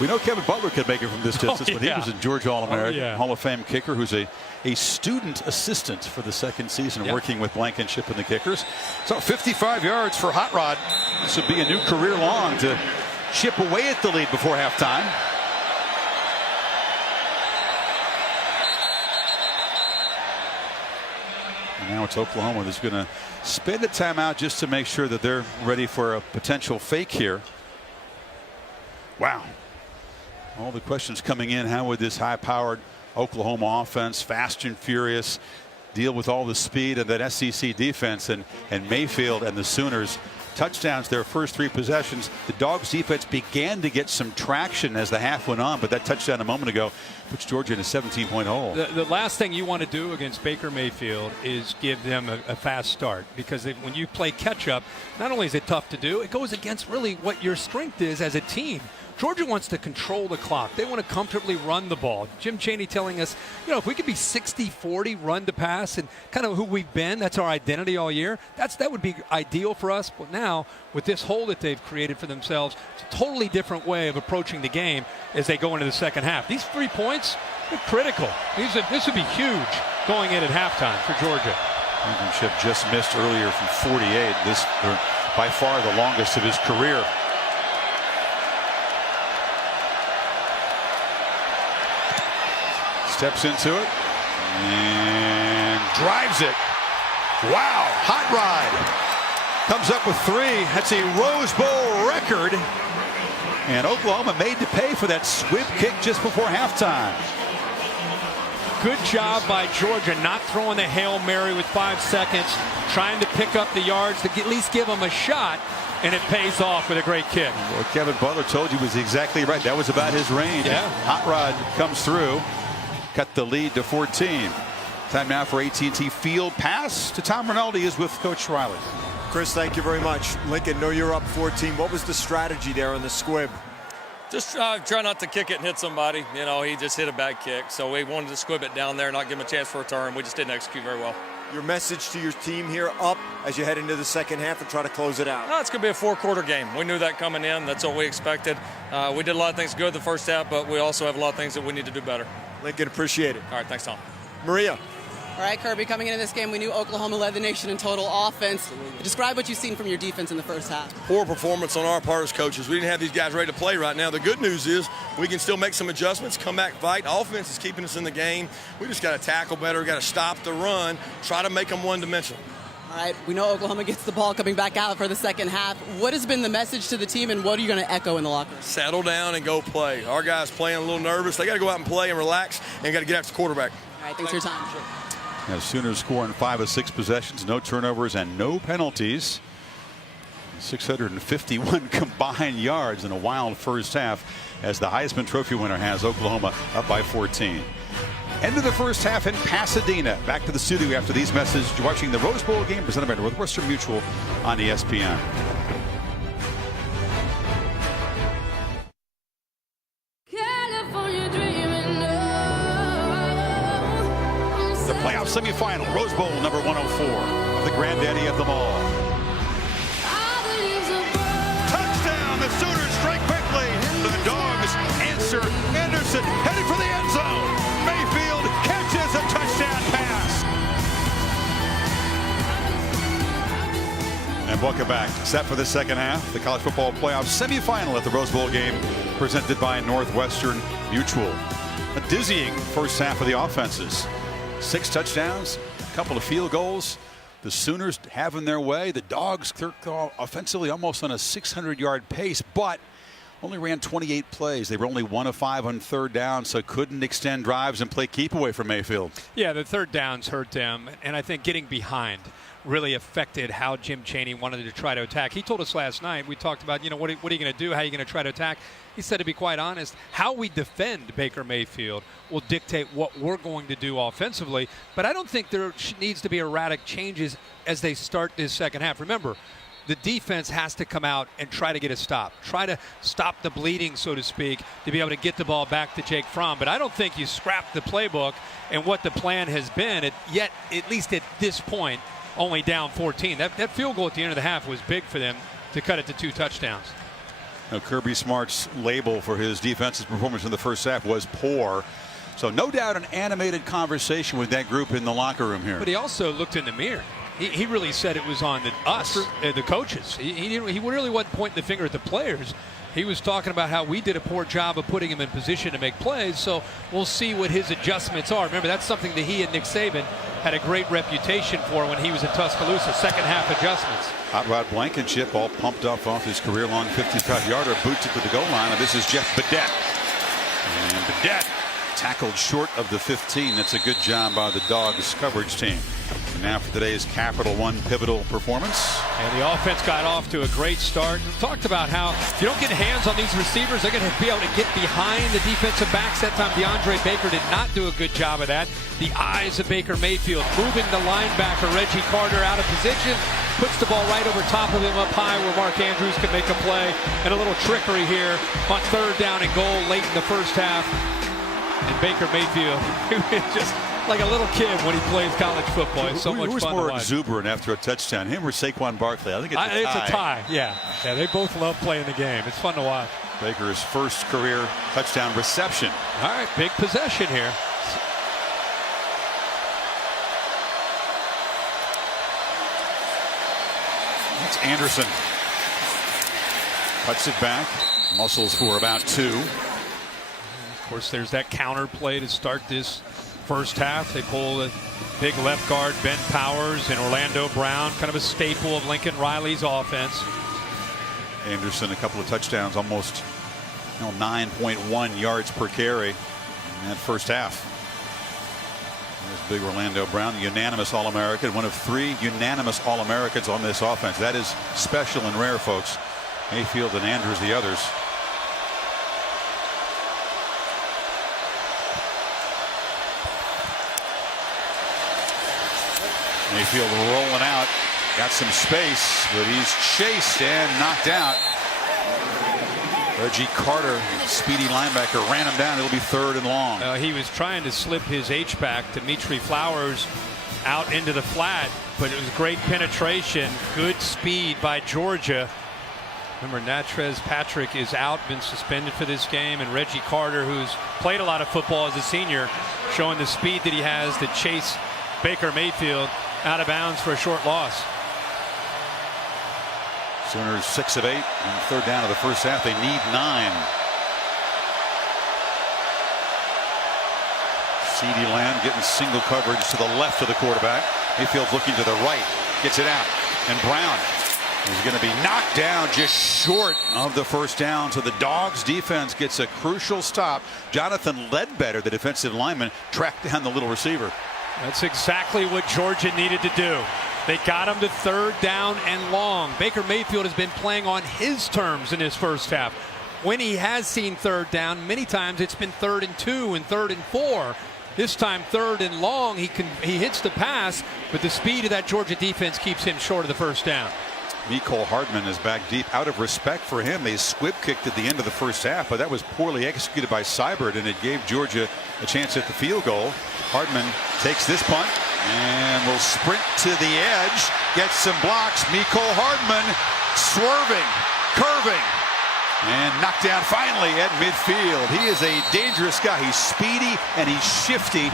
We know Kevin Butler could make it from this distance, but he was a Georgia All-American, Hall of Fame kicker who's a student assistant for the second season working with Blankenship and the kickers. So 55 yards for Hot Rod. This would be a new career long to chip away at the lead before halftime. And now it's Oklahoma that's going to spend a timeout just to make sure that they're ready for a potential fake here. Wow. All the questions coming in. How would this high-powered Oklahoma offense, fast and furious, deal with all the speed of that SEC defense? And Mayfield and the Sooners touchdowns their first 3 possessions. The Dogs defense began to get some traction as the half went on, but that touchdown a moment ago puts Georgia in a 17-point hole. The last thing you want to do against Baker Mayfield is give them a fast start, because when you play catch-up, not only is it tough to do, it goes against really what your strength is as a team. Georgia wants to control the clock. They want to comfortably run the ball. Jim Chaney telling us, if we could be 60-40 run to pass and kind of who we've been, that's our identity all year, that would be ideal for us. But now, with this hole that they've created for themselves, it's a totally different way of approaching the game as they go into the second half. These 3 points are critical. This would be huge going in at halftime for Georgia. Blankenship just missed earlier from 48. This by far the longest of his career. Steps into it and drives it. Wow. Hot Rod comes up with 3. That's a Rose Bowl record. And Oklahoma made to pay for that squib kick just before halftime. Good job by Georgia not throwing the Hail Mary with 5 seconds, trying to pick up the yards to at least give them a shot, and it pays off with a great kick. What Kevin Butler told you was exactly right. That was about his range. Yeah. Hot Rod comes through. Cut the lead to 14. Time now for AT&T Field Pass to Tom Rinaldi is with Coach Riley. Chris, thank you very much. Lincoln, know you're up 14. What was the strategy there on the squib? Just try not to kick it and hit somebody. He just hit a bad kick. So we wanted to squib it down there, not give him a chance for a return. We just didn't execute very well. Your message to your team here up as you head into the second half and try to close it out? No, it's going to be a 4-quarter game. We knew that coming in. That's what we expected. We did a lot of things good the first half, but we also have a lot of things that we need to do better. Lincoln, appreciate it. All right, thanks, Tom. Maria. All right, Kirby, coming into this game, we knew Oklahoma led the nation in total offense. Describe what you've seen from your defense in the first half. Poor performance on our part as coaches. We didn't have these guys ready to play right now. The good news is we can still make some adjustments, come back, fight. Offense is keeping us in the game. We just got to tackle better, got to stop the run, try to make them one-dimensional. All right, we know Oklahoma gets the ball coming back out for the second half. What has been the message to the team, and what are you going to echo in the locker room? Settle down and go play. Our guys playing a little nervous. They got to go out and play and relax, and got to get after the quarterback. All right, thanks for your time. Now, Sooners scoring 5 of 6 possessions, no turnovers and no penalties. 651 combined yards in a wild first half as the Heisman Trophy winner has Oklahoma up by 14. End of the first half in Pasadena. Back to the studio after these messages. You're watching the Rose Bowl game presented by Northwestern Mutual on ESPN. The playoff semifinal, Rose Bowl number 104 of the granddaddy of them all. Touchdown! The Sooners strike quickly. The Dogs answer. Anderson heading for the end zone. Mayfield catches a touchdown pass. And welcome back. Set for the second half, the college football playoff semifinal at the Rose Bowl game presented by Northwestern Mutual. A dizzying first half of the offenses. 6 touchdowns, couple of field goals. The Sooners having their way. The Dogs offensively almost on a 600-yard pace, but only ran 28 plays. They were only 1 of 5 on third down, so couldn't extend drives and play keep away from Mayfield. Yeah, the third downs hurt them, and I think getting behind really affected how Jim Chaney wanted to try to attack. He told us last night, we talked about, what are you going to do? How are you going to try to attack? He said, to be quite honest, how we defend Baker Mayfield will dictate what we're going to do offensively. But I don't think there needs to be erratic changes as they start this second half. Remember, the defense has to come out and try to get a stop. Try to stop the bleeding, so to speak, to be able to get the ball back to Jake Fromm. But I don't think you scrap the playbook and what the plan has been, yet at least at this point, only down 14. That field goal at the end of the half was big for them to cut it to 2 touchdowns. Now, Kirby Smart's label for his defensive performance in the first half was poor. So no doubt an animated conversation with that group in the locker room here. But he also looked in the mirror. He really said it was on us, the coaches. He really wasn't pointing the finger at the players. He was talking about how we did a poor job of putting him in position to make plays, so we'll see what his adjustments are. Remember, that's something that he and Nick Saban had a great reputation for when he was in Tuscaloosa, second half adjustments. Hot Rod Blankenship all pumped up off his career-long 55-yarder, boots it to the goal line, and this is Jeff Badette. And Badette tackled short of the 15. That's a good job by the Dogs coverage team. And now for today's Capital One pivotal performance. And the offense got off to a great start. We talked about how if you don't get hands on these receivers, they're going to be able to get behind the defensive backs. That time DeAndre Baker did not do a good job of that. The eyes of Baker Mayfield moving the linebacker Reggie Carter out of position, puts the ball right over top of him up high where Mark Andrews can make a play. And a little trickery here on third down and goal late in the first half. And Baker Mayfield, just like a little kid when he plays college football. It's so much fun to watch. Who's more exuberant after a touchdown, him or Saquon Barkley? I think it's a tie. Yeah, they both love playing the game. It's fun to watch. Baker's first career touchdown reception. All right, big possession here. That's Anderson. Cuts it back. Muscles for about 2. Of course, there's that counter play to start this first half. They pull the big left guard Ben Powers and Orlando Brown, kind of a staple of Lincoln Riley's offense. Anderson, a couple of touchdowns, almost 9.1 yards per carry in that first half. There's big Orlando Brown, the unanimous All-American, one of 3 unanimous All-Americans on this offense. That is special and rare, folks. Mayfield and Andrews the others. Mayfield rolling out, got some space, but he's chased and knocked out. Reggie Carter, speedy linebacker, ran him down. It'll be 3rd and long. He was trying to slip his H-back to Dimitri Flowers out into the flat, but it was great penetration, good speed by Georgia. Remember, Natrez Patrick is out, been suspended for this game, and Reggie Carter, who's played a lot of football as a senior, showing the speed that he has to chase Baker Mayfield out of bounds for a short loss. Sooners 6 of 8 and third down of the first half. They need 9. CeeDee Lamb getting single coverage to the left of the quarterback. Mayfield's looking to the right, gets it out, and Brown is going to be knocked down just short of the first down. So the Dogs defense gets a crucial stop. Jonathan Ledbetter, the defensive lineman, tracked down the little receiver. That's exactly what Georgia needed to do. They got him to 3rd down and long. Baker Mayfield has been playing on his terms in his first half. When he has seen 3rd down, many times it's been 3rd and 2 and 3rd and 4. This time 3rd and long, he hits the pass, but the speed of that Georgia defense keeps him short of the first down. Mecole Hardman is back deep. Out of respect for him, they squib kicked at the end of the first half, but that was poorly executed by Seibert, and it gave Georgia a chance at the field goal. Hardman takes this punt and will sprint to the edge, gets some blocks. Mecole Hardman swerving, curving, and knocked down finally at midfield. He is a dangerous guy. He's speedy and he's shifty,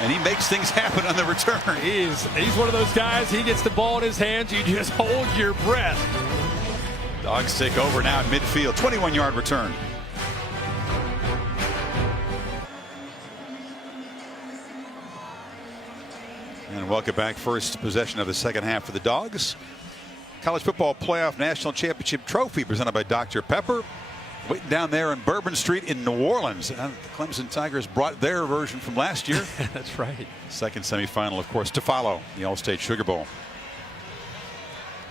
and he makes things happen on the return. He's one of those guys, he gets the ball in his hands, you just hold your breath. Dogs take over now at midfield. 21-yard return. And welcome back. First possession of the second half for the Dogs. College Football Playoff National Championship Trophy presented by Dr. Pepper. Waiting down there on Bourbon Street in New Orleans. The Clemson Tigers brought their version from last year. That's right. Second semifinal, of course, to follow the All-State Sugar Bowl.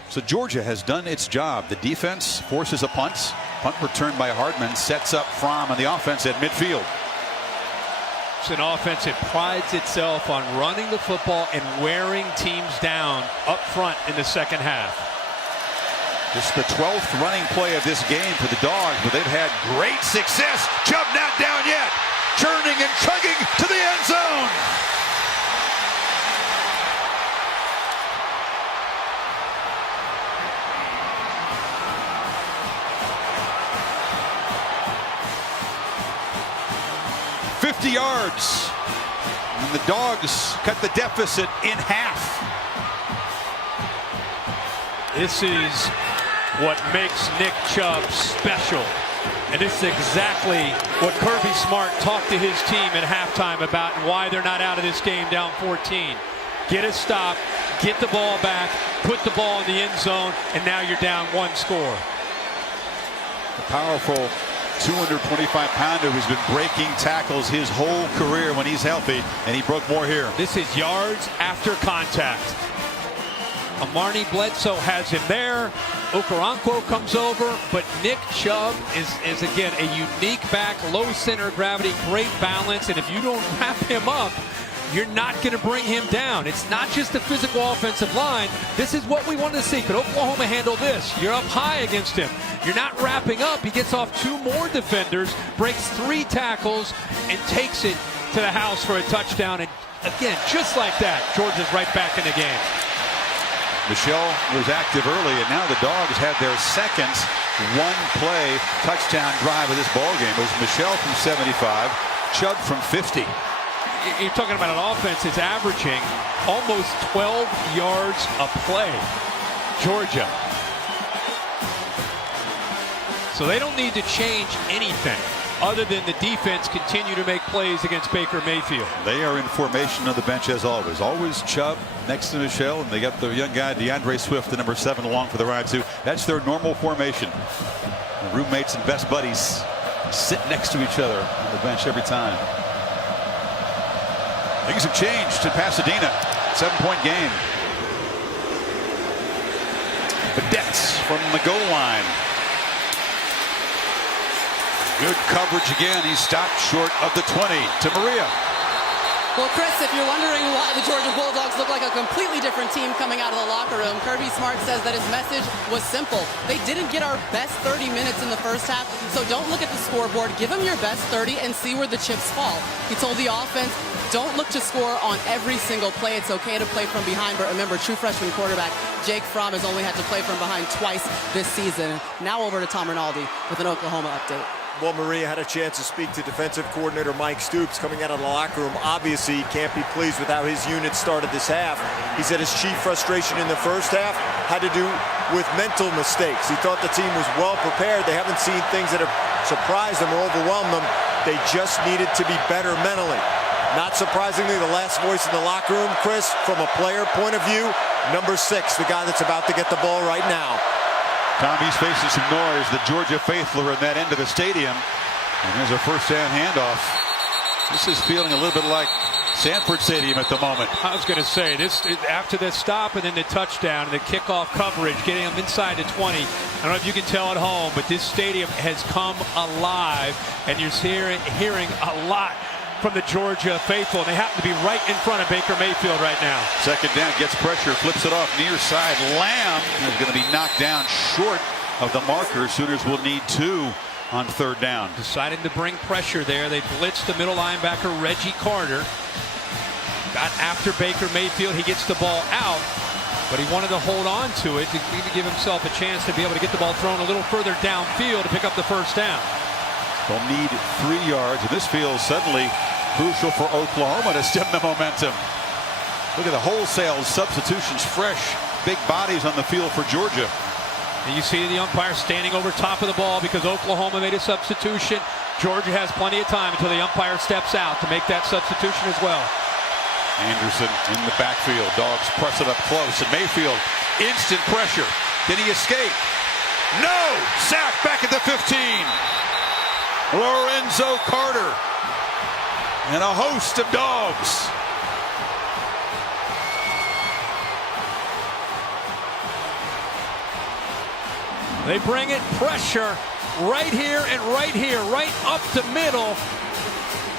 So Georgia has done its job. The defense forces a punt. Punt returned by Hardman sets up Fromm on the offense at midfield. It's an offense that prides itself on running the football and wearing teams down up front in the second half. Just the 12th running play of this game for the Dogs, but they've had great success. Chubb not down yet. Churning and chugging to the end zone. Yards, and the Dogs cut the deficit in half. This is what makes Nick Chubb special, and this is exactly what Kirby Smart talked to his team at halftime about and why they're not out of this game down 14. Get a stop, get the ball back, put the ball in the end zone, and now you're down one score. The powerful 225-pounder who's been breaking tackles his whole career when he's healthy, and he broke more here. This is yards after contact. Amarni Bledsoe has him there. Okoronkwo comes over, but Nick Chubb is again a unique back, low center of gravity, great balance, and if you don't wrap him up, you're not going to bring him down. It's not just the physical offensive line. This is what we wanted to see. Could Oklahoma handle this? You're up high against him. You're not wrapping up. He gets off two more defenders, breaks 3 tackles, and takes it to the house for a touchdown. And again, just like that, Georgia's right back in the game. Michelle was active early, and now the Dogs had their second one-play touchdown drive of this ballgame. It was Michelle from 75, Chubb from 50. You're talking about an offense that's averaging almost 12 yards a play. Georgia. So they don't need to change anything other than the defense continue to make plays against Baker Mayfield. They are in formation on the bench as always. Always Chubb next to Michelle, and they got the young guy DeAndre Swift, the number 7, along for the ride too. That's their normal formation. The roommates and best buddies sit next to each other on the bench every time. Things have changed in Pasadena. 7-point game. Vedettes from the goal line. Good coverage again. He stopped short of the 20 to Maria. Well, Chris, if you're wondering why the Georgia Bulldogs look like a completely different team coming out of the locker room, Kirby Smart says that his message was simple. They didn't get our best 30 minutes in the first half, so don't look at the scoreboard. Give them your best 30 and see where the chips fall. He told the offense, don't look to score on every single play. It's okay to play from behind, but remember, true freshman quarterback Jake Fromm has only had to play from behind twice this season. Now over to Tom Rinaldi with an Oklahoma update. Well, Maria had a chance to speak to defensive coordinator Mike Stoops coming out of the locker room. Obviously, he can't be pleased with how his unit started this half. He said his chief frustration in the first half had to do with mental mistakes. He thought the team was well prepared. They haven't seen things that have surprised them or overwhelmed them. They just needed to be better mentally. Not surprisingly, the last voice in the locker room, Chris, from a player point of view, number 6, the guy that's about to get the ball right now. Tommy's facing some noise. The Georgia faithful are in that end of the stadium. And there's a first-down handoff. This is feeling a little bit like Sanford Stadium at the moment. I was going to say, this after the stop and then the touchdown and the kickoff coverage, getting them inside the 20. I don't know if you can tell at home, but this stadium has come alive, and you're hearing a lot from the Georgia faithful, and they happen to be right in front of Baker Mayfield right now. Second down, gets pressure, flips it off near side. Lamb is going to be knocked down short of the marker. Sooners will need 2 on third down. Deciding to bring pressure there. They blitzed the middle linebacker, Reggie Carter. Got after Baker Mayfield. He gets the ball out, but he wanted to hold on to it to give himself a chance to be able to get the ball thrown a little further downfield to pick up the first down. They'll need 3 yards, and this feels suddenly crucial for Oklahoma to stem the momentum. Look at the wholesale substitutions, fresh, big bodies on the field for Georgia. And you see the umpire standing over top of the ball because Oklahoma made a substitution. Georgia has plenty of time until the umpire steps out to make that substitution as well. Anderson in the backfield. Dogs press it up close. And Mayfield, instant pressure. Did he escape? No! Sack back at the 15. Lorenzo Carter and a host of dogs. They bring it, pressure right here and right here, right up the middle.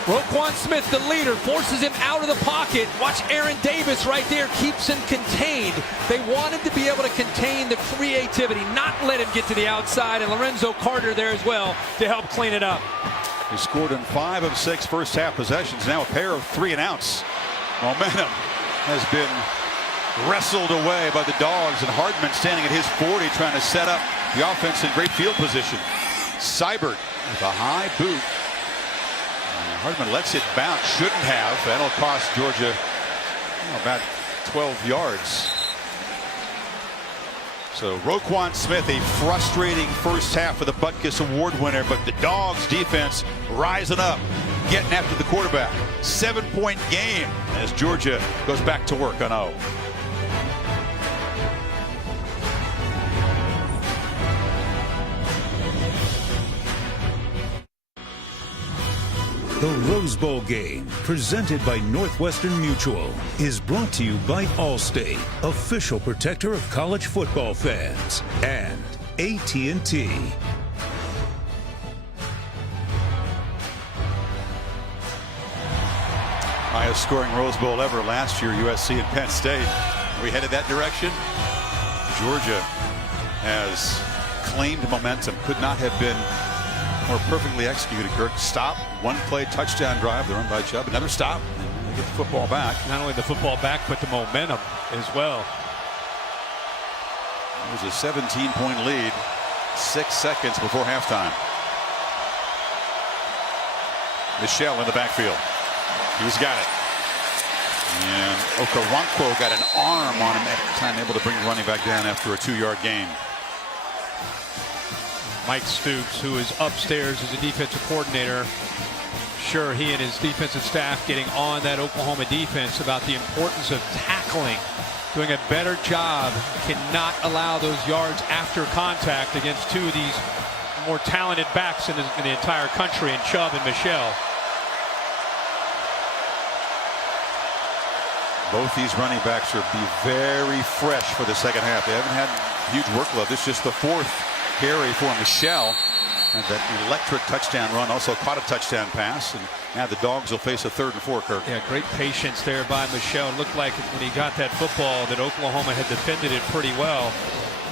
Roquan Smith, the leader, forces him out of the pocket. Watch Aaron Davis right there, keeps him contained. They wanted to be able to contain the creativity, not let him get to the outside, and Lorenzo Carter there as well to help clean it up. He scored in 5 of 6 first half possessions. Now a pair of 3 and outs. Momentum has been wrestled away by the dogs, and Hardman standing at his 40 trying to set up the offense in great field position. Seibert with a high boot. Hardman lets it bounce. Shouldn't have. That'll cost Georgia about 12 yards. So Roquan Smith, a frustrating first half for the Butkus Award winner, but the Dogs defense rising up, getting after the quarterback. 7-point game as Georgia goes back to work on O. The Rose Bowl game, presented by Northwestern Mutual, is brought to you by Allstate, official protector of college football fans, and AT&T. Highest scoring Rose Bowl ever last year, USC and Penn State. Are we headed that direction? Georgia has claimed momentum. Could not have been more perfectly executed. Kirk, stop, one play touchdown drive, the run by Chubb, another stop, and they get the football back. Not only the football back, but the momentum as well. It was a 17-point lead, 6 seconds before halftime. Michelle in the backfield. He's got it. And Okoronkwo got an arm on him at the time, able to bring the running back down after a 2-yard gain. Mike Stoops, who is upstairs as a defensive coordinator, sure, he and his defensive staff getting on that Oklahoma defense about the importance of tackling, doing a better job, cannot allow those yards after contact against two of these more talented backs in the entire country, and Chubb and Michelle. Both these running backs will be very fresh for the second half. They haven't had huge workload. This is just the 4th carry for Michelle. And that electric touchdown run, also caught a touchdown pass. And now the Dogs will face a 3rd and 4, Kirk. Yeah, great patience there by Michelle. It looked like when he got that football that Oklahoma had defended it pretty well.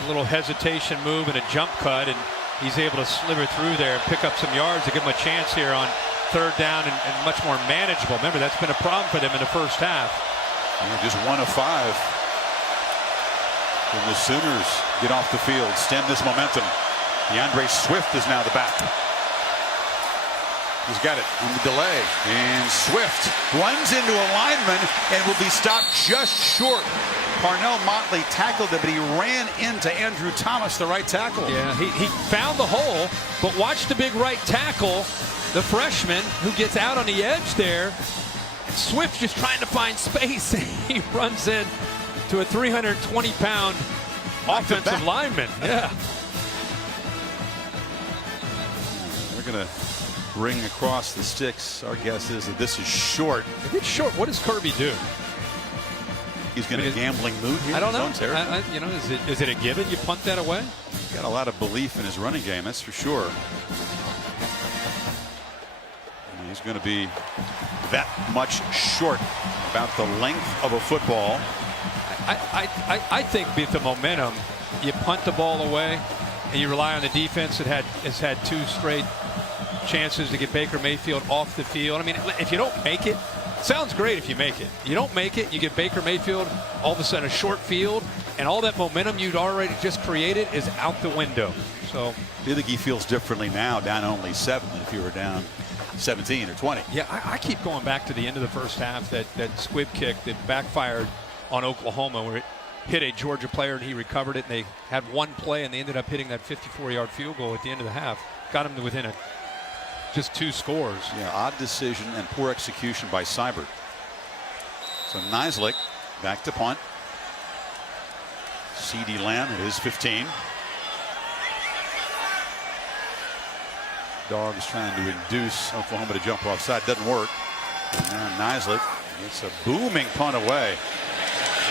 A little hesitation move and a jump cut, and he's able to sliver through there and pick up some yards to give him a chance here on 3rd down and much more manageable. Remember, that's been a problem for them in the first half. Just 1 of 5. When the Sooners get off the field, stem this momentum. DeAndre Swift is now the back. He's got it on the delay. And Swift runs into a lineman and will be stopped just short. Parnell Motley tackled him, but he ran into Andrew Thomas, the right tackle. Yeah, he found the hole, but watch the big right tackle, the freshman, who gets out on the edge there. Swift just trying to find space. He runs in to a 320-pound offensive lineman. Yeah. They're going to ring across the sticks. Our guess is that this is short. If it's short, what does Kirby do? He's going to gambling mood here. I don't know. You know, is it a given? You punt that away? He's got a lot of belief in his running game, that's for sure. And he's going to be that much short about the length of a football. I think with the momentum, you punt the ball away and you rely on the defense that has had 2 straight chances to get Baker Mayfield off the field. I mean, if you don't make it, sounds great if you make it. You don't make it, you get Baker Mayfield all of a sudden a short field, and all that momentum you'd already just created is out the window. So do you think he feels differently now, down only 7, than if you were down 17 or 20? Yeah, I keep going back to the end of the first half, that squib kick that backfired on Oklahoma, where it hit a Georgia player and he recovered it, and they had one play and they ended up hitting that 54-yard field goal at the end of the half. Got him to within just 2 scores. Yeah, odd decision and poor execution by Seibert. So Nislek back to punt. CeeDee Lamb at his 15. Dogs trying to induce Oklahoma to jump offside. Doesn't work. And now Nislek gets a booming punt away.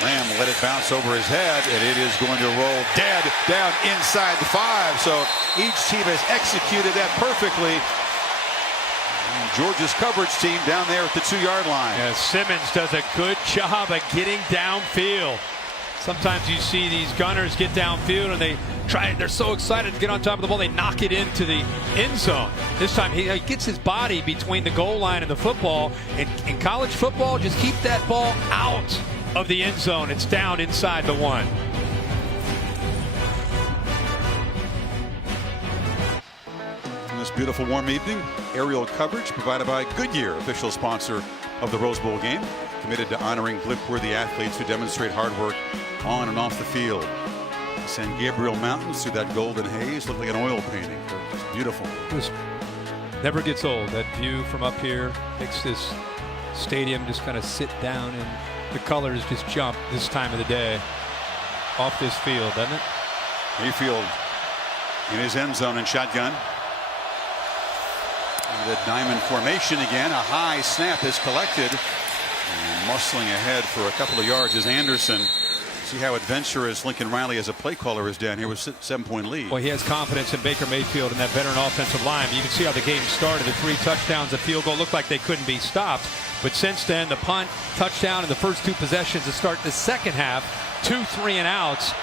Lamb let it bounce over his head, and it is going to roll dead down inside the 5. So each team has executed that perfectly. And Georgia's coverage team down there at the 2-yard line. Yeah, Simmons does a good job at getting downfield. Sometimes you see these gunners get downfield and they're so excited to get on top of the ball, they knock it into the end zone. This time he gets his body between the goal line and the football. And in college football, just keep that ball out of the end zone. It's down inside the 1. On this beautiful warm evening, aerial coverage provided by Goodyear, official sponsor of the Rose Bowl game, committed to honoring blip-worthy athletes who demonstrate hard work on and off the field. The San Gabriel Mountains through that golden haze look like an oil painting. It's beautiful. It never gets old. That view from up here makes this stadium just kind of sit down, and the colors just jump this time of the day off this field, doesn't it? Mayfield in his end zone and shotgun. And the diamond formation again. A high snap is collected. And muscling ahead for a couple of yards is Anderson. See how adventurous Lincoln Riley as a play caller is down here with a 7-point lead. Well, he has confidence in Baker Mayfield and that veteran offensive line. You can see how the game started. The 3 touchdowns, the field goal looked like they couldn't be stopped. But since then, the punt, touchdown, and the first 2 possessions to start the second half, 2 3-and-outs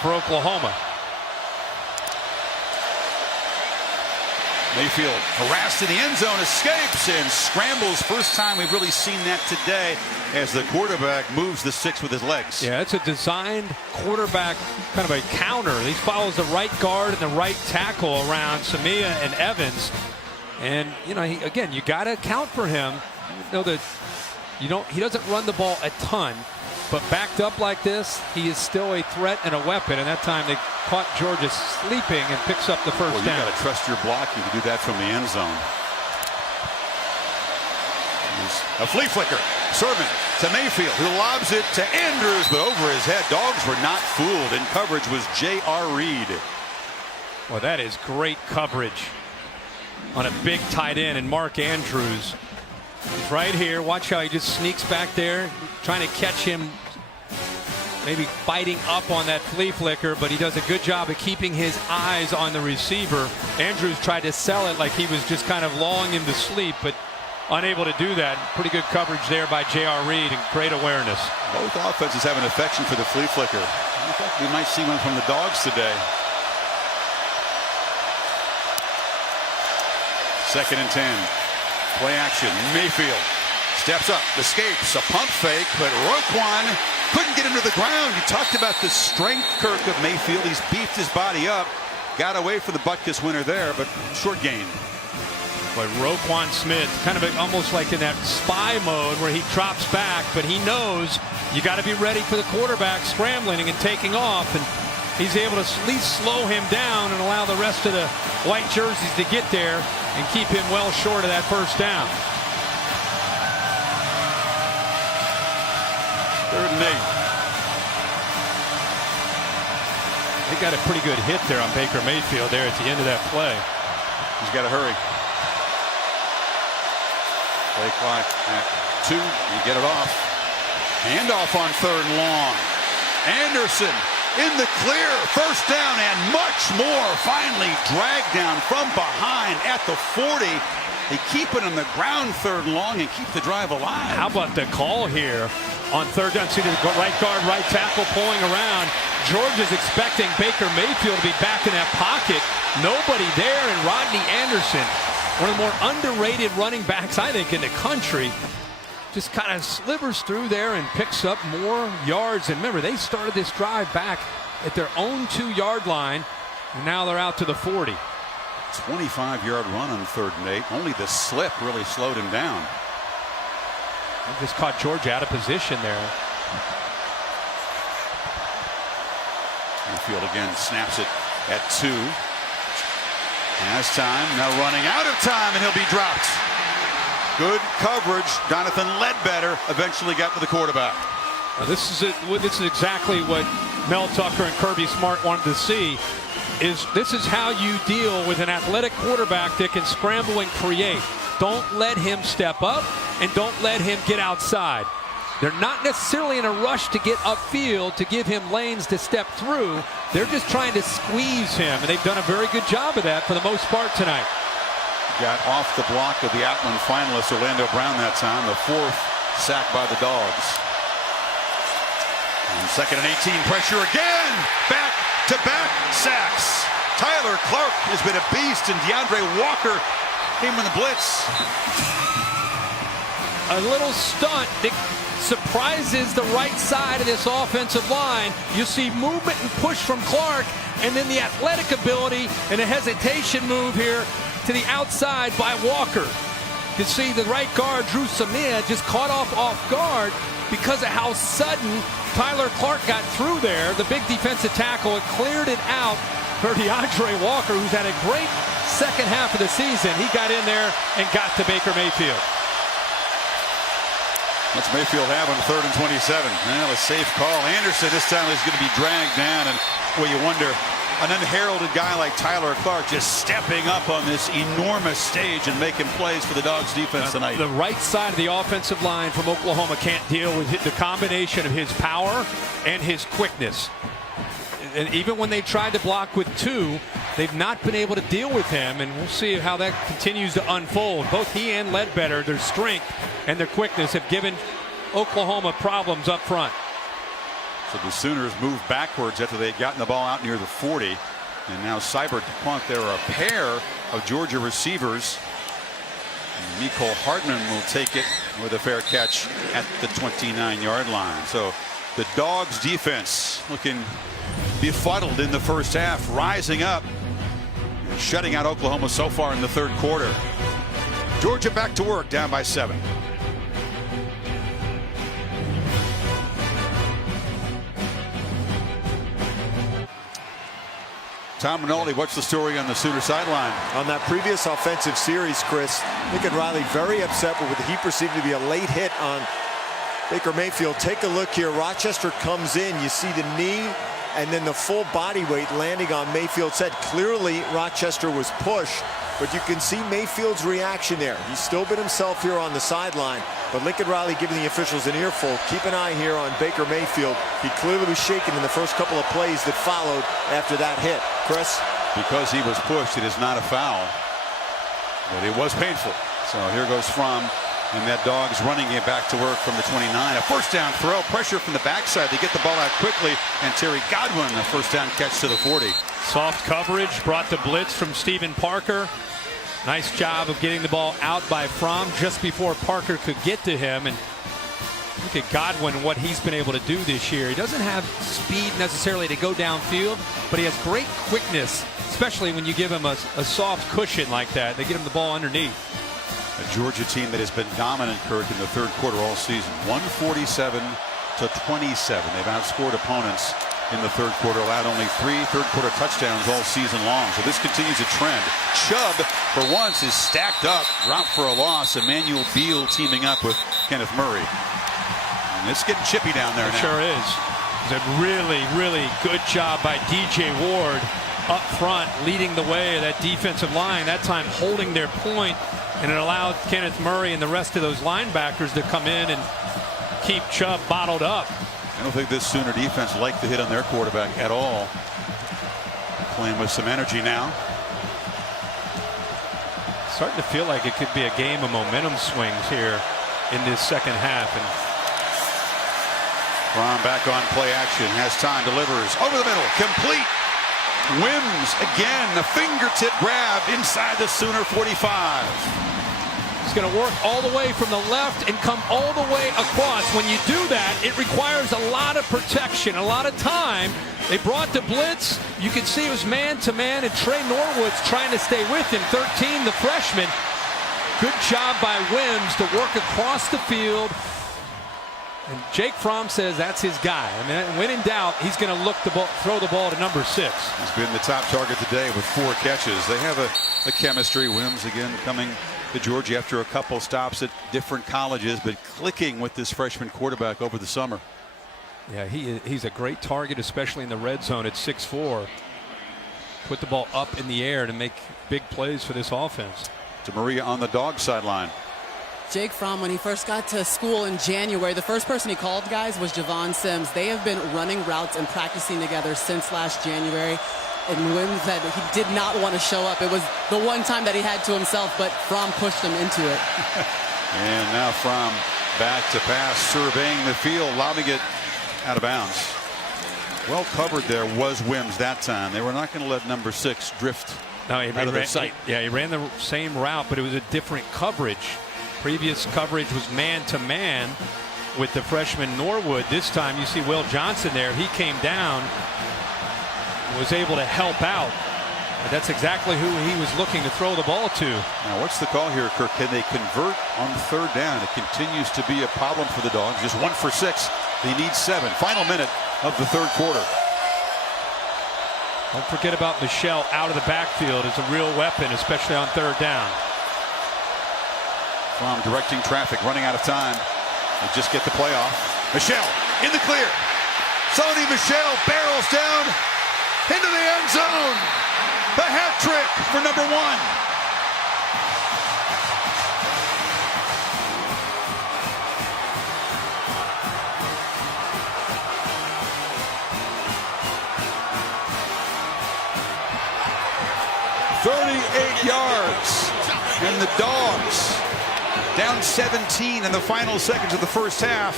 for Oklahoma. Mayfield harassed in the end zone, escapes and scrambles. First time we've really seen that today as the quarterback moves the 6 with his legs. Yeah, it's a designed quarterback, kind of a counter. He follows the right guard and the right tackle around Samia and Evans. And, you know, again, you got to account for him. You know that he doesn't run the ball a ton, but backed up like this, he is still a threat and a weapon. And that time they caught Georgia sleeping and picks up the first down. You got to trust your blocking to do that from the end zone. A flea flicker. Sermon to Mayfield, who lobs it to Andrews, but over his head. Dogs were not fooled. In coverage was J.R. Reed. Well, that is great coverage on a big tight end, and Mark Andrews right here. Watch how he just sneaks back there, trying to catch him, maybe biting up on that flea flicker, but he does a good job of keeping his eyes on the receiver. Andrews tried to sell it like he was just kind of lulling him to sleep, but unable to do that. Pretty good coverage there by J.R. Reed and great awareness. Both offenses have an affection for the flea flicker. I think we might see one from the Dogs today. 2nd and 10. Play action. Mayfield steps up, escapes, a pump fake, but Roquan couldn't get into the ground. You talked about the strength, Kirk, of Mayfield. He's beefed his body up. Got away for the Butkus winner there, but short gain. But Roquan Smith, kind of almost like in that spy mode where he drops back, but he knows you got to be ready for the quarterback scrambling and taking off, and he's able to at least slow him down and allow the rest of the white jerseys to get there and keep him well short of that first down. 3rd and 8. They got a pretty good hit there on Baker Mayfield there at the end of that play. He's got to hurry. Play clock at 2. You get it off. Handoff on 3rd and long. Anderson in the clear. First down and much more. Finally dragged down from behind at the 40. They keep it on the ground 3rd and long and keep the drive alive. How about the call here on 3rd down? See the right guard, right tackle pulling around. Georgia's expecting Baker Mayfield to be back in that pocket. Nobody there, and Rodney Anderson, one of the more underrated running backs, I think, in the country, just kind of slivers through there and picks up more yards. And remember, they started this drive back at their own 2-yard line, and now they're out to the 40. 25-yard run on 3rd and 8. Only the slip really slowed him down. They just caught Georgia out of position there. Mayfield again snaps it at 2. Has time, now running out of time, and he'll be dropped. Good coverage. Jonathan Ledbetter eventually got to the quarterback. This is exactly what Mel Tucker and Kirby Smart wanted to see. This is how you deal with an athletic quarterback that can scramble and create. Don't let him step up, and don't let him get outside. They're not necessarily in a rush to get upfield to give him lanes to step through. They're just trying to squeeze him, and they've done a very good job of that for the most part tonight. Got off the block of the Outland finalist Orlando Brown that time. The 4th sack by the Dogs. And 2nd and 18, pressure again. Back-to-back sacks. Tyler Clark has been a beast, and DeAndre Walker came in the blitz. A little stunt that surprises the right side of this offensive line. You see movement and push from Clark, and then the athletic ability and a hesitation move here to the outside by Walker. You see the right guard, Drew Samia, just caught off guard because of how sudden Tyler Clark got through there. The big defensive tackle had cleared it out for DeAndre Walker, who's had a great second half of the season. He got in there and got to Baker Mayfield. What's Mayfield have on 3rd and 27? Well, a safe call. Anderson this time is going to be dragged down, and well, you wonder, an unheralded guy like Tyler Clark just stepping up on this enormous stage and making plays for the Dogs defense tonight. The right side of the offensive line from Oklahoma can't deal with the combination of his power and his quickness. And even when they tried to block with 2, they've not been able to deal with him, and we'll see how that continues to unfold. Both he and Ledbetter, their strength and their quickness have given Oklahoma problems up front. So the Sooners move backwards after they had gotten the ball out near the 40. And now Seibert to punt. There are a pair of Georgia receivers. And Mecole Hardman will take it with a fair catch at the 29-yard line. So the Dogs defense looking befuddled in the first half, rising up and shutting out Oklahoma so far in the 3rd quarter. Georgia back to work, down by 7. Tom Rinaldi, what's the story on the Sooner sideline? On that previous offensive series, Chris, Lincoln Riley very upset with what he perceived to be a late hit on Baker Mayfield. Take a look here. Rochester comes in. You see the knee and then the full body weight landing on Mayfield's head. Clearly, Rochester was pushed, but you can see Mayfield's reaction there. He's still been himself here on the sideline, but Lincoln Riley giving the officials an earful. Keep an eye here on Baker Mayfield. He clearly was shaken in the first couple of plays that followed after that hit. Chris? Because he was pushed, it is not a foul, but it was painful. So here goes Fromm, and that Dogs running it back to work from the 29. A first down throw, pressure from the backside. They get the ball out quickly, and Terry Godwin, a first down catch to the 40. Soft coverage, brought the blitz from Stephen Parker. Nice job of getting the ball out by Fromm just before Parker could get to him. And look at Godwin, what he's been able to do this year. He doesn't have speed necessarily to go downfield, but he has great quickness, especially when you give him a soft cushion like that. They get him the ball underneath. A Georgia team that has been dominant, Kirk, in the 3rd quarter all season. 147-27. They've outscored opponents in the 3rd quarter, allowed only 3 third-quarter touchdowns all season long. So this continues a trend. Chubb, for once, is stacked up, dropped for a loss. Emmanuel Beal teaming up with Kenneth Murray. And it's getting chippy down there now. It sure is. It's a really, really good job by DJ Ward up front, leading the way of that defensive line, that time holding their point, and it allowed Kenneth Murray and the rest of those linebackers to come in and keep Chubb bottled up. I don't think this Sooner defense liked the hit on their quarterback at all. Playing with some energy now. Starting to feel like it could be a game of momentum swings here in this second half. And Fromm back on play action, has time, delivers over the middle, complete. Wims again, a fingertip grab inside the Sooner 45. He's going to work all the way from the left and come all the way across. When you do that, it requires a lot of protection, a lot of time. They brought the blitz. You can see it was man-to-man, and Trey Norwood's trying to stay with him. 13, the freshman. Good job by Wims to work across the field. And Jake Fromm says that's his guy. I mean, when in doubt, he's going to look throw the ball to number 6. He's been the top target today with 4 catches. They have a chemistry. Wims again coming to Georgia after a couple stops at different colleges, but clicking with this freshman quarterback over the summer. Yeah, he's a great target, especially in the red zone at 6'4". Put the ball up in the air to make big plays for this offense. To Maria on the dog sideline. Jake Fromm, when he first got to school in January, the first person he called, guys, was Javon Sims. They have been running routes and practicing together since last January. And Wims said he did not want to show up. It was the one time that he had to himself, but Fromm pushed him into it. And now Fromm back to pass, surveying the field, lobbing it out of bounds. Well covered there was Wims that time. They were not going to let number 6 drift out of their sight. He ran the same route, but it was a different coverage. Previous coverage was man-to-man with the freshman Norwood. This time you see Will Johnson there. He came down, was able to help out. And that's exactly who he was looking to throw the ball to. Now what's the call here, Kirk? Can they convert on the 3rd down? It continues to be a problem for the Dogs. Just 1 for 6. They need 7. Final minute of the 3rd quarter. Don't forget about Michelle out of the backfield as a real weapon, especially on 3rd down. From directing traffic, running out of time. They just get the play off. Michelle in the clear. Sony Michelle barrels down into the end zone. The hat trick for number 1. Yards, and the Dogs down 17 in the final seconds of the first half.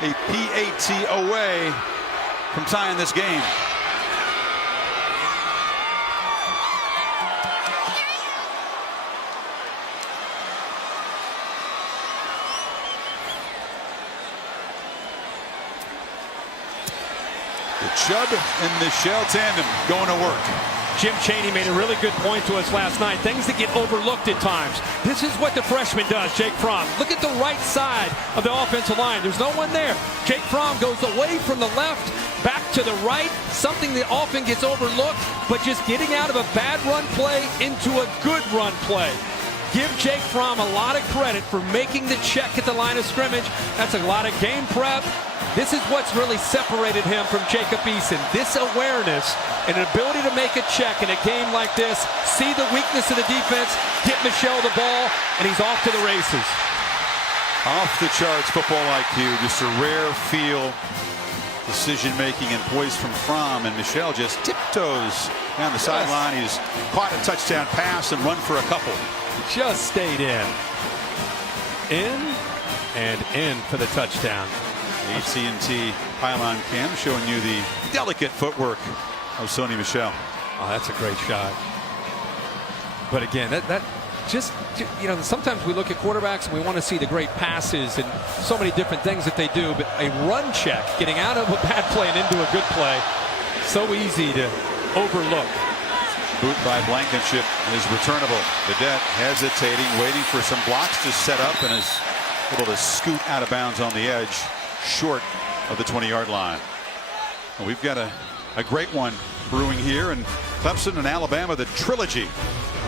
A PAT away from tying this game. The Chubb and Michelle tandem going to work. Jim Chaney made a really good point to us last night. Things that get overlooked at times. This is what the freshman does, Jake Fromm. Look at the right side of the offensive line. There's no one there. Jake Fromm goes away from the left, back to the right, something that often gets overlooked, but just getting out of a bad run play into a good run play. Give Jake Fromm a lot of credit for making the check at the line of scrimmage. That's a lot of game prep. This is what's really separated him from Jacob Eason. This awareness and an ability to make a check in a game like this, see the weakness of the defense, get Michelle the ball, and he's off to the races. Off the charts football IQ, just a rare feel, decision-making and poise from Fromm, and Michelle just tiptoes down the sideline. He's caught a touchdown pass and run for a couple. Just stayed in. In and in for the touchdown. AT&T pylon cam showing you the delicate footwork of Sony Michelle. Oh, that's a great shot. But again, that just, you know, sometimes we look at quarterbacks and we want to see the great passes and so many different things that they do, but a run check, getting out of a bad play and into a good play, so easy to overlook. Boot by Blankenship is returnable. Vedette hesitating, waiting for some blocks to set up, and is able to scoot out of bounds on the edge, short of the 20-yard line. Well, we've got a great one brewing here, and Clemson and Alabama, the trilogy,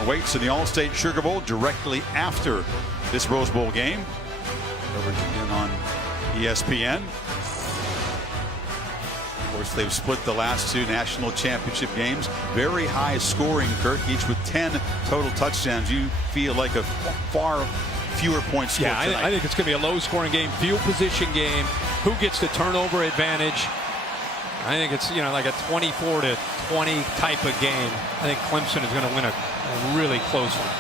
awaits in the All-State Sugar Bowl directly after this Rose Bowl game. Coverage again on ESPN. Of course, they've split the last 2 national championship games. Very high scoring, Kirk, each with 10 total touchdowns. You feel like a far fewer points scored tonight. I think it's going to be a low-scoring game, field position game. Who gets the turnover advantage? I think it's, you know, like a 24-20 type of game. I think Clemson is going to win a really close one.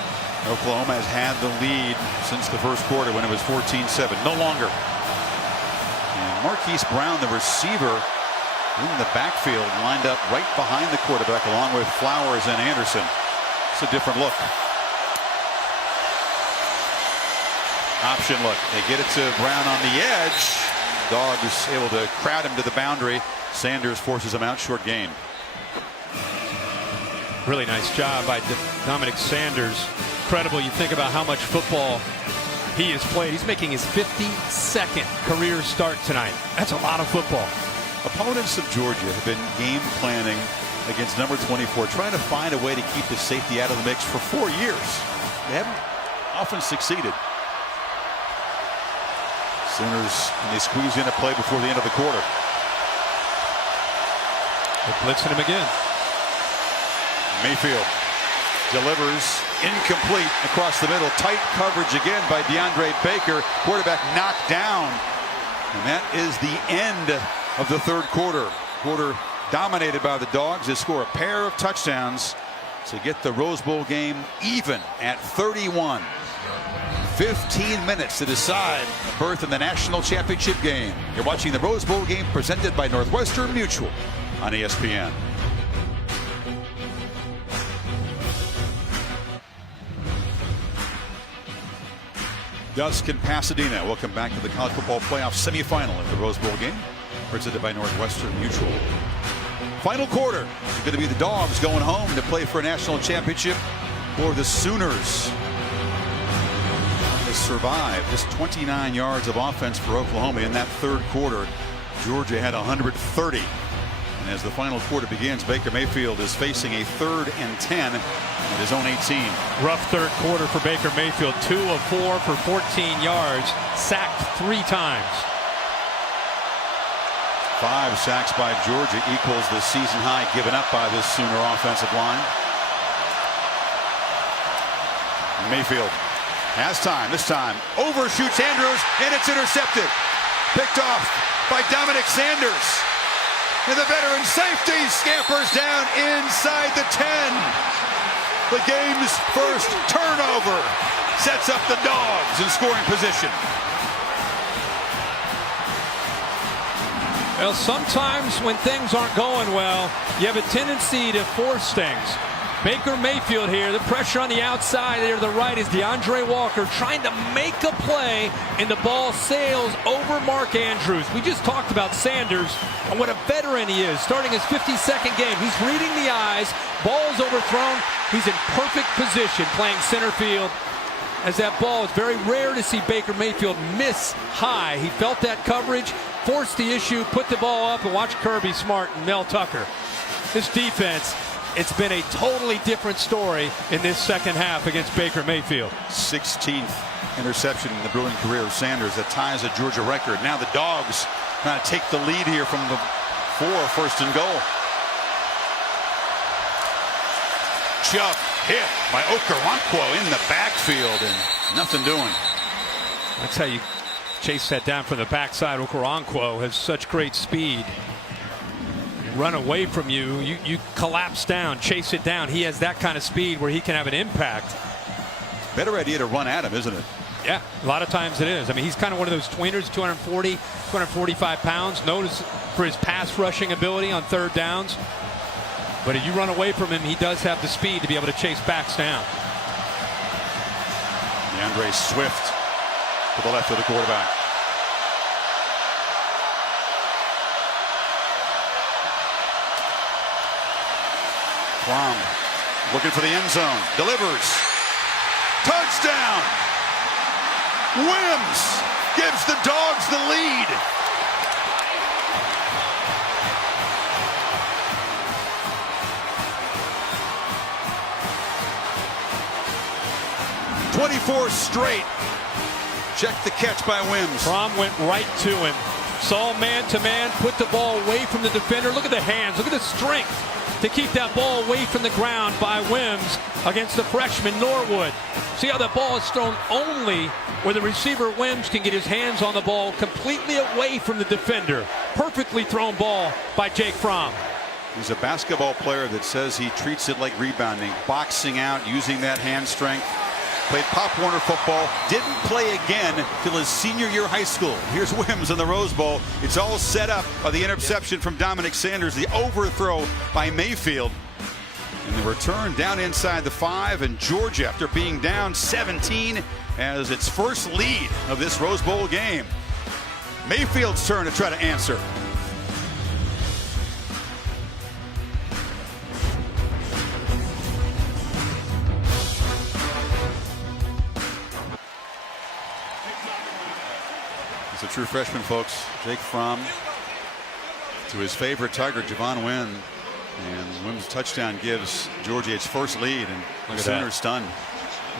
Oklahoma has had the lead since the first quarter when it was 14-7. No longer. And Marquise Brown, the receiver, in the backfield, lined up right behind the quarterback along with Flowers and Anderson. It's a different look. Option look. They get it to Brown on the edge. Dogs able to crowd him to the boundary. Sanders forces him out, short gain. Really nice job by Dominic Sanders. Incredible. You think about how much football he has played. He's making his 52nd career start tonight. That's a lot of football. Opponents of Georgia have been game planning against number 24, trying to find a way to keep the safety out of the mix for 4 years. They haven't often succeeded. Sooners, and they squeeze in a play before the end of the quarter. They're blitzing him again. Mayfield delivers incomplete across the middle. Tight coverage again by DeAndre Baker. Quarterback knocked down. And that is the end of the third quarter. Quarter dominated by the Dogs. They score a pair of touchdowns to get the Rose Bowl game even at 31. 15 minutes to decide a berth in the national championship game. You're watching the Rose Bowl game presented by Northwestern Mutual on ESPN. Dusk in Pasadena. Welcome back to the College Football Playoff semifinal of the Rose Bowl game, presented by Northwestern Mutual. Final quarter. It's going to be the Dogs going home to play for a national championship, or the Sooners to survive. Just 29 yards of offense for Oklahoma in that third quarter. Georgia had 130. And as the final quarter begins, Baker Mayfield is facing a 3rd and 10 at his own 18. Rough third quarter for Baker Mayfield. 2 of 4 for 14 yards. Sacked 3 times. 5 sacks by Georgia equals the season high given up by this Sooner offensive line. Mayfield has time. This time overshoots Andrews, and it's intercepted. Picked off by Dominic Sanders. And the veteran safety scampers down inside the 10. The game's first turnover sets up the Dogs in scoring position. Well, sometimes when things aren't going well, you have a tendency to force things. Baker Mayfield here, the pressure on the outside there to the right is DeAndre Walker trying to make a play, and the ball sails over Mark Andrews. We just talked about Sanders and what a veteran he is, starting his 52nd game. He's reading the eyes, ball's overthrown, he's in perfect position playing center field. As that ball, it's very rare to see Baker Mayfield miss high. He felt that coverage, forced the issue, put the ball up, and watch Kirby Smart and Mel Tucker. This defense, it's been a totally different story in this second half against Baker Mayfield. 16th interception in the Bruin career of Sanders that ties a Georgia record. Now the Dogs trying to take the lead here from the 4, 1st and goal. Chubb hit by Okoronkwo in the backfield and nothing doing. That's how you chase that down from the backside. Okoronkwo has such great speed. Run away from you, you collapse down, chase it down. He has that kind of speed where he can have an impact. Better idea to run at him, isn't it? Yeah, a lot of times it is. I mean, he's kind of one of those tweeners, 240, 245 pounds, notice for his pass rushing ability on third downs. But if you run away from him, he does have the speed to be able to chase backs down. DeAndre Swift to the left of the quarterback. Plum looking for the end zone. Delivers. Touchdown! Wims gives the Dogs the lead. "24 straight." Check the catch by Wims. Fromm went right to him. Saw man-to-man, put the ball away from the defender. Look at the hands. Look at the strength to keep that ball away from the ground by Wims against the freshman Norwood. See how that ball is thrown only where the receiver Wims can get his hands on the ball completely away from the defender. Perfectly thrown ball by Jake Fromm. He's a basketball player that says he treats it like rebounding, boxing out, using that hand strength. Played Pop Warner football, didn't play again till his senior year of high school. Here's Wims in the Rose Bowl. It's all set up by the interception from Dominic Sanders, the overthrow by Mayfield. And the return down inside the 5, and Georgia, after being down 17, has its first lead of this Rose Bowl game. Mayfield's turn to try to answer. He's a true freshman, folks. Jake Fromm to his favorite target, Javon Wynn. And Wims' touchdown gives Georgia its first lead, and the Sooners stunned.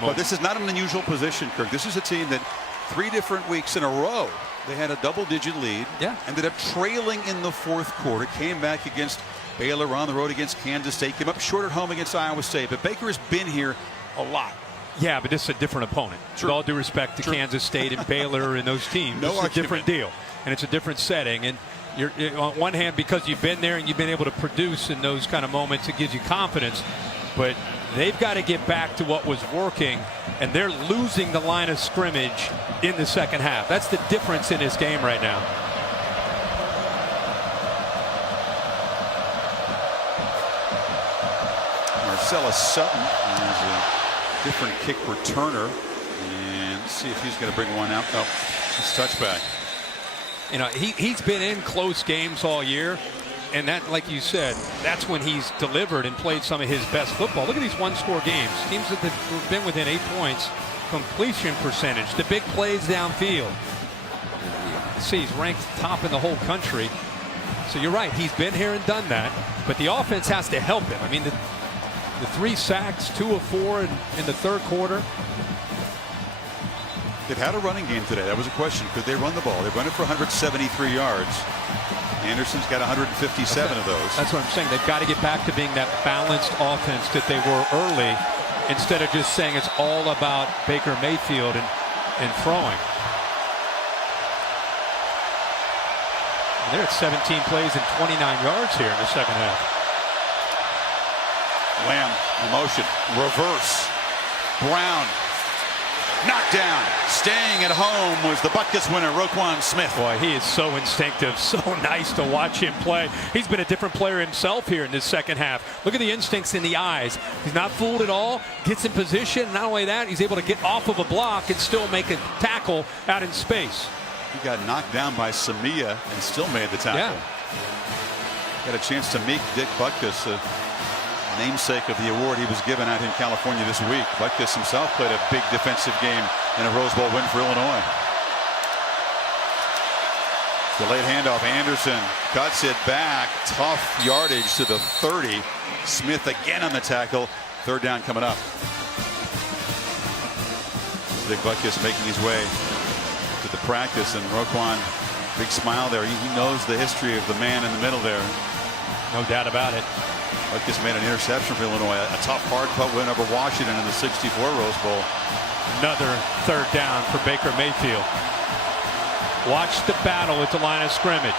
But this is not an unusual position, Kirk. This is a team that 3 different weeks in a row, they had a double-digit lead. Yeah. Ended up trailing in the 4th quarter. Came back against Baylor, on the road against Kansas State. Came up short at home against Iowa State. But Baker has been here a lot. Yeah, but this is a different opponent. True. With all due respect to Kansas State and Baylor and those teams, No it's a argument. different deal. And it's a different setting. And you're on one hand, because you've been there and you've been able to produce in those kind of moments, it gives you confidence. But they've got to get back to what was working, and they're losing the line of scrimmage in the second half. That's the difference in this game right now. Marcellus Sutton is a different kick returner. And let's see if he's going to bring one out. Oh, it's touchback. You know, he's been in close games all year. And that, like you said, that's when he's delivered and played some of his best football. Look at these one-score games. Teams that have been within 8 points. Completion percentage, the big plays downfield. You see, he's ranked top in the whole country. So you're right, he's been here and done that. But the offense has to help him. I mean, the 3 sacks, 2 of 4 in the 3rd quarter. They've had a running game today. That was a question. Could they run the ball? They run it for 173 yards. Anderson's got 157 of those. That's what I'm saying. They've got to get back to being that balanced offense that they were early, instead of just saying it's all about Baker Mayfield and throwing. And they're at 17 plays and 29 yards here in the second half. Lamb in motion. Reverse. Brown. Knocked down. Staying at home was the Butkus winner, Roquan Smith. Boy, he is so instinctive. So nice to watch him play. He's been a different player himself here in this second half. Look at the instincts in the eyes. He's not fooled at all. Gets in position. Not only that, he's able to get off of a block and still make a tackle out in space. He got knocked down by Samia and still made the tackle. Yeah. Got a chance to meet Dick Butkus, namesake of the award he was given out in California this week. Butkus himself played a big defensive game in a Rose Bowl win for Illinois. Delayed handoff. Anderson cuts it back. Tough yardage to the 30. Smith again on the tackle. 3rd down coming up. Dick Butkus making his way to the practice, and Roquan, big smile there. He knows the history of the man in the middle there. No doubt about it. Butkus made an interception for Illinois. A tough hard putt win over Washington in the '64 Rose Bowl. Another 3rd down for Baker Mayfield. Watch the battle at the line of scrimmage.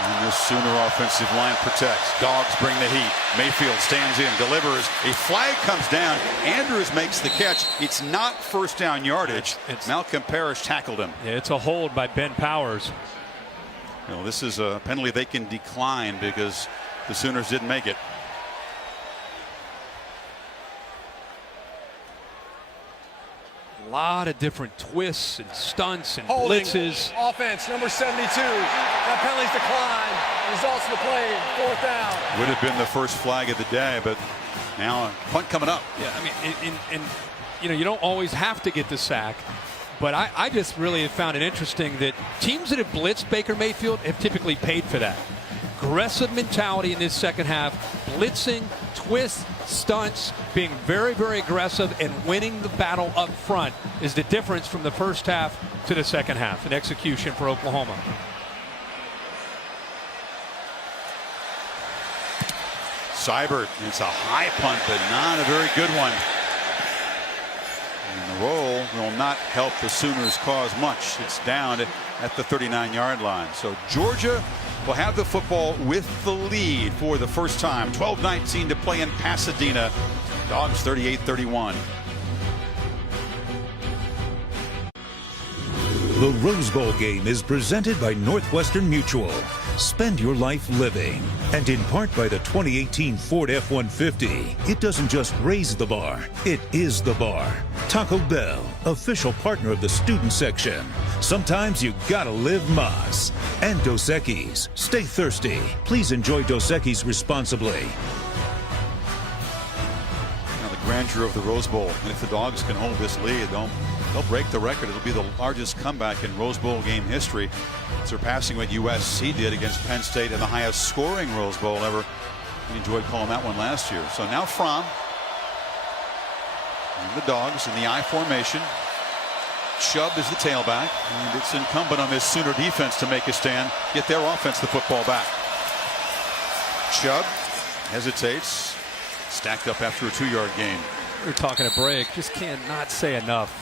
And this Sooner offensive line protects. Dogs bring the heat. Mayfield stands in, delivers. A flag comes down. Andrews makes the catch. It's not 1st down yardage. Malcolm Parrish tackled him. Yeah, it's a hold by Ben Powers. You know, this is a penalty they can decline because the Sooners didn't make it. A lot of different twists and stunts and Holding. blitzes. Offense, number 72. That penalty's declined. Results of the play, 4th down. Would have been the first flag of the day, but now a punt coming up. Yeah, I mean, and you know, you don't always have to get the sack. But I just really have found it interesting that teams that have blitzed Baker Mayfield have typically paid for that. Aggressive mentality in this second half, blitzing, twists, stunts, being very, very aggressive and winning the battle up front is the difference from the first half to the second half in execution for Oklahoma. Seibert, it's a high punt, but not a very good one. And the roll will not help the Sooners cause much. It's down at the 39-yard line. So Georgia will have the football with the lead for the first time. 12-19 to play in Pasadena. Dogs 38-31. The Rose Bowl game is presented by Northwestern Mutual. Spend your life living. And in part by the 2018 Ford F-150. It doesn't just raise the bar, it is the bar. Taco Bell, official partner of the student section. Sometimes you gotta live Mas. And Dos Equis. Stay thirsty. Please enjoy Dos Equis responsibly. grandeur of the Rose Bowl. And if the Dogs can hold this lead, they'll break the record. It'll be the largest comeback in Rose Bowl game history, surpassing what USC did against Penn State in the highest scoring Rose Bowl ever. We enjoyed calling that one last year. So now Fromm and the Dogs in the I formation. Chubb is the tailback, and it's incumbent on this Sooner defense to make a stand, get their offense the football back. Chubb hesitates, stacked up after a 2-yard gain. We were talking a break. Just cannot say enough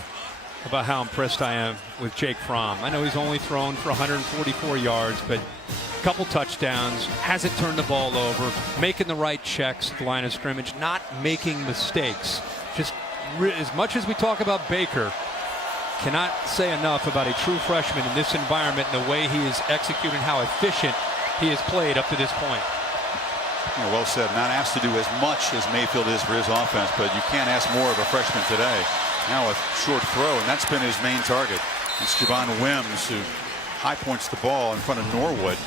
about how impressed I am with Jake Fromm. I know he's only thrown for 144 yards, but a couple touchdowns, hasn't turned the ball over, making the right checks at the line of scrimmage, not making mistakes. Just as much as we talk about Baker, cannot say enough about a true freshman in this environment and the way he is executing, how efficient he has played up to this point. Yeah, well said. Not asked to do as much as Mayfield is for his offense, but you can't ask more of a freshman today. Now a short throw, and that's been his main target. It's Javon Wims who high points the ball in front of Norwood.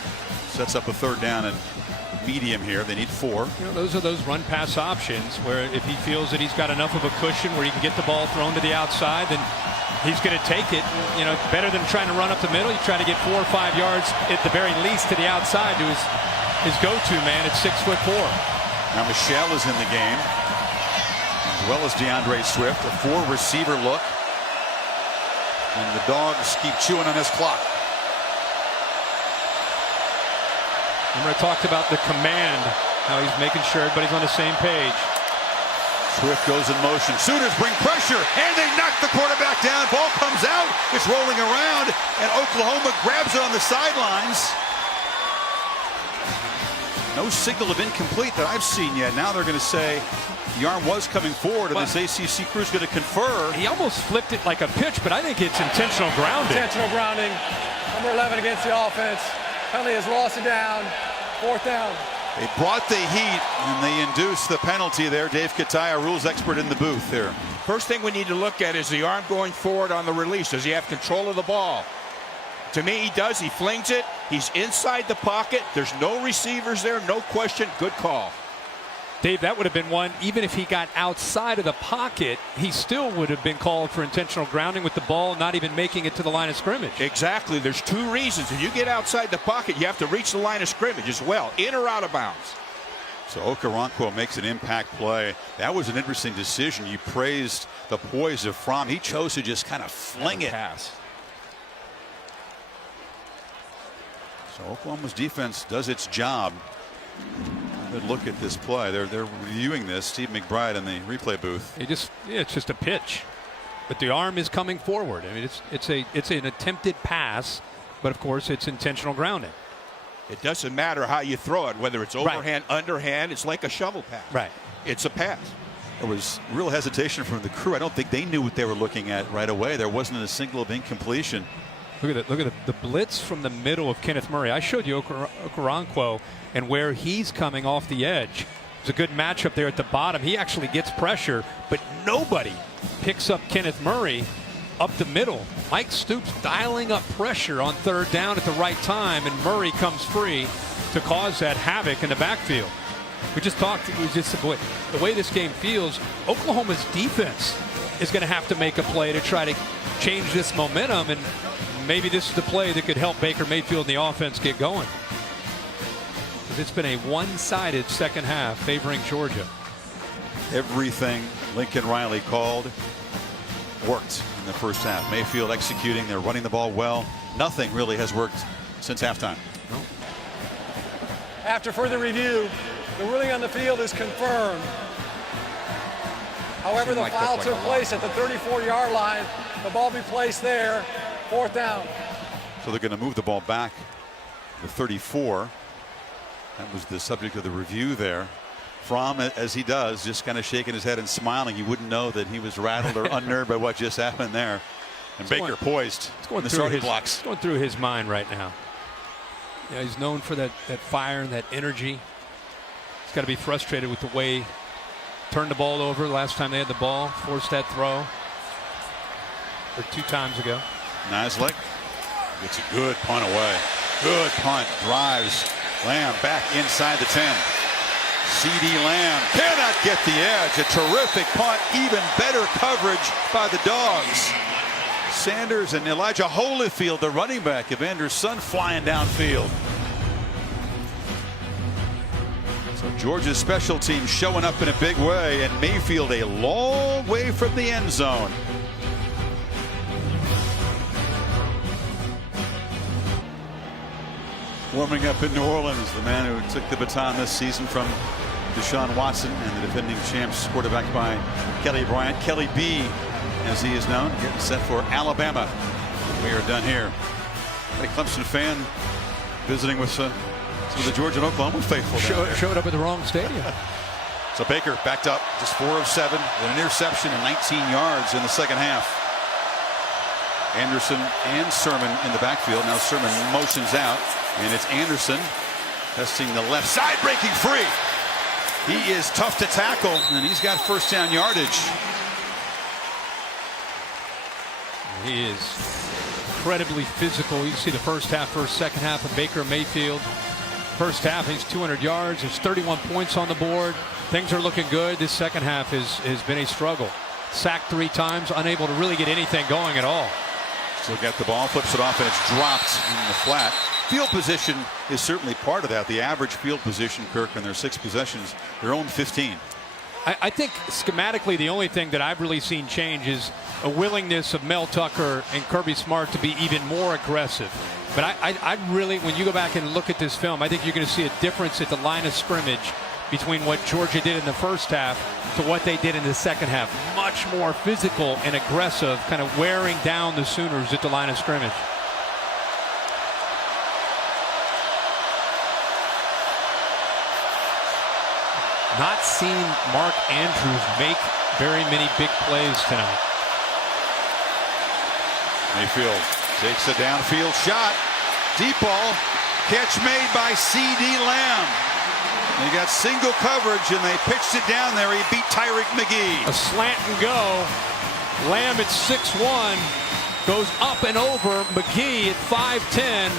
Sets up a 3rd down and medium here. They need 4. You know, those are those run pass options where if he feels that he's got enough of a cushion where he can get the ball thrown to the outside, then he's going to take it. You know, better than trying to run up the middle. You try to get 4 or 5 yards at the very least to the outside to his go-to man at 6'4". Now Michelle is in the game, as well as DeAndre Swift. A 4-receiver look, and the Dogs keep chewing on this clock. Remember I talked about the command, how he's making sure everybody's on the same page. Swift goes in motion. Sooners bring pressure, and they knock the quarterback down. Ball comes out. It's rolling around, and Oklahoma grabs it on the sidelines. No signal of incomplete that I've seen yet. Now they're going to say the arm was coming forward, and this ACC crew is going to confer. He almost flipped it like a pitch, but I think it's intentional grounding. Intentional grounding. Number 11 against the offense. Penalty has lost it down. 4th down. They brought the heat, and they induced the penalty there. Dave Kataya, rules expert in the booth there. First thing we need to look at is the arm going forward on the release. Does he have control of the ball? To me, he does. He flings it. He's inside the pocket. There's no receivers there. No question. Good call. Dave, that would have been one. Even if he got outside of the pocket, he still would have been called for intentional grounding with the ball not even making it to the line of scrimmage. Exactly. There's 2 reasons. If you get outside the pocket, you have to reach the line of scrimmage as well, in or out of bounds. So Okoronkwo makes an impact play. That was an interesting decision. You praised the poise of Fromm. He chose to just kind of fling it. Pass. So Oklahoma's defense does its job. Good look at this play. They're reviewing this. Steve McBride in the replay booth. It's just a pitch, but the arm is coming forward. I mean, it's an attempted pass, but of course it's intentional grounding. It doesn't matter how you throw it, whether it's overhand, underhand. It's like a shovel pass. Right. It's a pass. There was real hesitation from the crew. I don't think they knew what they were looking at right away. There wasn't a signal of incompletion. Look at the blitz from the middle of Kenneth Murray. I showed you Okoronkwo and where he's coming off the edge. It's a good matchup there at the bottom. He actually gets pressure, but nobody picks up Kenneth Murray up the middle. Mike Stoops dialing up pressure on 3rd down at the right time, and Murray comes free to cause that havoc in the backfield. We just talked. It was just the way this game feels. Oklahoma's defense is going to have to make a play to try to change this momentum, and maybe this is the play that could help Baker Mayfield and the offense get going. It's been a one-sided second half favoring Georgia. Everything Lincoln Riley called worked in the first half. Mayfield executing. They're running the ball well. Nothing really has worked since halftime. No. After further review, the ruling on the field is confirmed. However, the foul took place at the 34-yard line. The ball be placed there. 4th down. So they're going to move the ball back to 34. That was the subject of the review there. Fromm, as he does, just kind of shaking his head and smiling. You wouldn't know that he was rattled or unnerved by what just happened there. And Baker poised in the starting blocks. It's going through his mind right now. Yeah, he's known for that fire and that energy. He's got to be frustrated with the way he turned the ball over last time they had the ball, forced that throw. Or 2 times ago. Nislek gets a good punt away. Good punt. Drives Lamb back inside the 10. C.D. Lamb cannot get the edge. A terrific punt. Even better coverage by the Dogs. Sanders and Elijah Holyfield, the running back of Anderson, flying downfield. So Georgia's special team showing up in a big way, and Mayfield a long way from the end zone. Warming up in New Orleans, the man who took the baton this season from Deshaun Watson and the defending champs, quarterback by Kelly Bryant. Kelly B, as he is known, getting set for Alabama. We are done here. A Clemson fan visiting with some of the Georgia and Oklahoma faithful. Showed up at the wrong stadium. So Baker backed up, just 4 of 7, with an interception and 19 yards in the second half. Anderson and Sermon in the backfield. Now Sermon motions out, and it's Anderson testing the left side, breaking free. He is tough to tackle, and he's got first down yardage. He is incredibly physical. You see the first half, second half of Baker Mayfield. First half, he's 200 yards. There's 31 points on the board. Things are looking good. This second half has been a struggle. Sacked 3 times, unable to really get anything going at all. Still got the ball, flips it off, and it's dropped in the flat. Field position is certainly part of that. The average field position, Kirk, in their 6 possessions, their own 15. I think schematically the only thing that I've really seen change is a willingness of Mel Tucker and Kirby Smart to be even more aggressive. But I really, when you go back and look at this film, I think you're going to see a difference at the line of scrimmage between what Georgia did in the first half to what they did in the second half. Much more physical and aggressive, kind of wearing down the Sooners at the line of scrimmage. Not seen Mark Andrews make very many big plays tonight. Mayfield takes a downfield shot. Deep ball. Catch made by C.D. Lamb. They got single coverage, and they pitched it down there. He beat Tyreek McGee. A slant and go. Lamb at 6'1", goes up and over McGee at 5'10".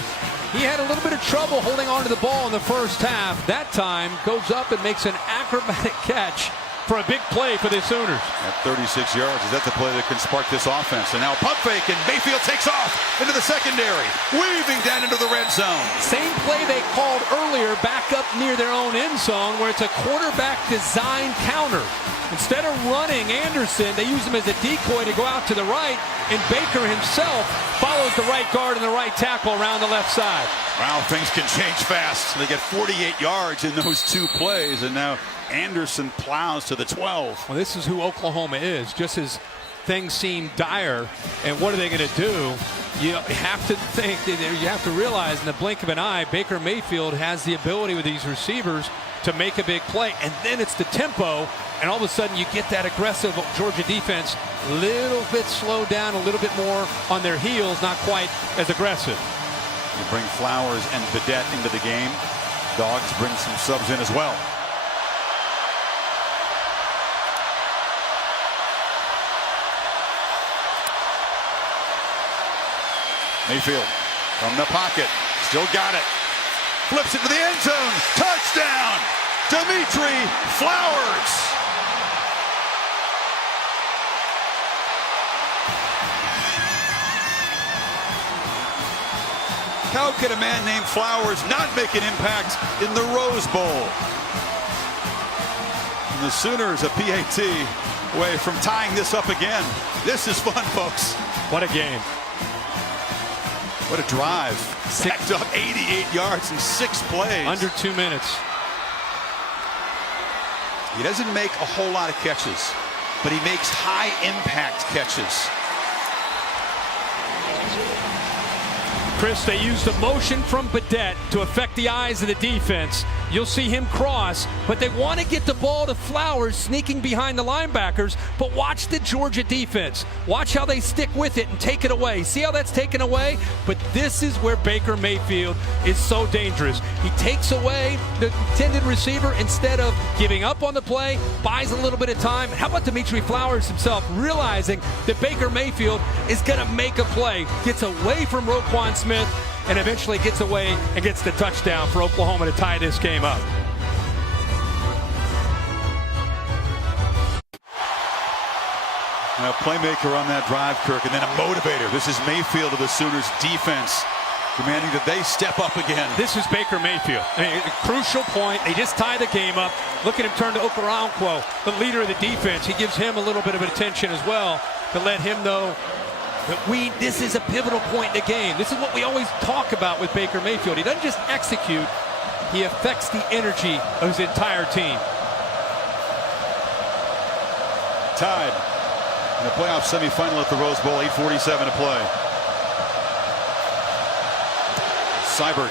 He had a little bit of trouble holding on to the ball in the first half. That time goes up and makes an acrobatic catch for a big play for the Sooners. At 36 yards, is that the play that can spark this offense? And now pump fake, and Mayfield takes off into the secondary, weaving down into the red zone. Same play they called earlier, back up near their own end zone, where it's a quarterback design counter. Instead of running Anderson, they use him as a decoy to go out to the right, and Baker himself follows the right guard and the right tackle around the left side. Wow, things can change fast. They get 48 yards in those 2 plays, and now Anderson plows to the 12. Well, this is who Oklahoma is. Just as things seem dire, and what are they going to do? You have to think, you have to realize in the blink of an eye, Baker Mayfield has the ability with these receivers to make a big play, and then it's the tempo, and all of a sudden you get that aggressive Georgia defense a little bit slowed down, a little bit more on their heels, not quite as aggressive. You bring Flowers and Vidette into the game. Dogs bring some subs in as well. Mayfield from the pocket, still got it. Flips it to the end zone. Touchdown, Dimitri Flowers. How could a man named Flowers not make an impact in the Rose Bowl? And the Sooners, a PAT away from tying this up again. This is fun, folks. What a game. What a drive. Stacked up 88 yards in 6 plays. Under 2 minutes. He doesn't make a whole lot of catches, but he makes high impact catches. Chris, they used the motion from Vidette to affect the eyes of the defense. You'll see him cross, but they want to get the ball to Flowers sneaking behind the linebackers, but watch the Georgia defense. Watch how they stick with it and take it away. See how that's taken away? But this is where Baker Mayfield is so dangerous. He takes away the intended receiver instead of giving up on the play, buys a little bit of time. How about Dimitri Flowers himself realizing that Baker Mayfield is going to make a play, gets away from Roquan Smith, and eventually gets away and gets the touchdown for Oklahoma to tie this game up. And a playmaker on that drive, Kirk, and then a motivator. This is Mayfield of the Sooners defense, demanding that they step up again. This is Baker Mayfield. I mean, a crucial point. They just tie the game up. Look at him turn to Okoronkwo, the leader of the defense. He gives him a little bit of attention as well to let him know that this is a pivotal point in the game. This is what we always talk about with Baker Mayfield. He doesn't just execute, he affects the energy of his entire team. Tied in the playoff semifinal at the Rose Bowl, 8:47 to play. Seibert.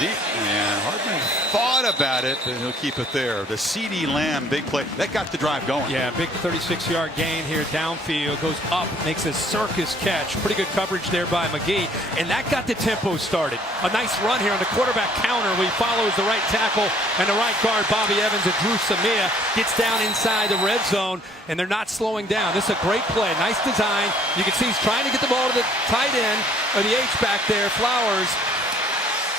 Deep, and Hardman thought about it, but he'll keep it there. The CeeDee Lamb big play that got the drive going. Yeah, big 36-yard gain here downfield, goes up, makes a circus catch. Pretty good coverage there by McGee, and that got the tempo started. A nice run here on the quarterback counter. He follows the right tackle and the right guard, Bobby Evans, and Drew Samia gets down inside the red zone, and they're not slowing down. This is a great play, nice design. You can see he's trying to get the ball to the tight end, or the H-back there, Flowers.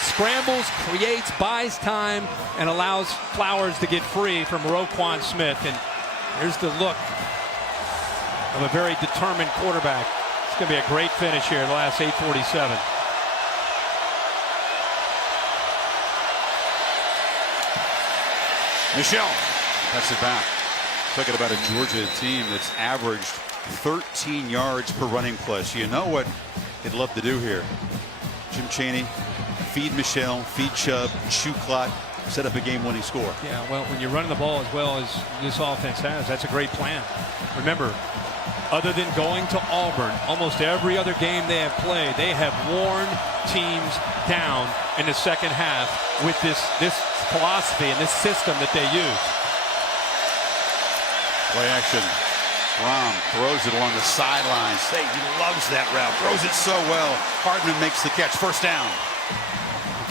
Scrambles, creates, buys time, and allows Flowers to get free from Roquan Smith. And here's the look of a very determined quarterback. It's going to be a great finish here in the last 8:47. Michelle cuts it back. Talking about a Georgia team that's averaged 13 yards per running play. So you know what they'd love to do here. Jim Chaney, feed Michelle, feed Chubb, shoot clock, set up a game-winning score. Yeah, well, when you're running the ball as well as this offense has, that's a great plan. Remember, other than going to Auburn, almost every other game they have played, they have worn teams down in the second half with this philosophy and this system that they use. Play action. Rom throws it along the sidelines. He loves that route. Throws it so well. Hardman makes the catch. First down.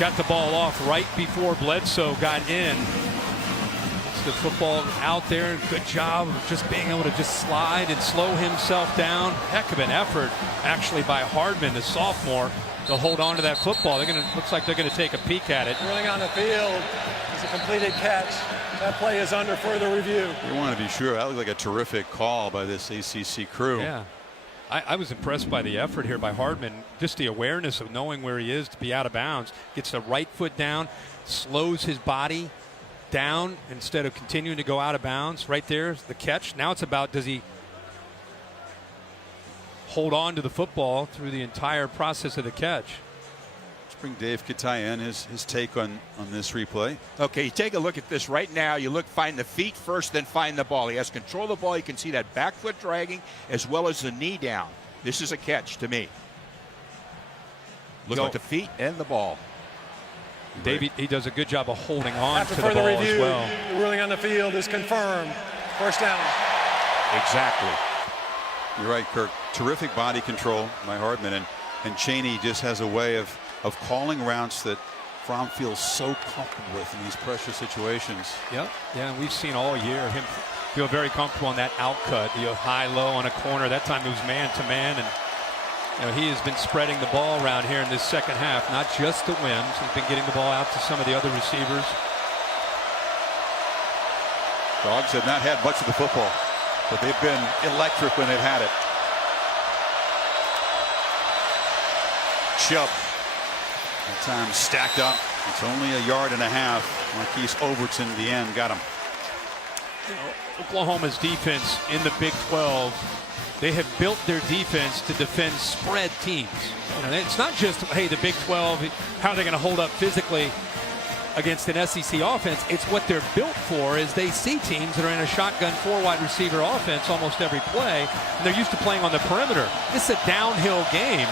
Got the ball off right before Bledsoe got in. It's the football out there. Good job of just being able to just slide and slow himself down. Heck of an effort actually by Hardman, the sophomore, to hold on to that football. Looks like they're going to take a peek at it. Ruling on the field. It's a completed catch. That play is under further review. You want to be sure. That looked like a terrific call by this ACC crew. Yeah. I was impressed by the effort here by Hardman. Just the awareness of knowing where he is to be out of bounds. Gets the right foot down, slows his body down instead of continuing to go out of bounds. Right there's the catch. Now it's about, does he hold on to the football through the entire process of the catch? Let's bring Dave Katai in, his take on this replay. Okay, take a look at this right now. You find the feet first, then find the ball. He has control of the ball. You can see that back foot dragging as well as the knee down. This is a catch to me. Look at the feet and the ball. Dave, he does a good job of holding on After to the ball review, as well. The ruling on the field is confirmed. First down. Exactly. You're right, Kirk. Terrific body control by Hardman, and Chaney just has a way of calling routes that Fromm feels so comfortable with in these pressure situations. Yep. Yeah, we've seen all year him feel very comfortable on that out cut, the high-low on a corner. That time it was man-to-man, and he has been spreading the ball around here in this second half, not just to Wims. He's been getting the ball out to some of the other receivers. Dogs have not had much of the football, but they've been electric when they've had it. Chubb. That time stacked up. It's only a yard and a half. Marquise Overton at the end got him. Oklahoma's defense in the Big 12, they have built their defense to defend spread teams. It's not just, hey, the Big 12, how are they going to hold up physically against an SEC offense? It's what they're built for, is they see teams that are in a shotgun 4-wide receiver offense almost every play, and they're used to playing on the perimeter. This is a downhill game.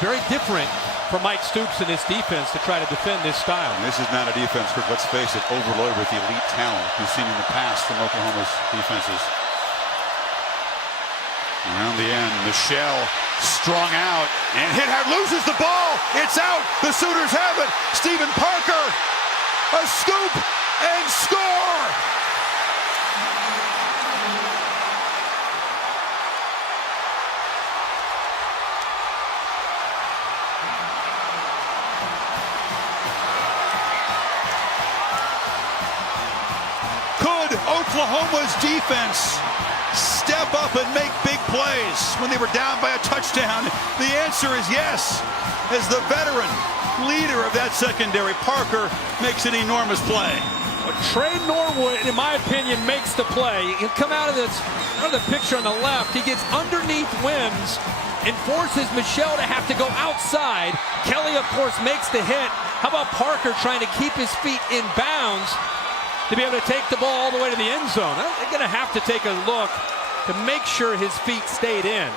Very different for Mike Stoops and his defense to try to defend this style. And this is not a defense, let's face it, overloaded with the elite talent we've seen in the past from Oklahoma's defenses. Around the end, Michelle strung out, and Hithard loses the ball. It's out. The Sooners have it. Stephen Parker, a scoop and score. Oklahoma's defense step up and make big plays when they were down by a touchdown? The answer is yes, as the veteran leader of that secondary, Parker, makes an enormous play. Trey Norwood, in my opinion, makes the play. He'll come out of the picture on the left. He gets underneath Wims and forces Michelle to have to go outside. Kelly, of course, makes the hit. How about Parker trying to keep his feet in bounds to be able to take the ball all the way to the end zone? They're going to have to take a look to make sure his feet stayed in.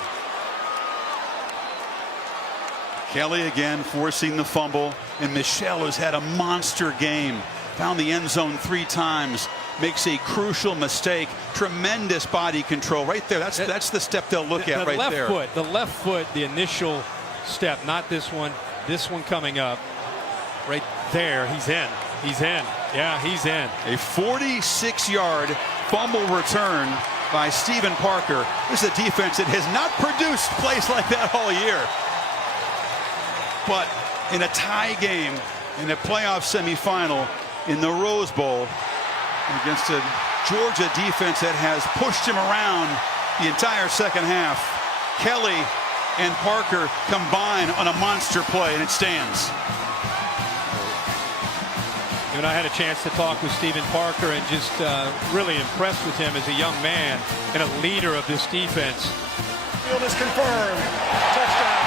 Kelly again forcing the fumble, and Michelle has had a monster game. Found the end zone 3 times, makes a crucial mistake. Tremendous body control right there. That's the step they'll look at right there. The left foot, the initial step, not this one. This one coming up. Right there, he's in. He's in. Yeah, he's in. A 46-yard fumble return by Stephen Parker. This is a defense that has not produced plays like that all year. But in a tie game, in a playoff semifinal, in the Rose Bowl, against a Georgia defense that has pushed him around the entire second half, Kelly and Parker combine on a monster play, and it stands. And I had a chance to talk with Stephen Parker and just really impressed with him as a young man and a leader of this defense. Field is confirmed. Touchdown.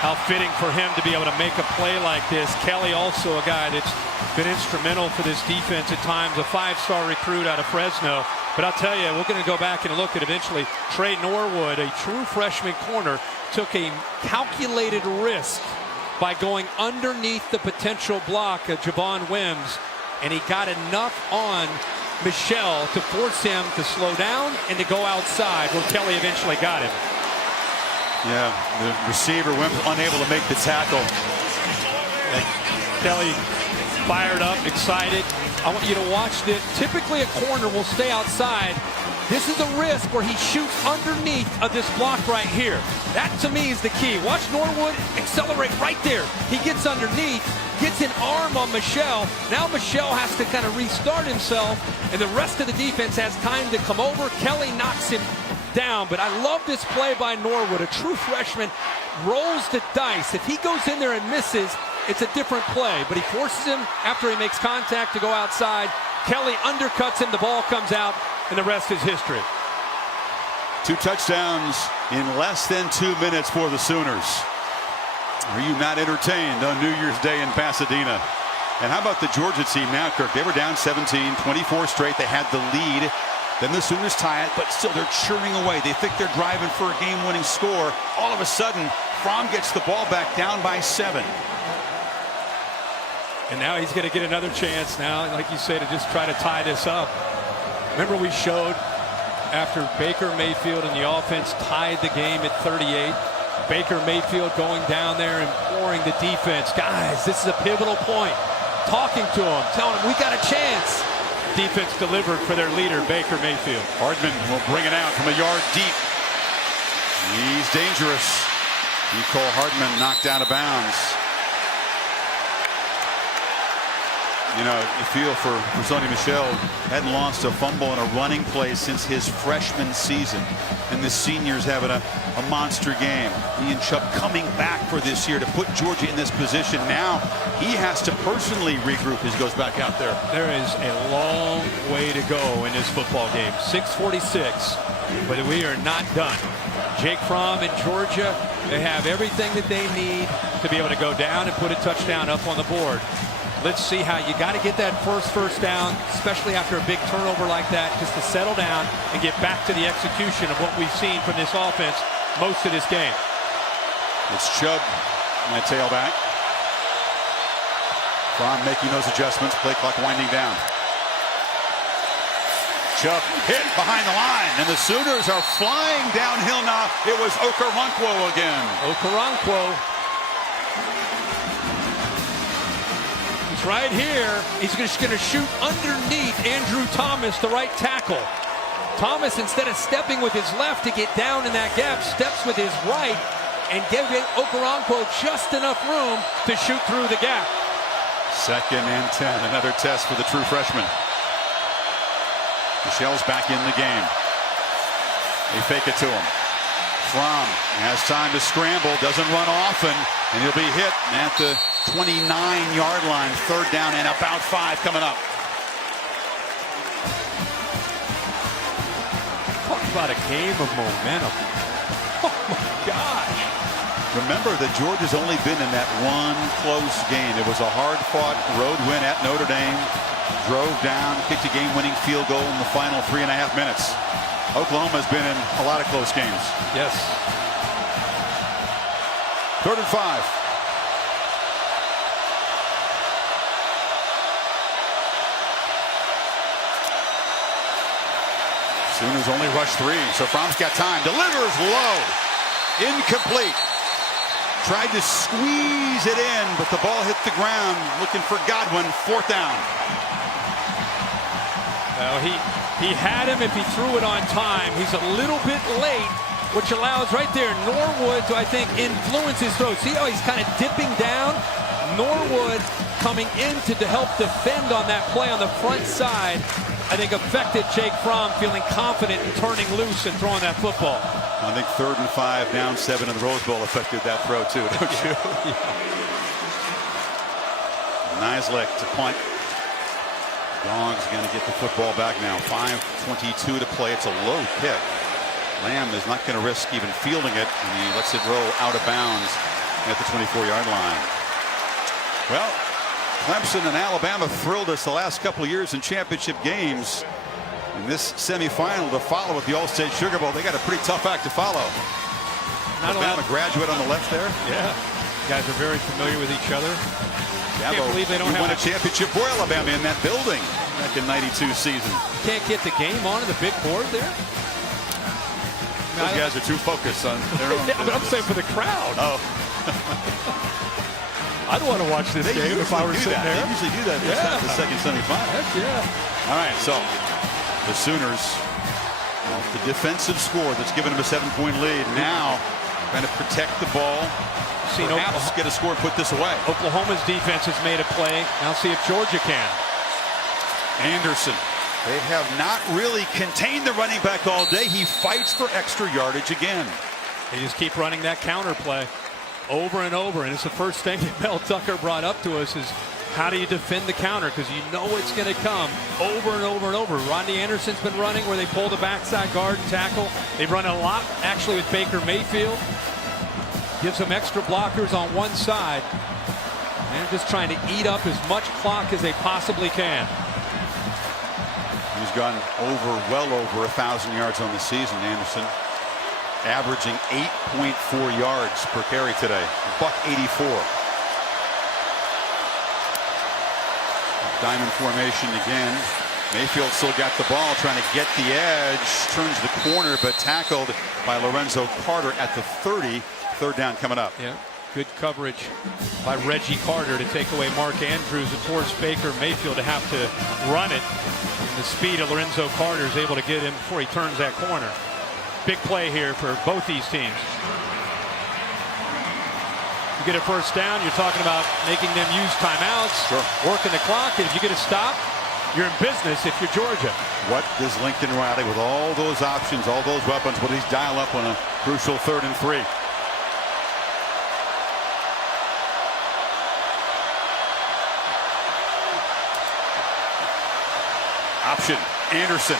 How fitting for him to be able to make a play like this. Kelly, also a guy that's been instrumental for this defense at times, a 5-star recruit out of Fresno. But I'll tell you, we're going to go back and look at eventually. Trey Norwood, a true freshman corner, took a calculated risk by going underneath the potential block of Javon Wims, and he got enough on Michelle to force him to slow down and to go outside, where Kelly eventually got him. Yeah, the receiver Wims unable to make the tackle. And Kelly fired up, excited. I want you to watch this. Typically a corner will stay outside. This is a risk where he shoots underneath of this block right here. That to me is the key. Watch Norwood accelerate right there. He gets underneath, gets an arm on Michelle. Now Michelle has to kind of restart himself, and the rest of the defense has time to come over. Kelly knocks him down, but I love this play by Norwood. A true freshman rolls the dice. If he goes in there and misses, it's a different play, but he forces him after he makes contact to go outside. Kelly undercuts him, the ball comes out, and the rest is history. 2 touchdowns in less than 2 minutes for the Sooners. Are you not entertained on New Year's Day in Pasadena? And how about the Georgia team now, Kirk? They were down 17, 24 straight. They had the lead. Then the Sooners tie it, but still they're churning away. They think they're driving for a game-winning score. All of a sudden, Fromm gets the ball back down by 7. And now he's going to get another chance now, like you say, to just try to tie this up. Remember we showed after Baker Mayfield and the offense tied the game at 38. Baker Mayfield going down there and pouring the defense. Guys, this is a pivotal point. Talking to him, telling him we got a chance. Defense delivered for their leader, Baker Mayfield. Hardman will bring it out from a yard deep. He's dangerous. Nicole Hardman knocked out of bounds. You know, you feel for Sonny Michel. Hadn't lost a fumble in a running play since his freshman season. And the senior's having a monster game. Ian Chubb coming back for this year to put Georgia in this position. Now he has to personally regroup as he goes back out there. There is a long way to go in this football game. 6:46, but we are not done. Jake Fromm in Georgia, they have everything that they need to be able to go down and put a touchdown up on the board. Let's see how you got to get that first down, especially after a big turnover like that, just to settle down and get back to the execution of what we've seen from this offense most of this game. It's Chubb and a tailback. Fromm making those adjustments, play clock winding down. Chubb hit behind the line, and the Sooners are flying downhill now. It was Okoronkwo again. Okoronkwo. Right here, he's just going to shoot underneath Andrew Thomas, the right tackle. Thomas, instead of stepping with his left to get down in that gap, steps with his right and give Okoronkwo just enough room to shoot through the gap. 2nd and 10, another test for the true freshman. Michelle's back in the game. They fake it to him. Fromm has time to scramble, doesn't run often, and he'll be hit at the 29-yard line. 3rd down and about 5 coming up. Talk about a game of momentum. Oh my gosh. Remember that Georgia's only been in that one close game. It was a hard-fought road win at Notre Dame. Drove down, kicked a game-winning field goal in the final 3.5 minutes. Oklahoma's been in a lot of close games. Yes. 3rd and 5. Sooners only rush 3, so Fromm's got time. Delivers low. Incomplete. Tried to squeeze it in, but the ball hit the ground. Looking for Godwin. 4th down. Well, he had him if he threw it on time. He's a little bit late, which allows right there Norwood to, I think, influence his throw. See how he's kind of dipping down? Norwood coming in to help defend on that play on the front side, I think affected Jake Fromm feeling confident in turning loose and throwing that football. I think 3rd and 5, down 7 in the Rose Bowl affected that throw too, don't you? Nislek to punt. Dogs going to get the football back now. 5:22 to play. It's a low kick. Lamb is not going to risk even fielding it, and he lets it roll out of bounds at the 24-yard line. Well, Clemson and Alabama thrilled us the last couple of years in championship games. In this semifinal to follow with the All-State Sugar Bowl, they got a pretty tough act to follow. Alabama graduate on the left there. Yeah, guys are very familiar with each other. Can't believe they don't have won a championship for Alabama in that building back in '92 season. Can't get the game on the big board there. Those guys are too focused on their own. Yeah, but I'm saying for the crowd. Oh. I'd want to watch this game if I were sitting there. They usually do that. Yeah. The second semifinal. Heck yeah. All right, so the Sooners, off the defensive score that's given them a 7-point lead. Now trying to protect the ball. Perhaps get a score and put this away. Oklahoma's defense has made a play. Now see if Georgia can. Anderson. They have not really contained the running back all day. He fights for extra yardage again. They just keep running that counter play over and over. And it's the first thing that Mel Tucker brought up to us is how do you defend the counter? Because you know it's going to come over and over and over. Rodney Anderson's been running where they pull the backside guard and tackle. They've run a lot actually with Baker Mayfield. Gives them extra blockers on one side. And they're just trying to eat up as much clock as they possibly can. He's gone well over 1,000 yards on the season, Anderson. Averaging 8.4 yards per carry today. $184. Diamond formation again. Mayfield still got the ball, trying to get the edge. Turns the corner, but tackled by Lorenzo Carter at the 30. 3rd down coming up. Yeah, good coverage by Reggie Carter to take away Mark Andrews and force Baker Mayfield to have to run it. And the speed of Lorenzo Carter is able to get him before he turns that corner. Big play here for both these teams. You get a 1st down, you're talking about making them use timeouts, working the clock, and if you get a stop, you're in business if you're Georgia. What does Lincoln Riley, with all those options, all those weapons, what does he dial up on a crucial 3rd and 3? Option. Anderson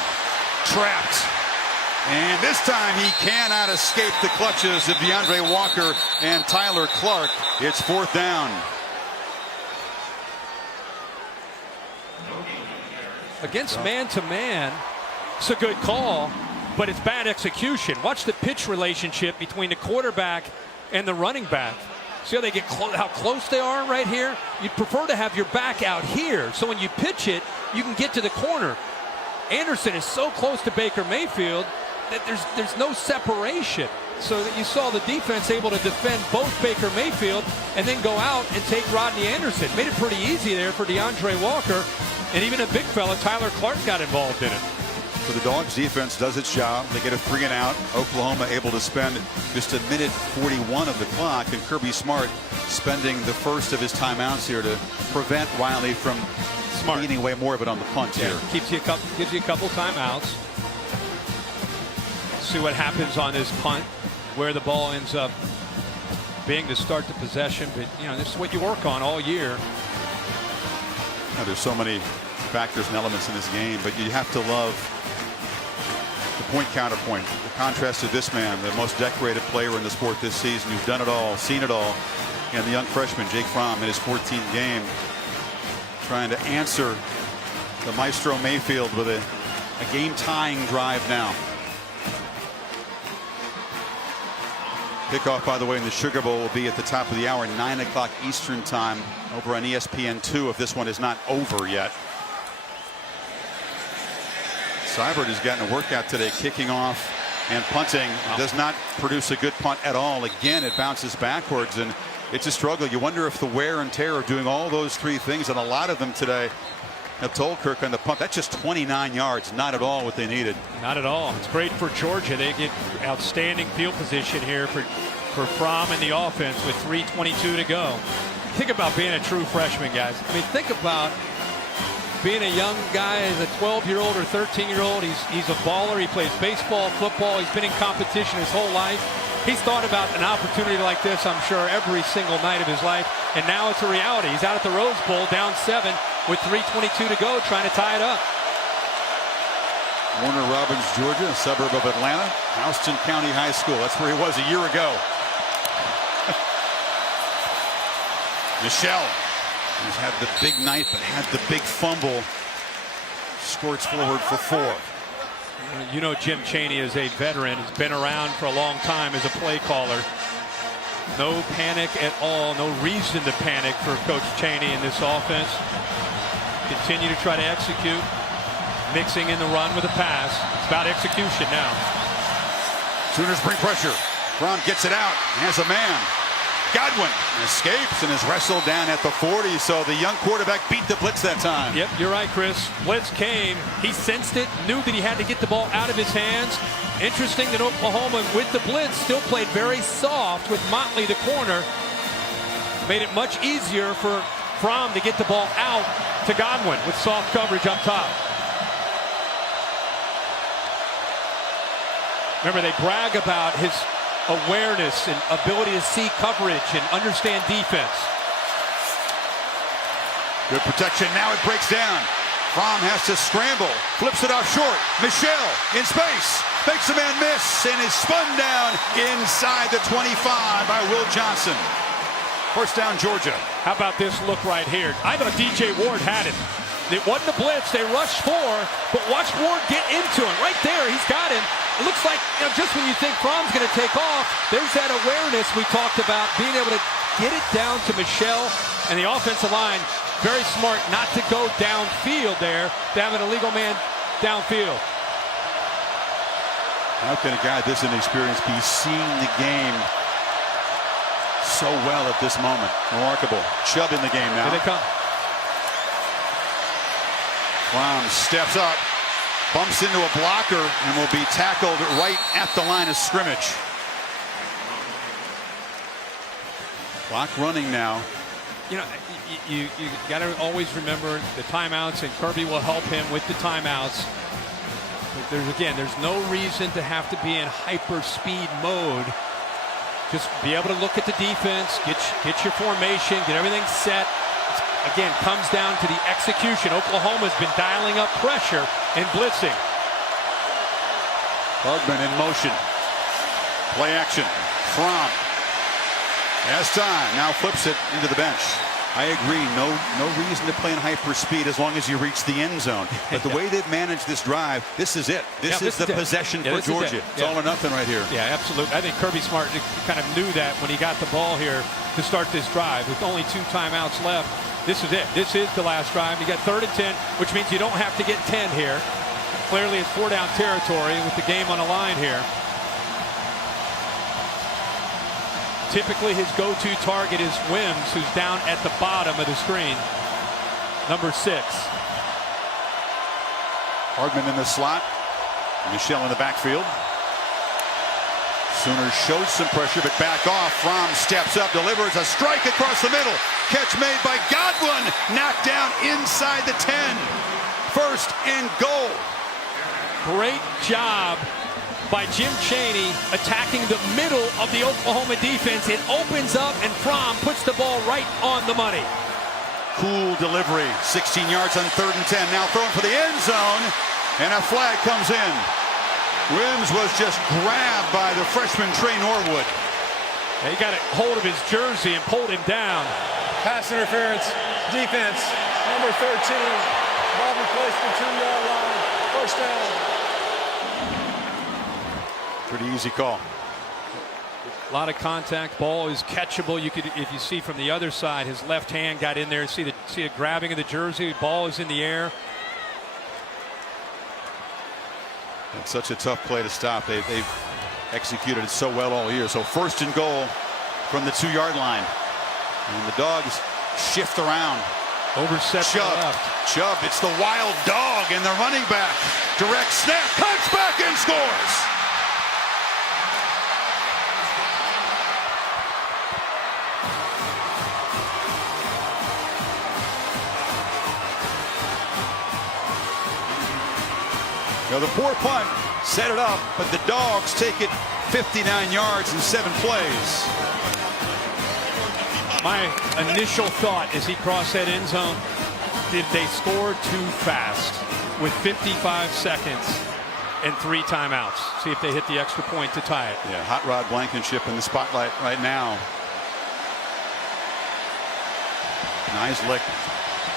trapped. And this time he cannot escape the clutches of DeAndre Walker and Tyler Clark. It's 4th down. Against man-to-man, it's a good call, but it's bad execution. Watch the pitch relationship between the quarterback and the running back. See how they get how close they are right here? You'd prefer to have your back out here, so when you pitch it, you can get to the corner. Anderson is so close to Baker Mayfield that there's no separation. So that you saw the defense able to defend both Baker Mayfield and then go out and take Rodney Anderson. Made it pretty easy there for DeAndre Walker. And even a big fella, Tyler Clark, got involved in it. So the Dogs defense does its job. They get a 3 and out. Oklahoma able to spend just 1:41 of the clock, and Kirby Smart spending the first of his timeouts here to prevent Riley from Smart. leaning away more of it on the punt here. Gives you a couple timeouts. See what happens on this punt, where the ball ends up being to start the possession. But this is what you work on all year. Now, there's so many factors and elements in this game, but you have to love the point counterpoint. The contrast to this man, the most decorated player in the sport this season, who's done it all, seen it all, and the young freshman Jake Fromm in his 14th game, trying to answer the Maestro Mayfield with a game-tying drive now. Kickoff, by the way, in the Sugar Bowl will be at the top of the hour, 9 o'clock Eastern time, over on ESPN2 if this one is not over yet. Seibert has gotten a workout today, kicking off and punting. Does not produce a good punt at all. Again, it bounces backwards, and it's a struggle. You wonder if the wear and tear of doing all those three things, and a lot of them today, have told Kirk on the punt. That's just 29 yards. Not at all what they needed. Not at all. It's great for Georgia. They get outstanding field position here for Fromm and the offense with 3:22 to go. Think about being a true freshman, guys. I mean, think about being a young guy as a 12-year-old or 13-year-old. He's a baller. He plays baseball, football. He's been in competition his whole life. He's thought about an opportunity like this, I'm sure, every single night of his life. And now it's a reality. He's out at the Rose Bowl, down 7 with 3:22 to go, trying to tie it up. Warner Robins, Georgia, a suburb of Atlanta. Houston County High School. That's where he was a year ago. Michelle, who's had the big night but had the big fumble, squirts forward for 4. You know, Jim Chaney is a veteran. He's been around for a long time as a play caller. No panic at all. No reason to panic for Coach Chaney in this offense. Continue to try to execute. Mixing in the run with a pass. It's about execution now. Sooners bring pressure. Fromm gets it out. Has a man. Godwin escapes and is wrestled down at the 40. So the young quarterback beat the blitz that time. Yep, you're right, Chris. Blitz came. He sensed it. Knew that he had to get the ball out of his hands. Interesting that Oklahoma, with the blitz, still played very soft with Motley, the corner. Made it much easier for Fromm to get the ball out to Godwin with soft coverage up top. Remember, they brag about his awareness and ability to see coverage and understand defense. Good protection. Now it breaks down. Fromm has to scramble. Flips it off short. Michelle in space. Makes a man miss and is spun down inside the 25 by Will Johnson. First down, Georgia. How about this look right here? I thought DJ Ward had it. It wasn't a blitz. They rushed 4, but watch Ward get into him. Right there, he's got him. It looks like, just when you think Fromm's going to take off, there's that awareness we talked about, being able to get it down to Michelle and the offensive line. Very smart not to go downfield there, to have an illegal man downfield. How can a guy this inexperienced be seeing the game so well at this moment? Remarkable. Chubb in the game now. Here they come. Fromm steps up, bumps into a blocker, and will be tackled right at the line of scrimmage. Clock running now. You know, you got to always remember the timeouts, and Kirby will help him with the timeouts. But there's no reason to have to be in hyper speed mode. Just be able to look at the defense, get your formation, get everything set. Again, comes down to the execution. Oklahoma's been dialing up pressure and blitzing. Hardman in motion. Play action. Fromm has time. Now flips it into the bench. I agree. No reason to play in hyper speed as long as you reach the end zone. But the way they've managed this drive, this is it. This is the possession for Georgia. It's all or nothing right here. Yeah, absolutely. I think Kirby Smart kind of knew that when he got the ball here to start this drive. With only 2 timeouts left, this is it. This is the last drive. You got 3rd and 10, which means you don't have to get 10 here. Clearly, it's 4-down territory with the game on the line here. Typically, his go-to target is Wims, who's down at the bottom of the screen. Number 6. Hardman in the slot. Michelle in the backfield. Sooners showed some pressure, but back off. Fromm steps up, delivers a strike across the middle. Catch made by Godwin. Knocked down inside the 10. First and goal. Great job by Jim Chaney attacking the middle of the Oklahoma defense. It opens up, and Fromm puts the ball right on the money. Cool delivery. 16 yards on 3rd and 10. Now thrown for the end zone, and a flag comes in. Wims was just grabbed by the freshman Trey Norwood. He got a hold of his jersey and pulled him down. Pass interference, defense, number 13. Ball replaced the 2-yard line. First down. Pretty easy call. A lot of contact. Ball is catchable. You could, if you see from the other side, his left hand got in there. See the grabbing of the jersey. Ball is in the air. It's such a tough play to stop. They've executed it so well all year. So first and goal from the 2-yard line. And the Dogs shift around. Overset to the left. Chubb, it's the wild dog and the running back. Direct snap, cuts back and scores. Now the poor punt set it up, but the Dogs take it 59 yards in 7 plays. My initial thought as he crossed that end zone, did they score too fast with 55 seconds and 3 timeouts? See if they hit the extra point to tie it. Yeah, Hot Rod Blankenship in the spotlight right now. Nice lick.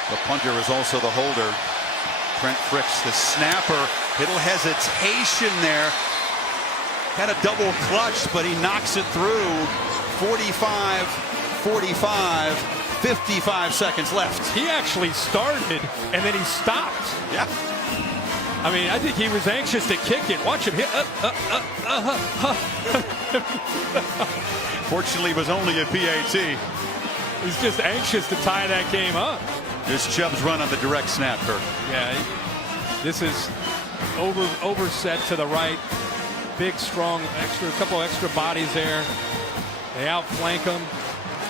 The punter is also the holder. Trent Fricks, the snapper. Little hesitation there. Had a double clutch, but he knocks it through. 45, 45, 55 seconds left. He actually started and then he stopped. Yeah. I mean, I think he was anxious to kick it. Watch him hit. Fortunately, it was only a PAT. He's just anxious to tie that game up. There's Chubb's run on the direct snap, Kirk. Yeah, this is overset to the right. Big, strong, couple extra bodies there. They outflank him.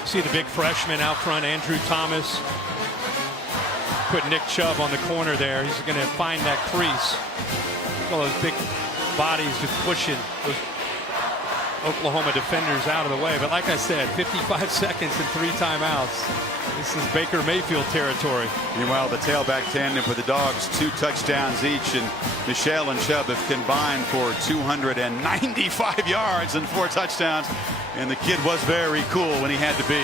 See the big freshman out front, Andrew Thomas. Put Nick Chubb on the corner there. He's going to find that crease. All those big bodies just pushing those Oklahoma defenders out of the way. But like I said, 55 seconds and 3 timeouts. This is Baker Mayfield territory. Meanwhile, the tailback tandem for the Dogs, 2 touchdowns each, and Michelle and Chubb have combined for 295 yards and 4 touchdowns. And the kid was very cool when he had to be.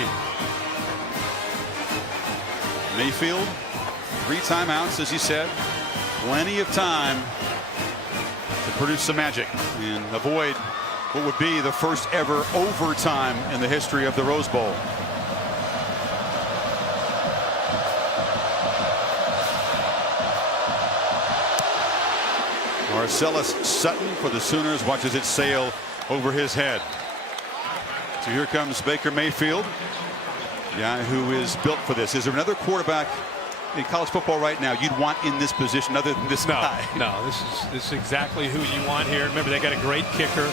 Mayfield, 3 timeouts, as you said. Plenty of time to produce some magic and avoid what would be the first ever overtime in the history of the Rose Bowl. Marcellus Sutton for the Sooners watches it sail over his head. So here comes Baker Mayfield, guy who is built for this. Is there another quarterback in college football right now you'd want in this position other than this guy? No, this is exactly who you want here. Remember, they got a great kicker.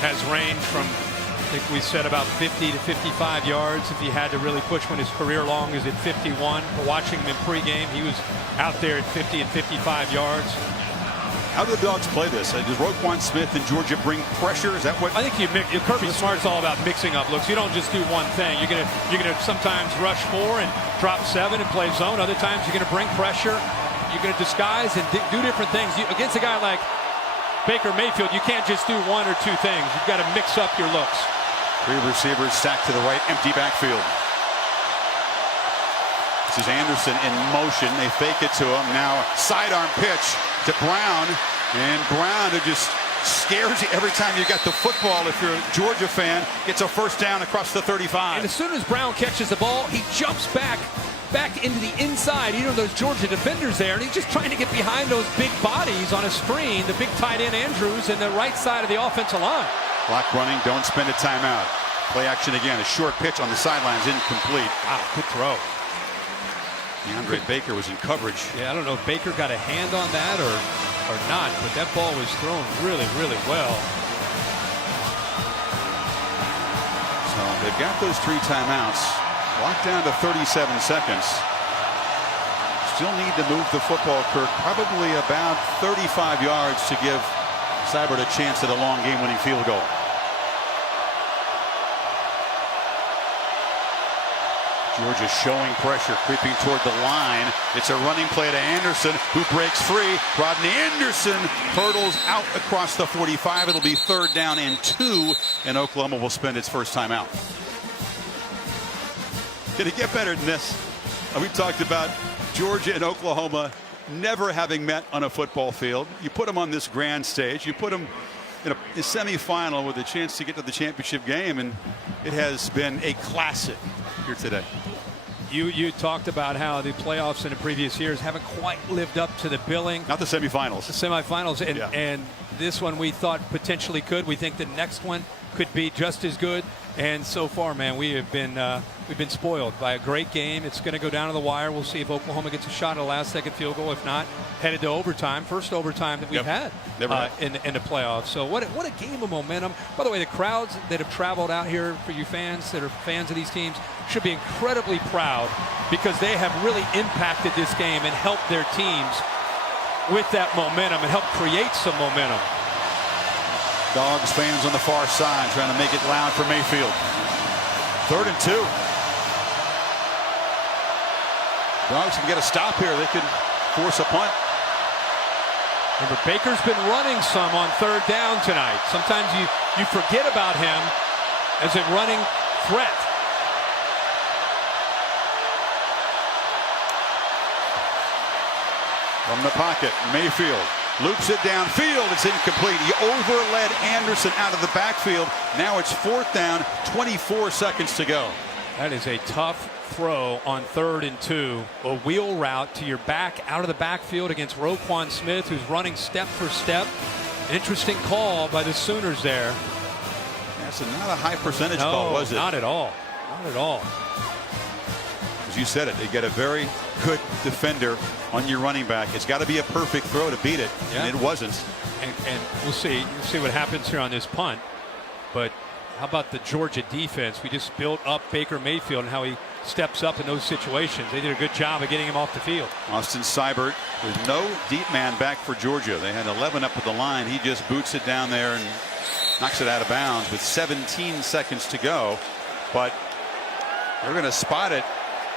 Has range from, I think we said, about 50 to 55 yards if he had to really push when his career long is at 51. But watching him in pregame, he was out there at 50 and 55 yards. How do the Dogs play this? Does Roquan Smith and Georgia bring pressure? Is that what? I think Kirby Smart's all about mixing up looks. You don't just do one thing. You're gonna sometimes rush 4 and drop 7 and play zone. Other times you're gonna bring pressure. You're gonna disguise and do different things. Against a guy like Baker Mayfield, you can't just do 1 or 2 things. You've got to mix up your looks. 3 receivers stacked to the right, empty backfield. This is Anderson in motion. They fake it to him. Now sidearm pitch to Brown. And Brown, who just scares you every time you got the football. If you're a Georgia fan, gets a first down across the 35. And as soon as Brown catches the ball, he jumps back into the inside. You know, those Georgia defenders there, and he's just trying to get behind those big bodies on a screen. The big tight end Andrews and the right side of the offensive line. Clock running, don't spend a timeout. Play action again, a short pitch on the sidelines, incomplete. Wow, good throw. DeAndre Baker was in coverage. Yeah, I don't know if Baker got a hand on that or not, but that ball was thrown really, really well. got those 3 timeouts. Locked down to 37 seconds. Still need to move the football, Kirk, probably about 35 yards to give Seibert a chance at a long game-winning field goal. Georgia showing pressure, creeping toward the line. It's a running play to Anderson, who breaks free. Rodney Anderson hurdles out across the 45. It'll be 3rd down and 2, and Oklahoma will spend its first timeout. Can it get better than this? We talked about Georgia and Oklahoma never having met on a football field. You put them on this grand stage. You put them in a semifinal with a chance to get to the championship game, and it has been a classic here today. You talked about how the playoffs in the previous years haven't quite lived up to the billing. Not the semifinals. The semifinals, and this one we thought potentially could. We think the next one could be just as good. And so far, man, we've been spoiled by a great game. It's going to go down to the wire. We'll see if Oklahoma gets a shot at a last-second field goal. If not, headed to overtime. First overtime that we've had in the playoffs. So what a game of momentum. By the way, the crowds that have traveled out here, for you fans that are fans of these teams, should be incredibly proud, because they have really impacted this game and helped their teams with that momentum and helped create some momentum. Dogs fans on the far side trying to make it loud for Mayfield. 3rd and 2. Dogs can get a stop here. They could force a punt. Remember, Baker's been running some on 3rd down tonight. Sometimes you forget about him as a running threat. From the pocket, Mayfield loops it downfield. It's incomplete. He overled Anderson out of the backfield. Now it's 4th down, 24 seconds to go. That is a tough throw on 3rd and 2. A wheel route to your back out of the backfield against Roquan Smith, who's running step for step. An interesting call by the Sooners there. That's not a high percentage call, was it? Not at all. Not at all. As you said it, they get a very good defender on your running back. It's got to be a perfect throw to beat it, and it wasn't. And we'll see what happens here on this punt. But how about the Georgia defense? We just built up Baker Mayfield and how he steps up in those situations. They did a good job of getting him off the field. Austin Seibert with no deep man back for Georgia. They had 11 up at the line. He just boots it down there and knocks it out of bounds with 17 seconds to go. But they're going to spot it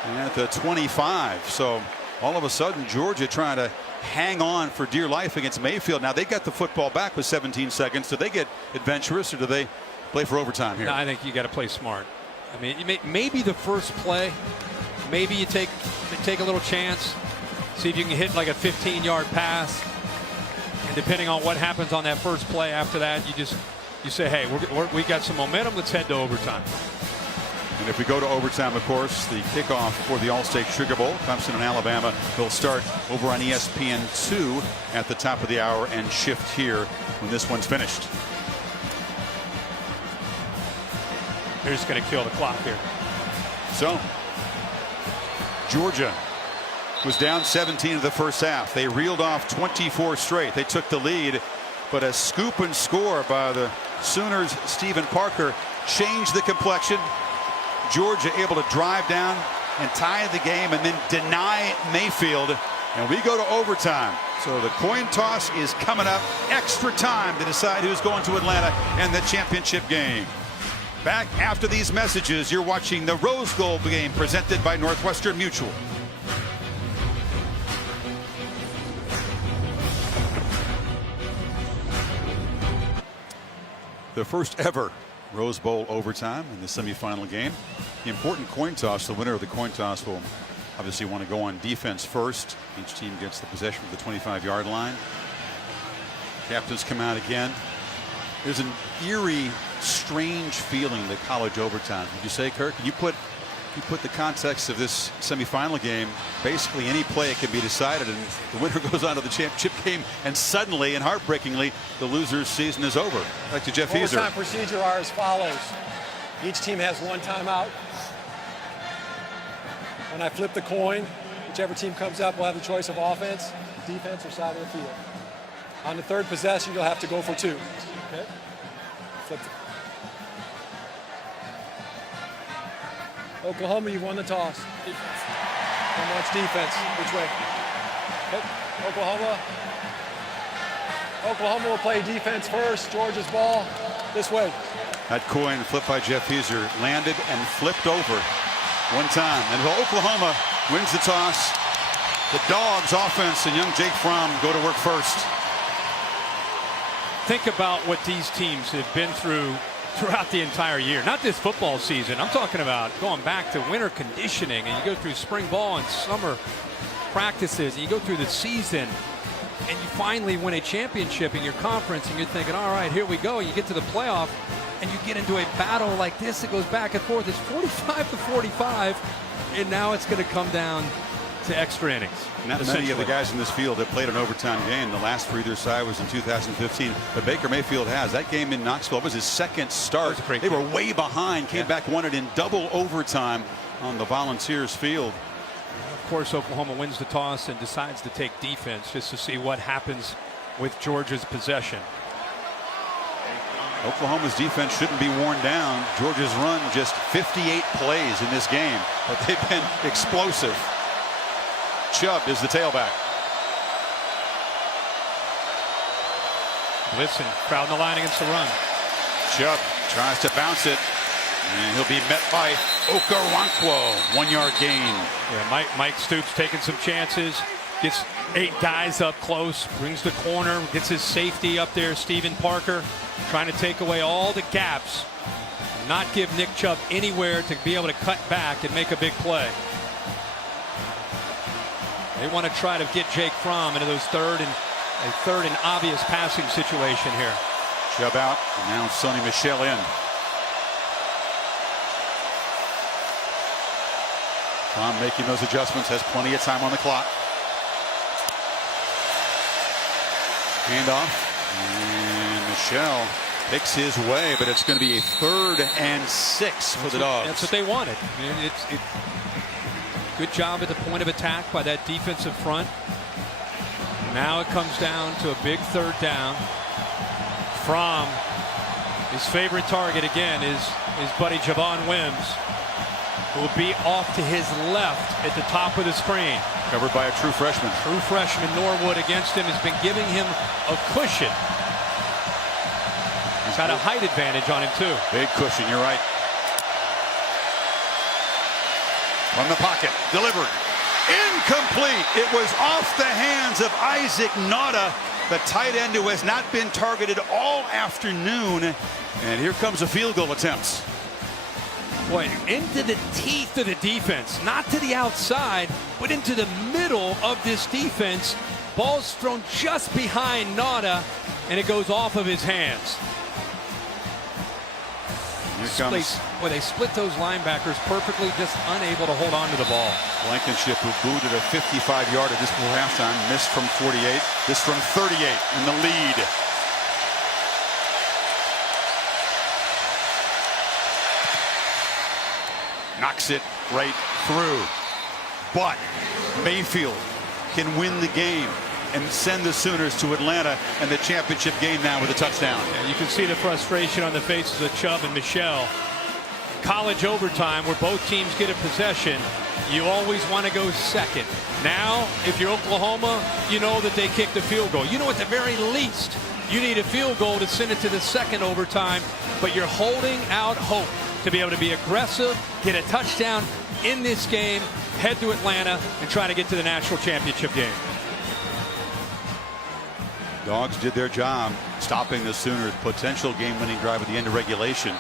at the 25. So all of a sudden, Georgia trying to hang on for dear life against Mayfield. Now they got the football back with 17 seconds. Do they get adventurous, or do they play for overtime here? No, I think you got to play smart. I mean, maybe the first play, maybe you take a little chance, see if you can hit like a 15-yard pass, and depending on what happens on that first play after that, you say, hey, we got some momentum. Let's head to overtime. And if we go to overtime, of course, the kickoff for the All-State Sugar Bowl, Clemson and Alabama, will start over on ESPN2 at the top of the hour and shift here when this one's finished. They're just going to kill the clock here. So, Georgia was down 17 in the first half. They reeled off 24 straight. They took the lead, but a scoop and score by the Sooners' Stephen Parker changed the complexion. Georgia able to drive down and tie the game and then deny Mayfield. And we go to overtime. So the coin toss is coming up. Extra time to decide who's going to Atlanta and the championship game. Back after these messages, you're watching the Rose Bowl game presented by Northwestern Mutual. The first ever Rose Bowl overtime in the semifinal game. The important coin toss. The winner of the coin toss will obviously want to go on defense first. Each team gets the possession of the 25-yard line. Captains come out again. There's an eerie, strange feeling to college overtime. Would you say, Kirk? You put the context of this semifinal game. Basically, any play can be decided, and the winner goes on to the championship game. And suddenly, and heartbreakingly, the loser's season is over. Back to Jeff Heiser. Overtime procedure are as follows: each team has one timeout. When I flip the coin, whichever team comes up will have the choice of offense, defense, or side of the field. On the third possession, you'll have to go for two. Okay? Flip it. Oklahoma, you won the toss. And watch defense. Which way? Oklahoma. Oklahoma will play defense first. Georgia's ball this way. That coin flipped by Jeff Heiser landed and flipped over one time. And Oklahoma wins the toss. The Dogs offense and young Jake Fromm go to work first. Think about what these teams have been through throughout the entire year. Not this football season. I'm talking about going back to winter conditioning, and you go through spring ball and summer practices, and you go through the season, and you finally win a championship in your conference, and you're thinking, all right, here we go. You get to the playoff, and you get into a battle like this that goes back and forth. It's 45-45, and now it's going to come down to extra innings. Not many of the guys in this field have played an overtime game. The last for either side was in 2015, but Baker Mayfield has. That game in Knoxville was his second start. They were way behind, came back, won it in double overtime on the Volunteers field. Of course, Oklahoma wins the toss and decides to take defense just to see what happens with Georgia's possession. Oklahoma's defense shouldn't be worn down. Georgia's run just 58 plays in this game, but they've been explosive. Chubb is the tailback. Listen, crowd in the line against the run. Chubb tries to bounce it, and he'll be met by Okoronkwo. 1 yard gain. Yeah, Mike Stoops taking some chances. Gets 8 guys up close, brings the corner, gets his safety up there, Stephen Parker, trying to take away all the gaps, not give Nick Chubb anywhere to be able to cut back and make a big play. They want to try to get Jake Fromm into those third and obvious passing situation here. Chubb out, and now Sonny Michel in. Fromm making those adjustments, has plenty of time on the clock. Handoff, and Michel picks his way, but it's going to be a 3rd and 6 for the Dogs. That's what they wanted. I mean, it's good job at the point of attack by that defensive front. Now it comes down to a big 3rd down. Fromm, his favorite target again is his buddy Javon Wims, who will be off to his left at the top of the screen. Covered by a true freshman. True freshman Norwood against him has been giving him a cushion. He's got a height advantage on him too. Big cushion, you're right. From the pocket, delivered. Incomplete. It was off the hands of Isaac Nauta, the tight end who has not been targeted all afternoon. And here comes a field goal attempt. Boy, into the teeth of the defense, not to the outside, but into the middle of this defense. Ball's thrown just behind Nauta, and it goes off of his hands. Here comes. Boy, they split those linebackers perfectly, just unable to hold on to the ball. Blankenship, who booted a 55-yarder just before halftime, missed from 48. This from 38 in the lead. Knocks it right through. But Mayfield can win the game and send the Sooners to Atlanta and the championship game now with a touchdown. Yeah, you can see the frustration on the faces of Chubb and Michel. College overtime where both teams get a possession, you always want to go second. Now, if you're Oklahoma, you know that they kick the field goal. You know at the very least, you need a field goal to send it to the second overtime, but you're holding out hope to be able to be aggressive, get a touchdown in this game, head to Atlanta, and try to get to the national championship game. Dogs did their job stopping the Sooners' potential game-winning drive at the end of regulation.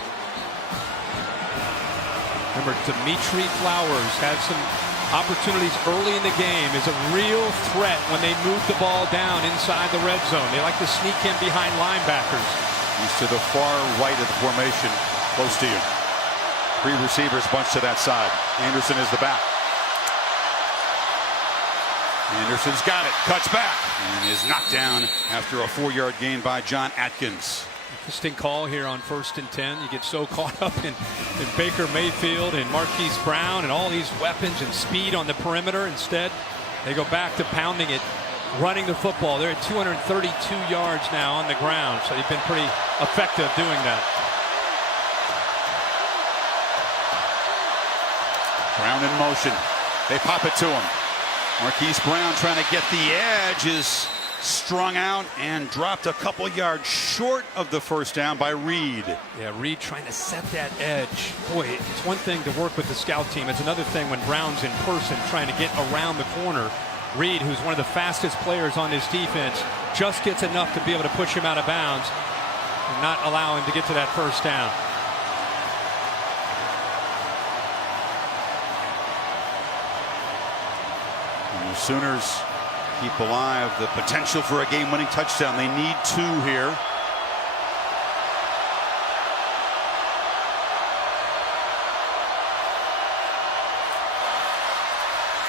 Remember, Dimitri Flowers had some opportunities early in the game, is a real threat when they move the ball down inside the red zone. They like to sneak him behind linebackers. He's to the far right of the formation, close to you. 3 receivers bunched to that side. Anderson is the back. Anderson's got it, cuts back, and is knocked down after a 4-yard gain by John Atkins. Interesting call here on 1st and 10. You get so caught up in Baker Mayfield and Marquise Brown and all these weapons and speed on the perimeter. Instead, they go back to pounding it, running the football. They're at 232 yards now on the ground, so they've been pretty effective doing that. Brown in motion. They pop it to him. Marquise Brown trying to get the edge, is strung out and dropped a couple yards short of the first down by Reed. Yeah, Reed trying to set that edge. Boy, it's one thing to work with the scout team. It's another thing when Brown's in person trying to get around the corner. Reed, who's one of the fastest players on this defense, just gets enough to be able to push him out of bounds and not allow him to get to that first down. And the Sooners keep alive the potential for a game-winning touchdown. They need 2 here.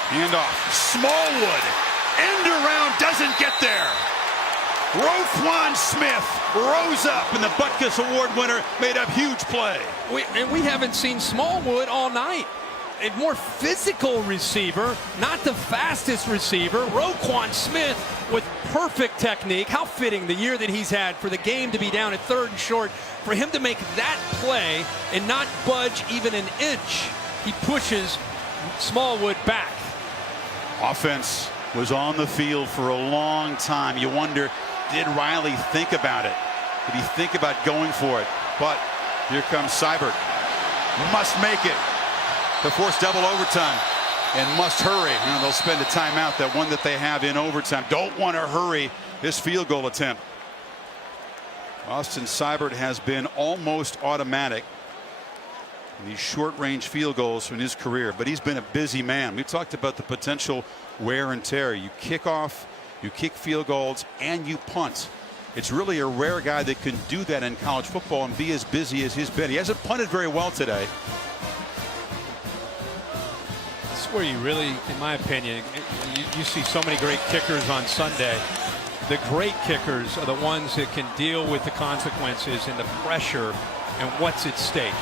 Handoff. Smallwood. End around, doesn't get there. Roquan Smith rose up, and the Butkus Award winner made a huge play. And we haven't seen Smallwood all night. A more physical receiver, not the fastest receiver. Roquan Smith with perfect technique. How fitting the year that he's had for the game to be down at 3rd and short. For him to make that play and not budge even an inch, he pushes Smallwood back. Offense was on the field for a long time. You wonder, did Riley think about it? Did he think about going for it? But here comes Seibert. Must make it to force double overtime and must hurry. Now they'll spend a timeout, that one that they have in overtime. Don't want to hurry this field goal attempt. Austin Seibert has been almost automatic in these short-range field goals in his career, but he's been a busy man. We've talked about the potential wear and tear. You kick off, you kick field goals, and you punt. It's really a rare guy that can do that in college football and be as busy as he's been. He hasn't punted very well today. This is where you really, in my opinion, you see so many great kickers on Sunday. The great kickers are the ones that can deal with the consequences and the pressure and what's at stake.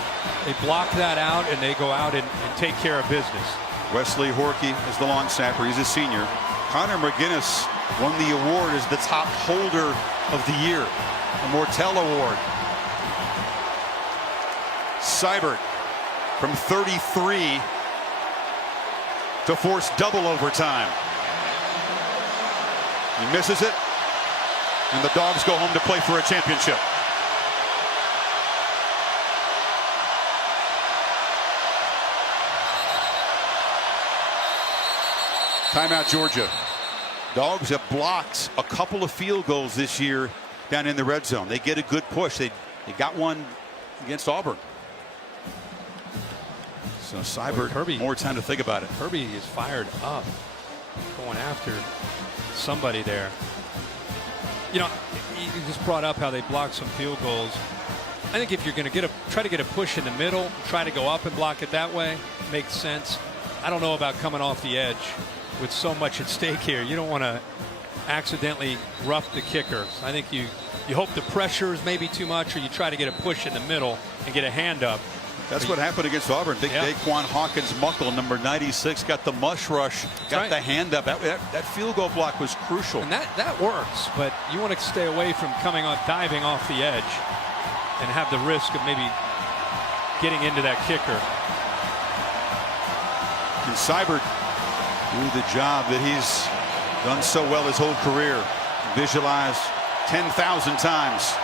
They block that out and they go out and take care of business. Wesley Horkey is the long snapper. He's a senior. Connor McGinnis won the award as the top holder of the year, the Mortel Award. Seibert from 33 to force double overtime. He misses it, and the Dogs go home to play for a championship. Timeout, Georgia. Dogs have blocked a couple of field goals this year down in the red zone. They get a good push. They got one against Auburn. So Seibert, Kirby, more time to think about it. Kirby is fired up, going after somebody there. You know, you just brought up how they blocked some field goals. I think if you're going to try to get a push in the middle, try to go up and block it that way, makes sense. I don't know about coming off the edge with so much at stake here. You don't want to accidentally rough the kicker. I think you hope the pressure is maybe too much, or you try to get a push in the middle and get a hand up. That's what happened against Auburn. Big Daquan Hawkins-Muckle, number 96, got the mush rush, got the hand up. That field goal block was crucial. And that works, but you want to stay away from diving off the edge and have the risk of maybe getting into that kicker. Can Seibert do the job that he's done so well his whole career? Visualize 10,000 times.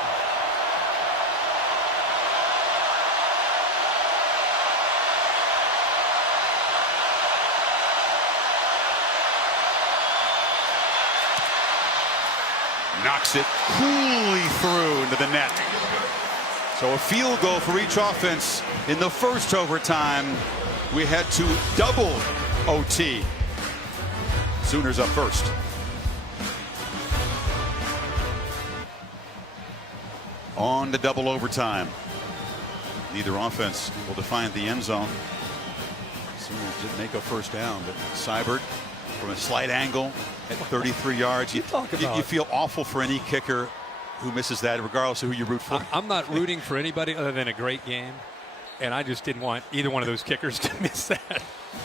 Knocks it coolly through into the net. So a field goal for each offense in the first overtime. We head to double OT. Sooners up first. On to double overtime. Neither offense will define the end zone. Sooners did make a first down, but Seibert from a slight angle at 33 yards. You feel awful for any kicker who misses that, regardless of who you root for. I'm not rooting for anybody other than a great game, and I just didn't want either one of those kickers to miss that.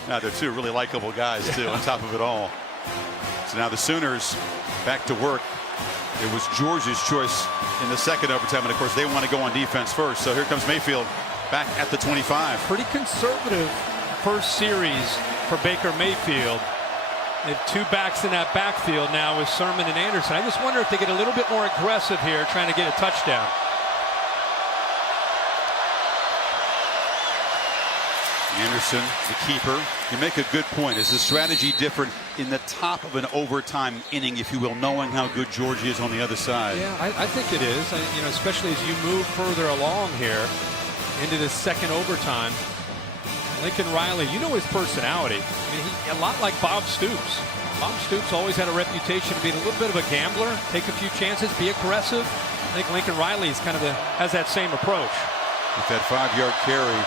Now they're two really likable guys too, on top of it all. So now the Sooners back to work. It was Georgia's choice in the second overtime, and of course they want to go on defense first. So here comes Mayfield back at the 25. Pretty conservative first series for Baker Mayfield. They have two backs in that backfield now with Sermon and Anderson. I just wonder if they get a little bit more aggressive here trying to get a touchdown. Anderson, the keeper. You make a good point. Is the strategy different in the top of an overtime inning, if you will, knowing how good Georgia is on the other side? Yeah, I think it is. You know, especially as you move further along here into the second overtime. Lincoln Riley, you know his personality. I mean, a lot like Bob Stoops. Bob Stoops always had a reputation of being a little bit of a gambler, take a few chances, be aggressive. I think Lincoln Riley is kind of has that same approach. With that 5-yard carry,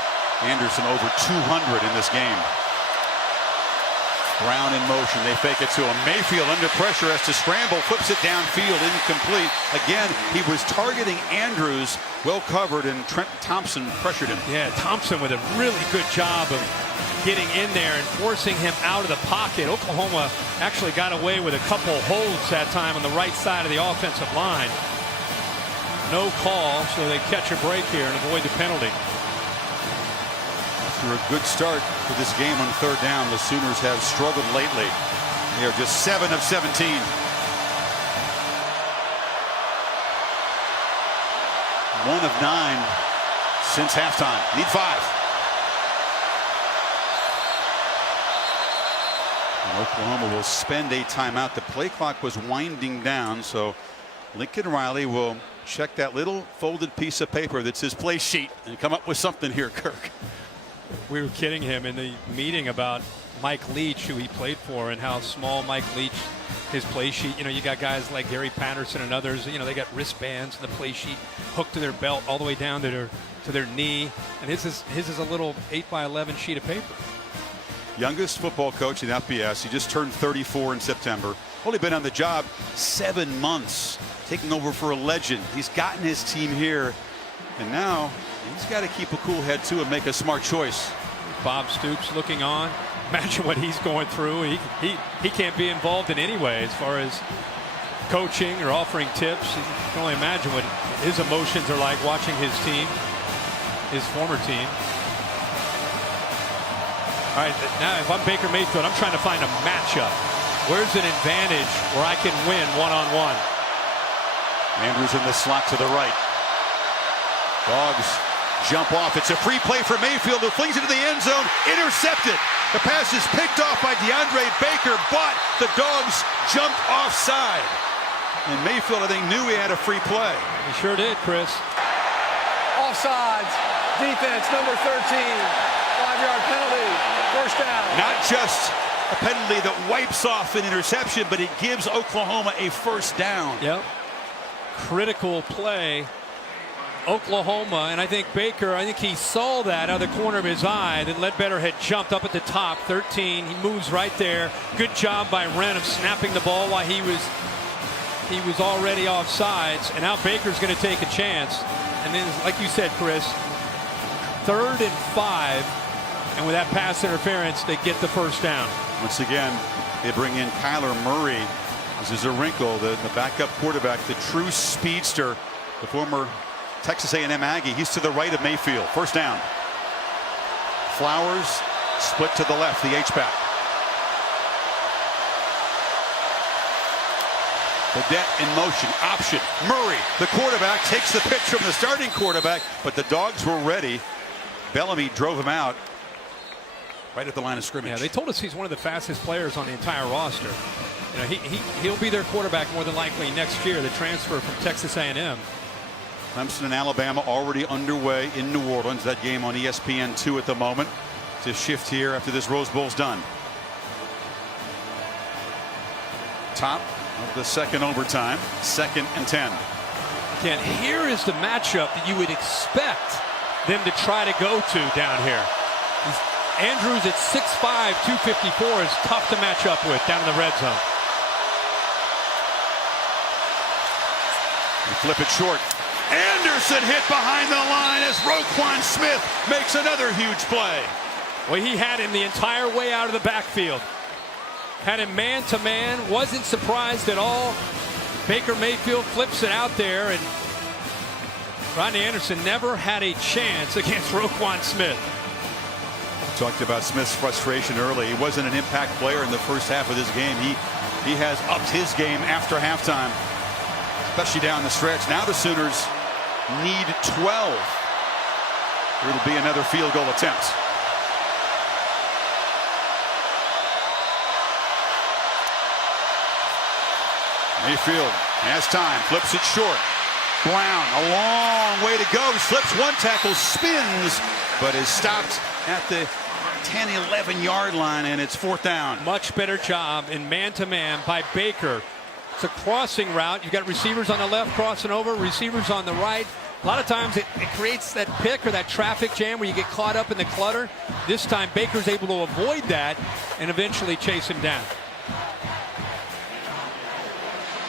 Anderson over 200 in this game. Brown in motion. They fake it to him. Mayfield under pressure has to scramble. Flips it downfield. Incomplete. Again, he was targeting Andrews. Well covered, and Trent Thompson pressured him. Yeah, Thompson with a really good job of getting in there and forcing him out of the pocket. Oklahoma actually got away with a couple holds that time on the right side of the offensive line. No call, so they catch a break here and avoid the penalty. After a good start to this game on third down, the Sooners have struggled lately. They are just 7 of 17. One of 9 since halftime. Need 5. And Oklahoma will spend a timeout. The play clock was winding down, so Lincoln Riley will check that little folded piece of paper that's his play sheet and come up with something here, Kirk. We were kidding him in the meeting about Mike Leach, who he played for, and how small Mike Leach, his play sheet. You know, you got guys like Gary Patterson and others. You know, they got wristbands and the play sheet hooked to their belt all the way down to their knee, and his is a little 8x11 sheet of paper. Youngest football coach in FBS. He just turned 34 in September. Only been on the job 7 months, taking over for a legend. He's gotten his team here, and now he's got to keep a cool head too and make a smart choice. Bob Stoops looking on. Imagine what he's going through. He can't be involved in any way as far as coaching or offering tips. You can only imagine what his emotions are like watching his team, his former team. All right, now if I'm Baker Mayfield, I'm trying to find a matchup. Where's an advantage where I can win one-on-one? Andrews in the slot to the right. Dogs jump off. It's a free play for Mayfield, who flings it to the end zone. Intercepted. The pass is picked off by DeAndre Baker, but the Dogs jumped offside. And Mayfield, I think, knew he had a free play. He sure did, Chris. Offsides. Defense, number 13. 5-yard penalty. First down. Not just a penalty that wipes off an interception, but it gives Oklahoma a first down. Yep. Critical play. Oklahoma, and I think Baker, I think he saw that out of the corner of his eye that Ledbetter had jumped up at the top. 13, he moves right there. Good job by Wren of snapping the ball while he was already offsides, and now Baker's going to take a chance. And then, like you said, Chris, 3rd and 5, and with that pass interference, they get the first down. Once again, they bring in Kyler Murray. This is a wrinkle, the backup quarterback, the true speedster, the former Texas A&M Aggie. He's to the right of Mayfield. First down. Flowers split to the left, the H-back. Cadet in motion. Option. Murray, the quarterback, takes the pitch from the starting quarterback, but the Dogs were ready. Bellamy drove him out right at the line of scrimmage. Yeah, they told us he's one of the fastest players on the entire roster. You know, he'll be their quarterback more than likely next year, the transfer from Texas A&M. Clemson and Alabama already underway in New Orleans. That game on ESPN2 at the moment. To shift here after this Rose Bowl's done. Top of the second overtime. 2nd and 10. Again, here is the matchup that you would expect them to try to go to down here. Andrews at 6'5", 254 is tough to match up with down in the red zone. They flip it short. Anderson hit behind the line as Roquan Smith makes another huge play. Well, he had him the entire way out of the backfield. Had him man-to-man, wasn't surprised at all. Baker Mayfield flips it out there, and Rodney Anderson never had a chance against Roquan Smith. Talked about Smith's frustration early. He wasn't an impact player in the first half of this game. He has upped his game after halftime, especially down the stretch. Now the Sooners need 12. It'll be another field goal attempt. Mayfield has time, flips it short. Brown, a long way to go. He slips one tackle, spins, but is stopped at the 10-11 yard line, and it's 4th down. Much better job in man-to-man by Baker. It's a crossing route. You've got receivers on the left crossing over, receivers on the right. A lot of times it creates that pick or that traffic jam where you get caught up in the clutter. This time Baker's able to avoid that and eventually chase him down.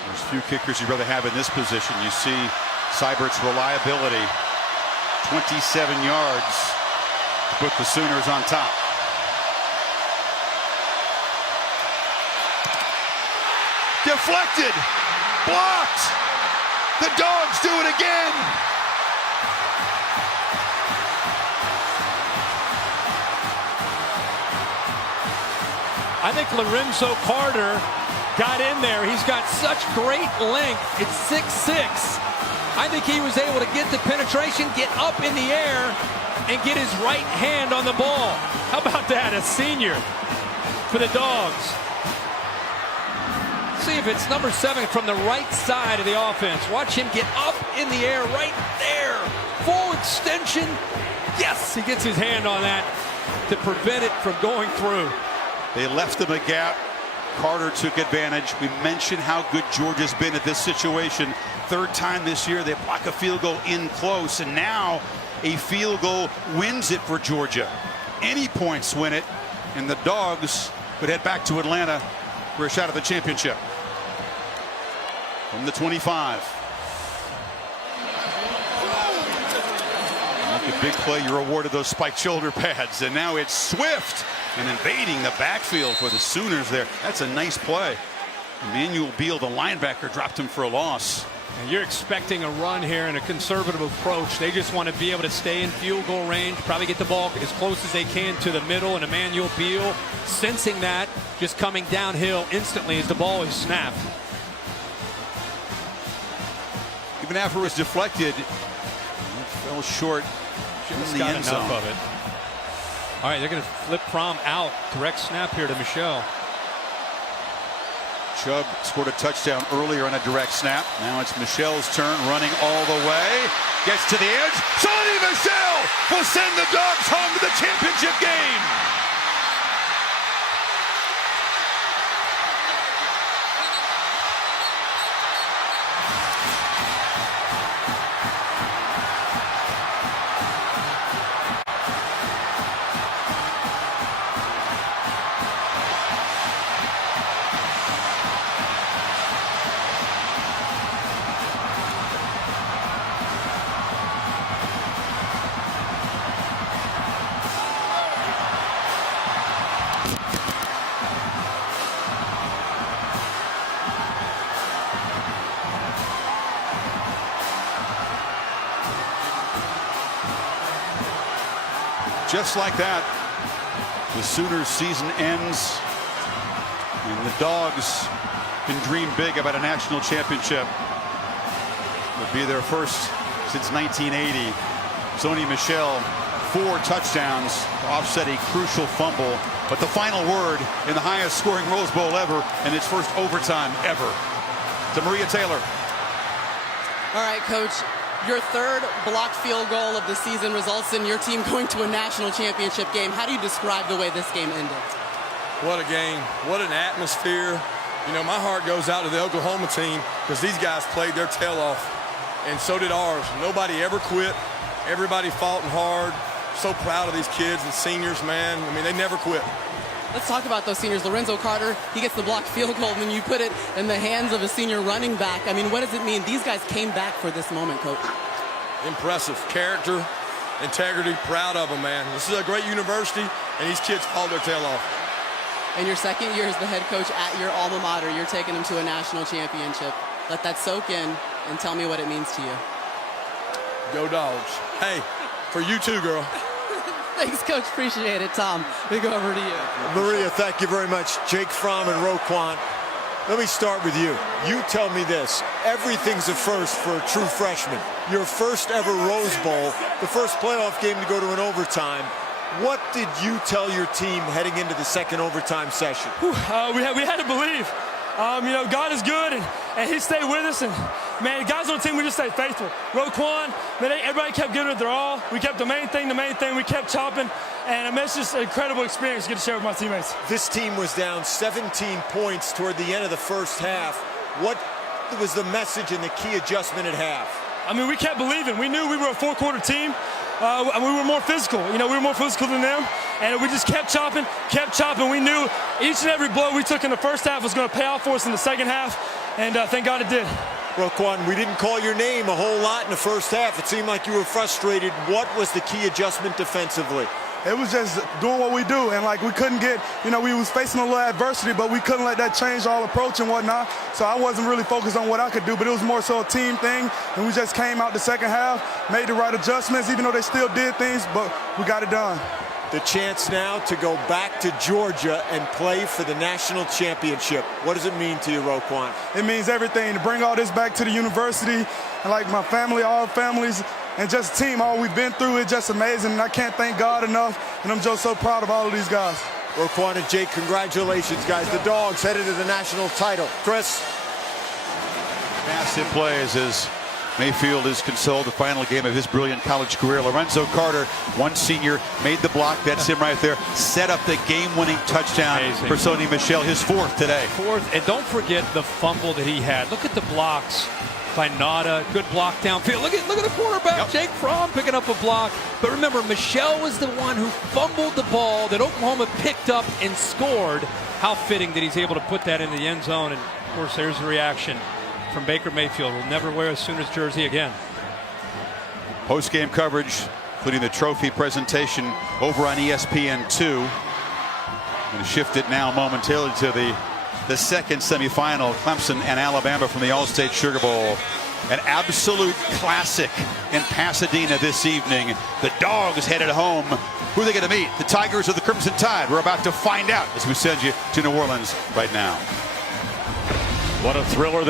There's few kickers you'd rather have in this position. You see Seibert's reliability, 27 yards to put the Sooners on top. Deflected, blocked. The Dogs do it again. I think Lorenzo Carter got in there. He's got such great length. It's 6'6". I think he was able to get the penetration, get up in the air, and get his right hand on the ball. How about that, a senior for the Dogs? See if it's number 7 from the right side of the offense. Watch him get up in the air right there. Full extension. Yes, he gets his hand on that to prevent it from going through. They left him a gap. Carter took advantage. We mentioned how good Georgia's been at this situation. 3rd time this year they block a field goal in close, and now a field goal wins it for Georgia. Any points win it, and the Dogs would head back to Atlanta for a shot at the championship. From the 25. Make a big play, you're awarded those spiked shoulder pads, and now it's Swift and invading the backfield for the Sooners there. That's a nice play. Emmanuel Beal, the linebacker, dropped him for a loss. And you're expecting a run here and a conservative approach. They just want to be able to stay in field goal range, probably get the ball as close as they can to the middle, and Emmanuel Beal sensing that, just coming downhill instantly as the ball is snapped. Even after it was deflected, it fell short Just in the got end enough zone. of it. All right, they're going to flip Prom out. Direct snap here to Michelle. Chubb scored a touchdown earlier on a direct snap. Now it's Michelle's turn, running all the way. Gets to the edge. Sonny Michelle will send the Dogs home to the championship game. Just like that, the Sooners season ends, and the Dogs can dream big about a national championship. It would be their first since 1980. Sonny Michel, 4 touchdowns to offset a crucial fumble, but the final word in the highest scoring Rose Bowl ever and its first overtime ever. To Maria Taylor. All right, Coach. Your 3rd blocked field goal of the season results in your team going to a national championship game. How do you describe the way this game ended? What a game. What an atmosphere. You know, my heart goes out to the Oklahoma team because these guys played their tail off, and so did ours. Nobody ever quit. Everybody fought hard. So proud of these kids and seniors, man. I mean, they never quit. Let's talk about those seniors. Lorenzo Carter, he gets the blocked field goal, and then you put it in the hands of a senior running back. I mean, what does it mean? These guys came back for this moment, Coach. Impressive. Character, integrity, proud of them, man. This is a great university, and these kids fought their tail off. In your 2nd year as the head coach at your alma mater, you're taking them to a national championship. Let that soak in and tell me what it means to you. Go Dogs. Hey, for you too, girl. Thanks, Coach. Appreciate it, Tom. We go over to you. Maria, thank you very much. Jake Fromm and Roquan. Let me start with you. You tell me this. Everything's a first for a true freshman. Your first ever Rose Bowl, the first playoff game to go to an overtime. What did you tell your team heading into the second overtime session? We had to believe. You know, God is good, and He stayed with us. And, man, guys on the team, we just stayed faithful. Roquan, man, everybody kept giving it their all. We kept the main thing. We kept chopping. And it's just an incredible experience to get to share with my teammates. This team was down 17 points toward the end of the first half. What was the message and the key adjustment at half? I mean, we kept believing. We knew we were a four-quarter team. And we were more physical. You know, we were more physical than them. And we just kept chopping. We knew each and every blow we took in the first half was going to pay off for us in the second half. And thank God it did. Roquan, we didn't call your name a whole lot in the first half. It seemed like you were frustrated. What was the key adjustment defensively? It was just doing what we do, and like we couldn't get, you know, we was facing a little adversity, but we couldn't let that change our approach and whatnot. So I wasn't really focused on what I could do, but it was more so a team thing, and we just came out the second half, made the right adjustments, even though they still did things, but we got it done. The chance now to go back to Georgia and play for the national championship. What does it mean to you, Roquan? It means everything. To bring all this back to the university, and like my family, all our families, and just team, all we've been through is just amazing, and I can't thank God enough, and I'm just so proud of all of these guys. Roquan and Jake, congratulations, guys. The Dogs headed to the national title. Chris? Massive plays as Mayfield is consoled the final game of his brilliant college career. Lorenzo Carter, one senior, made the block. That's him right there. Set up the game-winning touchdown for Sony Michel, his fourth today. Fourth, and don't forget the fumble that he had. Look at the blocks by Nada. Good block downfield. Look at the quarterback, Jake Fromm, picking up a block. But remember, Michel was the one who fumbled the ball that Oklahoma picked up and scored. How fitting that he's able to put that in the end zone. And, of course, there's the reaction from Baker Mayfield. Will never wear a Sooners jersey again. Post-game coverage, including the trophy presentation over on ESPN2. Going to shift it now momentarily to the second semifinal, Clemson and Alabama from the All-State Sugar Bowl. An absolute classic in Pasadena this evening. The Dogs headed home. Who are they going to meet? The Tigers or the Crimson Tide? We're about to find out as we send you to New Orleans right now. What a thriller.